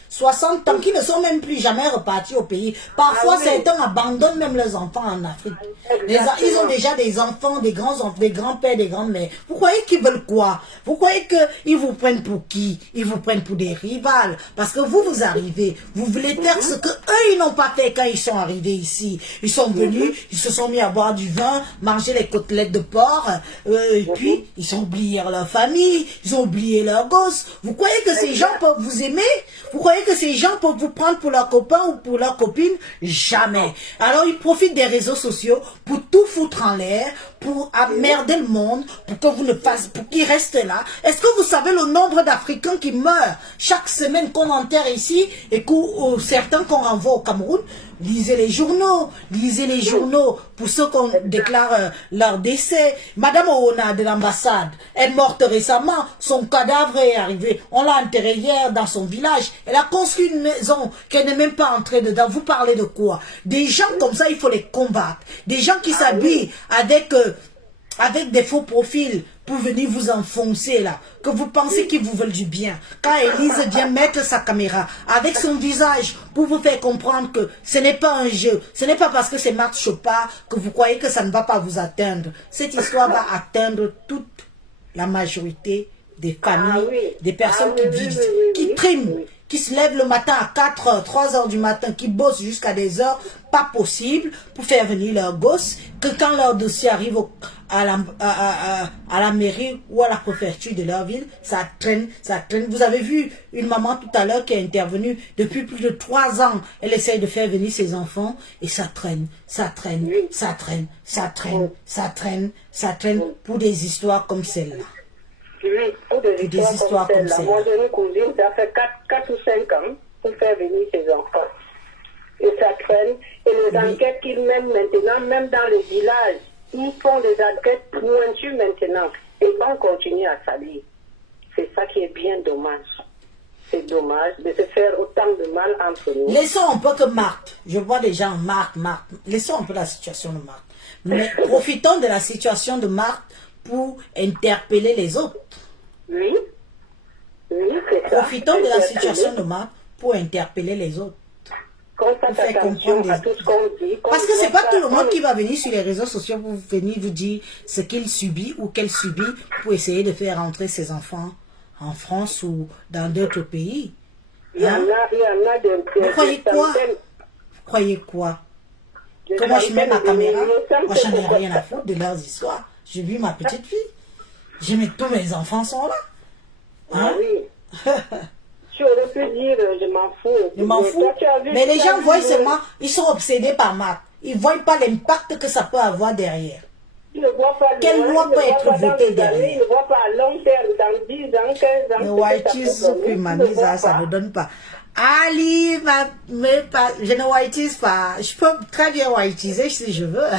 60 ans, qui ne sont même plus jamais repartis au pays. Parfois, certains abandonnent même leurs enfants en Afrique. Ils ont déjà des enfants, des grands-pères, des grands-mères. Vous croyez qu'ils veulent quoi? Vous croyez qu'ils vous prennent pour qui? Ils vous prennent pour des rivales. Parce que vous arrivez, vous voulez faire ce que eux ils n'ont pas fait quand ils sont arrivés ici. Ils sont venus, ils se sont mis à boire du vin, manger les côtelettes de porc, et puis ils ont oublié leur famille, ils ont oublié leurs gosses. Vous croyez que ces gens peuvent vous aimer? Vous croyez que ces gens peuvent vous prendre pour leurs copains ou pour leurs copines? Jamais. Alors ils profitent des réseaux sociaux pour tout foutre en l'air, pour emmerder le monde, pour que vous ne fassiez, pour qu'ils restent là. Est-ce que vous savez le nombre d'Africains qui meurent chaque semaine qu'on enterre ici et certains qu'on renvoie au Cameroun? Lisez les journaux pour ceux qu'on déclare leur décès. Madame Oona de l'ambassade, elle est morte récemment, son cadavre est arrivé, on l'a enterré hier dans son village, elle a construit une maison qu'elle n'est même pas entrée dedans. Vous parlez de quoi? Des gens comme ça, il faut les combattre. Des gens qui s'habillent avec des faux profils pour venir vous enfoncer là, que vous pensez qu'ils vous veulent du bien. Quand Élise vient mettre sa caméra avec son visage pour vous faire comprendre que ce n'est pas un jeu, ce n'est pas parce que c'est Marthe Chopard que vous croyez que ça ne va pas vous atteindre. Cette histoire va atteindre toute la majorité des familles, des personnes qui triment, qui se lèvent le matin à 4 heures, 3 heures du matin, qui bossent jusqu'à des heures pas possibles pour faire venir leurs gosses, que quand leur dossier arrive à la mairie ou à la préfecture de leur ville, ça traîne, ça traîne. Vous avez vu une maman tout à l'heure qui est intervenue depuis plus de 3 ans. Elle essaye de faire venir ses enfants et ça traîne, ça traîne, ça traîne, ça traîne, ça traîne, ça traîne pour des histoires comme celle-là. Oui, pour des histoires comme celle-là. Moi, j'ai une cousine, ça fait 4 ou 5 ans pour faire venir ses enfants. Et ça traîne. Et les enquêtes qu'ils mènent maintenant, même dans les villages, ils font des enquêtes pointues maintenant. Et on continue à salir. C'est ça qui est bien dommage. C'est dommage de se faire autant de mal entre nous. Laissons un peu que Marthe. Je vois des gens, Marthe. Laissons un peu la situation de Marthe. Mais profitons de la situation de Marthe pour interpeller les autres. Oui, c'est ça. Profitons de la situation de Marthe pour interpeller les autres. Qu'on fasse attention à tout ce qu'on dit. Parce que c'est pas tout le monde qui va venir sur les réseaux sociaux pour venir vous dire ce qu'il subit ou qu'elle subit pour essayer de faire rentrer ses enfants en France ou dans d'autres pays. Il y en a Vous croyez quoi? Vous croyez quoi? Que moi je mets ma caméra, moi j'en ai rien à foutre de leurs histoires. J'ai vu ma petite fille. J'ai mis tous mes enfants sont là. Ah oui. Tu aurais pu dire je m'en fous. Je m'en fous. Mais les gens voient seulement, ils sont obsédés par Marthe. Ils ne voient pas l'impact que ça peut avoir derrière. Quelle loi peut être votée derrière? Ils ne voient pas à long terme, dans 10 ans, 15 ans. Le whiteise, ça ne donne pas. Ali, je ne whiteise pas. Je peux très bien whiteiser si je veux.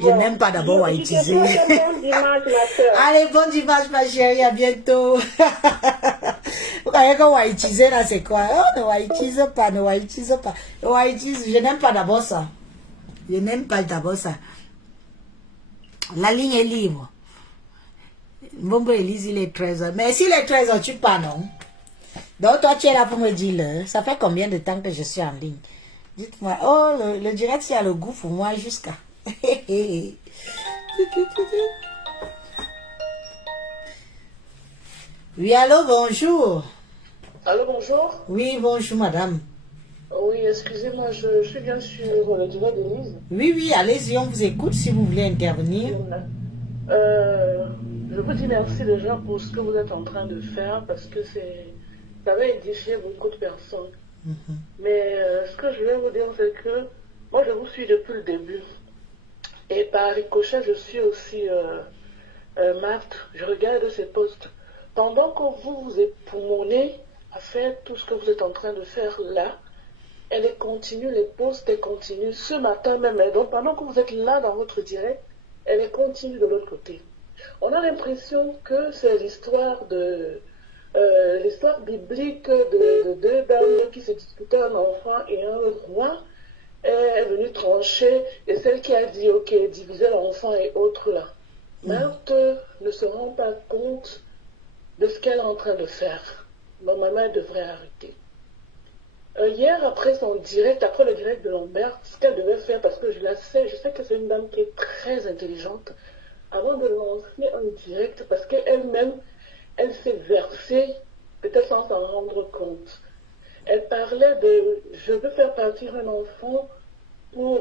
Je n'aime pas d'abord whiteiser. Allez, bon dimanche ma chérie, à bientôt. Vous croyez que whiteiser là c'est quoi? Oh, ne whiteise pas, ne whiteise pas. Je n'aime pas d'abord ça. Je n'aime pas d'abord ça. La ligne est libre. Bombo Elise, il est 13h. Mais s'il est 13h, tu pars, non? Donc toi tu es là pour me dire l'heure. Ça fait combien de temps que je suis en ligne? Dites-moi. Oh, le direct, il y a le goût pour moi jusqu'à... Oui, allô, bonjour. Allô, bonjour. Oui, bonjour, madame. Oui, excusez-moi, je suis bien sur le direct d'Élise. Oui, allez-y, on vous écoute si vous voulez intervenir. Je vous dis merci déjà pour ce que vous êtes en train de faire parce que ça va édifier beaucoup de personnes. Mais ce que je vais vous dire, c'est que moi, je vous suis depuis le début. Et par ricochet, je suis aussi Marthe. Je regarde ses posts. Pendant que vous vous époumonez à faire tout ce que vous êtes en train de faire là, elle continue, les posts, elle continue. Ce matin même, donc pendant que vous êtes là dans votre direct, elle continue de l'autre côté. On a l'impression que c'est l'histoire biblique de deux dames qui se disputaient, un enfant et un roi. Elle est venue trancher, et celle qui a dit, ok, diviser l'enfant et autres là. Marthe ne se rend pas compte de ce qu'elle est en train de faire. Normalement, elle devrait arrêter. Hier, après son direct, après le direct de Lambert, ce qu'elle devait faire, parce que je la sais, je sais que c'est une dame qui est très intelligente, avant de lancer un direct, parce qu'elle-même, elle s'est versée, peut-être sans s'en rendre compte. Elle parlait de « je veux faire partir un enfant pour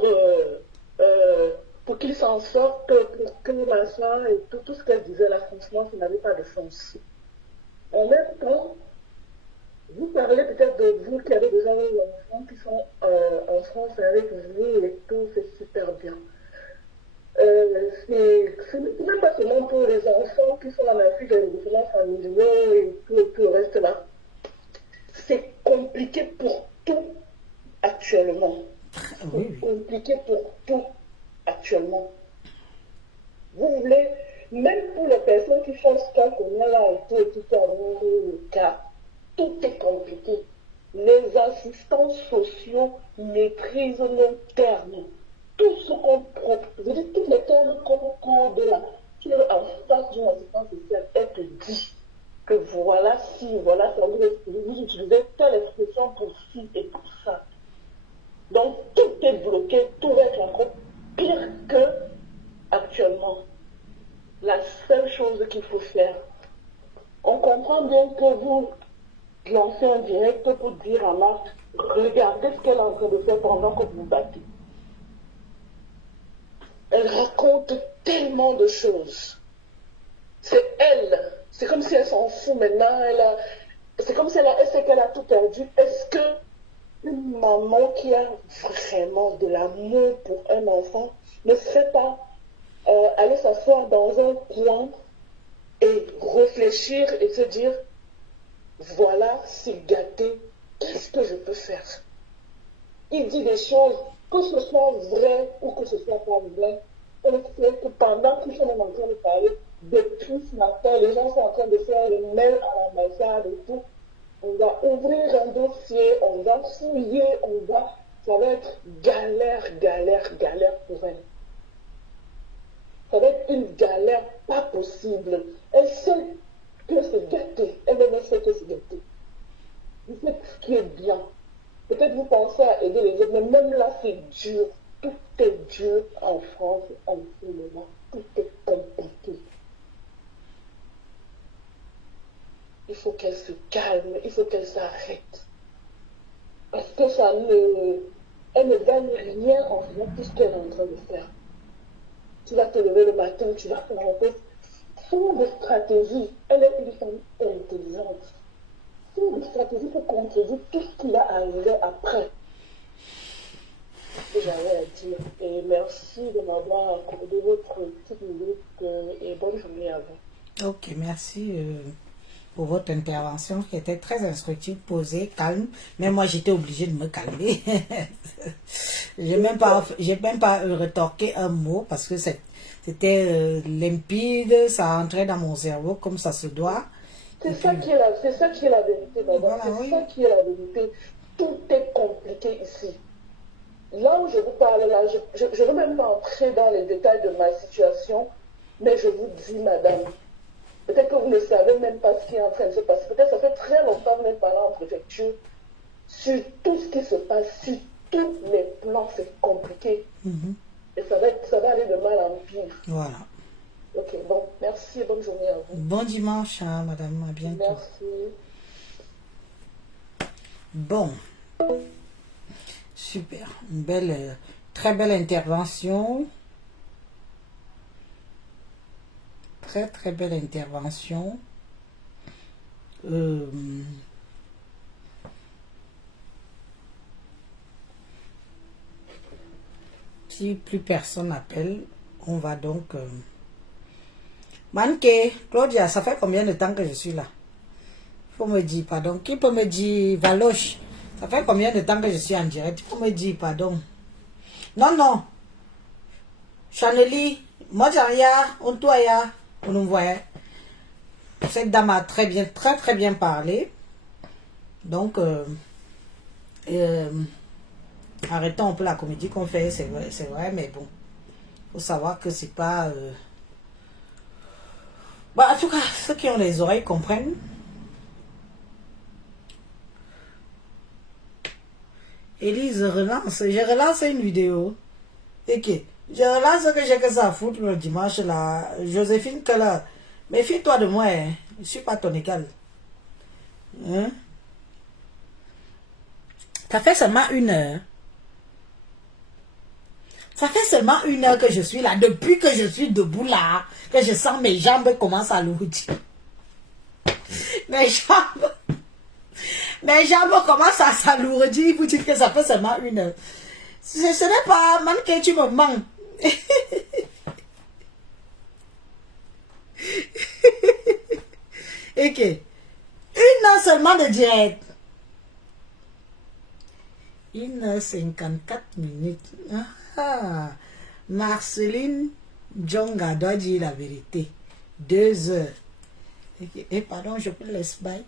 qu'il s'en sorte, pour que ma soeur et tout ce qu'elle disait là, franchement, ça n'avait pas de sens. » En même temps, vous parlez peut-être de vous qui avez déjà des enfants qui sont en France avec vous et tout, c'est super bien. C'est même pas seulement pour les enfants qui sont en Afrique, les différents familiaux et tout le reste là. C'est compliqué pour tout actuellement. C'est compliqué pour tout actuellement. Vous voulez, même pour les personnes qui font ce cas qu'on a là et tout ça, le cas, tout est compliqué. Les assistants sociaux maîtrisent nos termes. Tout ce qu'on propose, je dis tous les termes qu'on code là, qui est en face d'une assistance sociale, elle te dit que voilà si, voilà ça, vous utilisez telle expression pour ci et pour ça. Donc tout est bloqué, tout va être encore pire que actuellement. La seule chose qu'il faut faire, on comprend bien que vous lancez un direct pour dire à Marthe, regardez ce qu'elle est en train de faire pendant que vous battez. Elle raconte tellement de choses. C'est elle. C'est comme si elle s'en fout maintenant. C'est comme si elle sait qu'elle a tout perdu. Est-ce que une maman qui a vraiment de l'amour pour un enfant ne serait pas aller s'asseoir dans un coin et réfléchir et se dire, voilà, c'est gâté, qu'est-ce que je peux faire? Il dit des choses, que ce soit vrai ou que ce soit pas vrai. On sait que pendant qu'ils sont en train de parler, depuis ce matin, les gens sont en train de faire le mail à l'ambassade et tout. On va ouvrir un dossier, on va fouiller, ça va être galère pour elle. Ça va être une galère pas possible. Elle sait que c'est gâté. Elle-même sait que c'est gâté. Vous faites ce qui est bien. Peut-être vous pensez à aider les autres, mais même là, c'est dur. Tout est dur en France en ce moment. Tout est compliqué. Il faut qu'elle se calme, il faut qu'elle s'arrête. Parce que elle ne gagne rien en faisant tout ce qu'elle est en train de faire. Tu vas te lever le matin, tu vas faire un peu. Faut des stratégies. Elle est une femme intelligente. Faut des stratégies pour contredire tout ce qui va arriver après. Que j'avais à dire. Et merci de m'avoir accordé votre petite minute et bonne journée à vous. Ok, merci pour votre intervention qui était très instructive, posée, calme. Mais moi, j'étais obligée de me calmer. J'ai même pas retorqué un mot parce que c'était limpide, ça entrait dans mon cerveau comme ça se doit. C'est ça qui est la vérité, madame. Voilà, c'est ça qui est la vérité. Tout est compliqué ici. Là où je vous parle, là, je ne veux même pas entrer dans les détails de ma situation, mais je vous dis, madame, peut-être que vous ne savez même pas ce qui est en train de se passer. Peut-être que ça fait très longtemps que vous n'êtes pas là en préfecture. Sur tout ce qui se passe, sur tous les plans, c'est compliqué. Et ça va aller de mal en pire. Voilà. Ok, bon, merci et bonne journée à vous. Bon dimanche, hein, madame, à bientôt. Merci. Bon. Super. Une très belle intervention. Très belle intervention. Si plus personne n'appelle, on va donc... Manke, Claudia, ça fait combien de temps que je suis là? Il faut me dire, pardon. Qui peut me dire, Valoche, ça fait combien de temps que je suis en direct? Il faut me dire, pardon. Non. Chaneli, moi j'ai rien, on toya, on nous voyait. Cette dame a très bien parlé. Donc, arrêtons un peu la comédie qu'on fait, c'est vrai, mais bon. Il faut savoir que c'est pas... Bah, en tout cas, ceux qui ont les oreilles comprennent. Élise relance. J'ai relancé une vidéo. Ok. Je relance que j'ai que ça à foutre le dimanche là. Joséphine Keller. Méfie-toi de moi. Hein. Je ne suis pas ton égal. Hein? Ça fait seulement 1 heure. Ça fait seulement 1 heure que je suis là. Depuis que je suis debout là, que je sens mes jambes commencent à l'ouvrir. Mes jambes commencent à s'alourdir. Vous dites que ça fait seulement 1 heure. Ce n'est pas man que tu me manques. Ok. 1 heure seulement de direct. 1h54 minutes. Ah, Marceline Djonga doit dire la vérité. 2 heures. Okay. Et pardon, je peux laisser bail.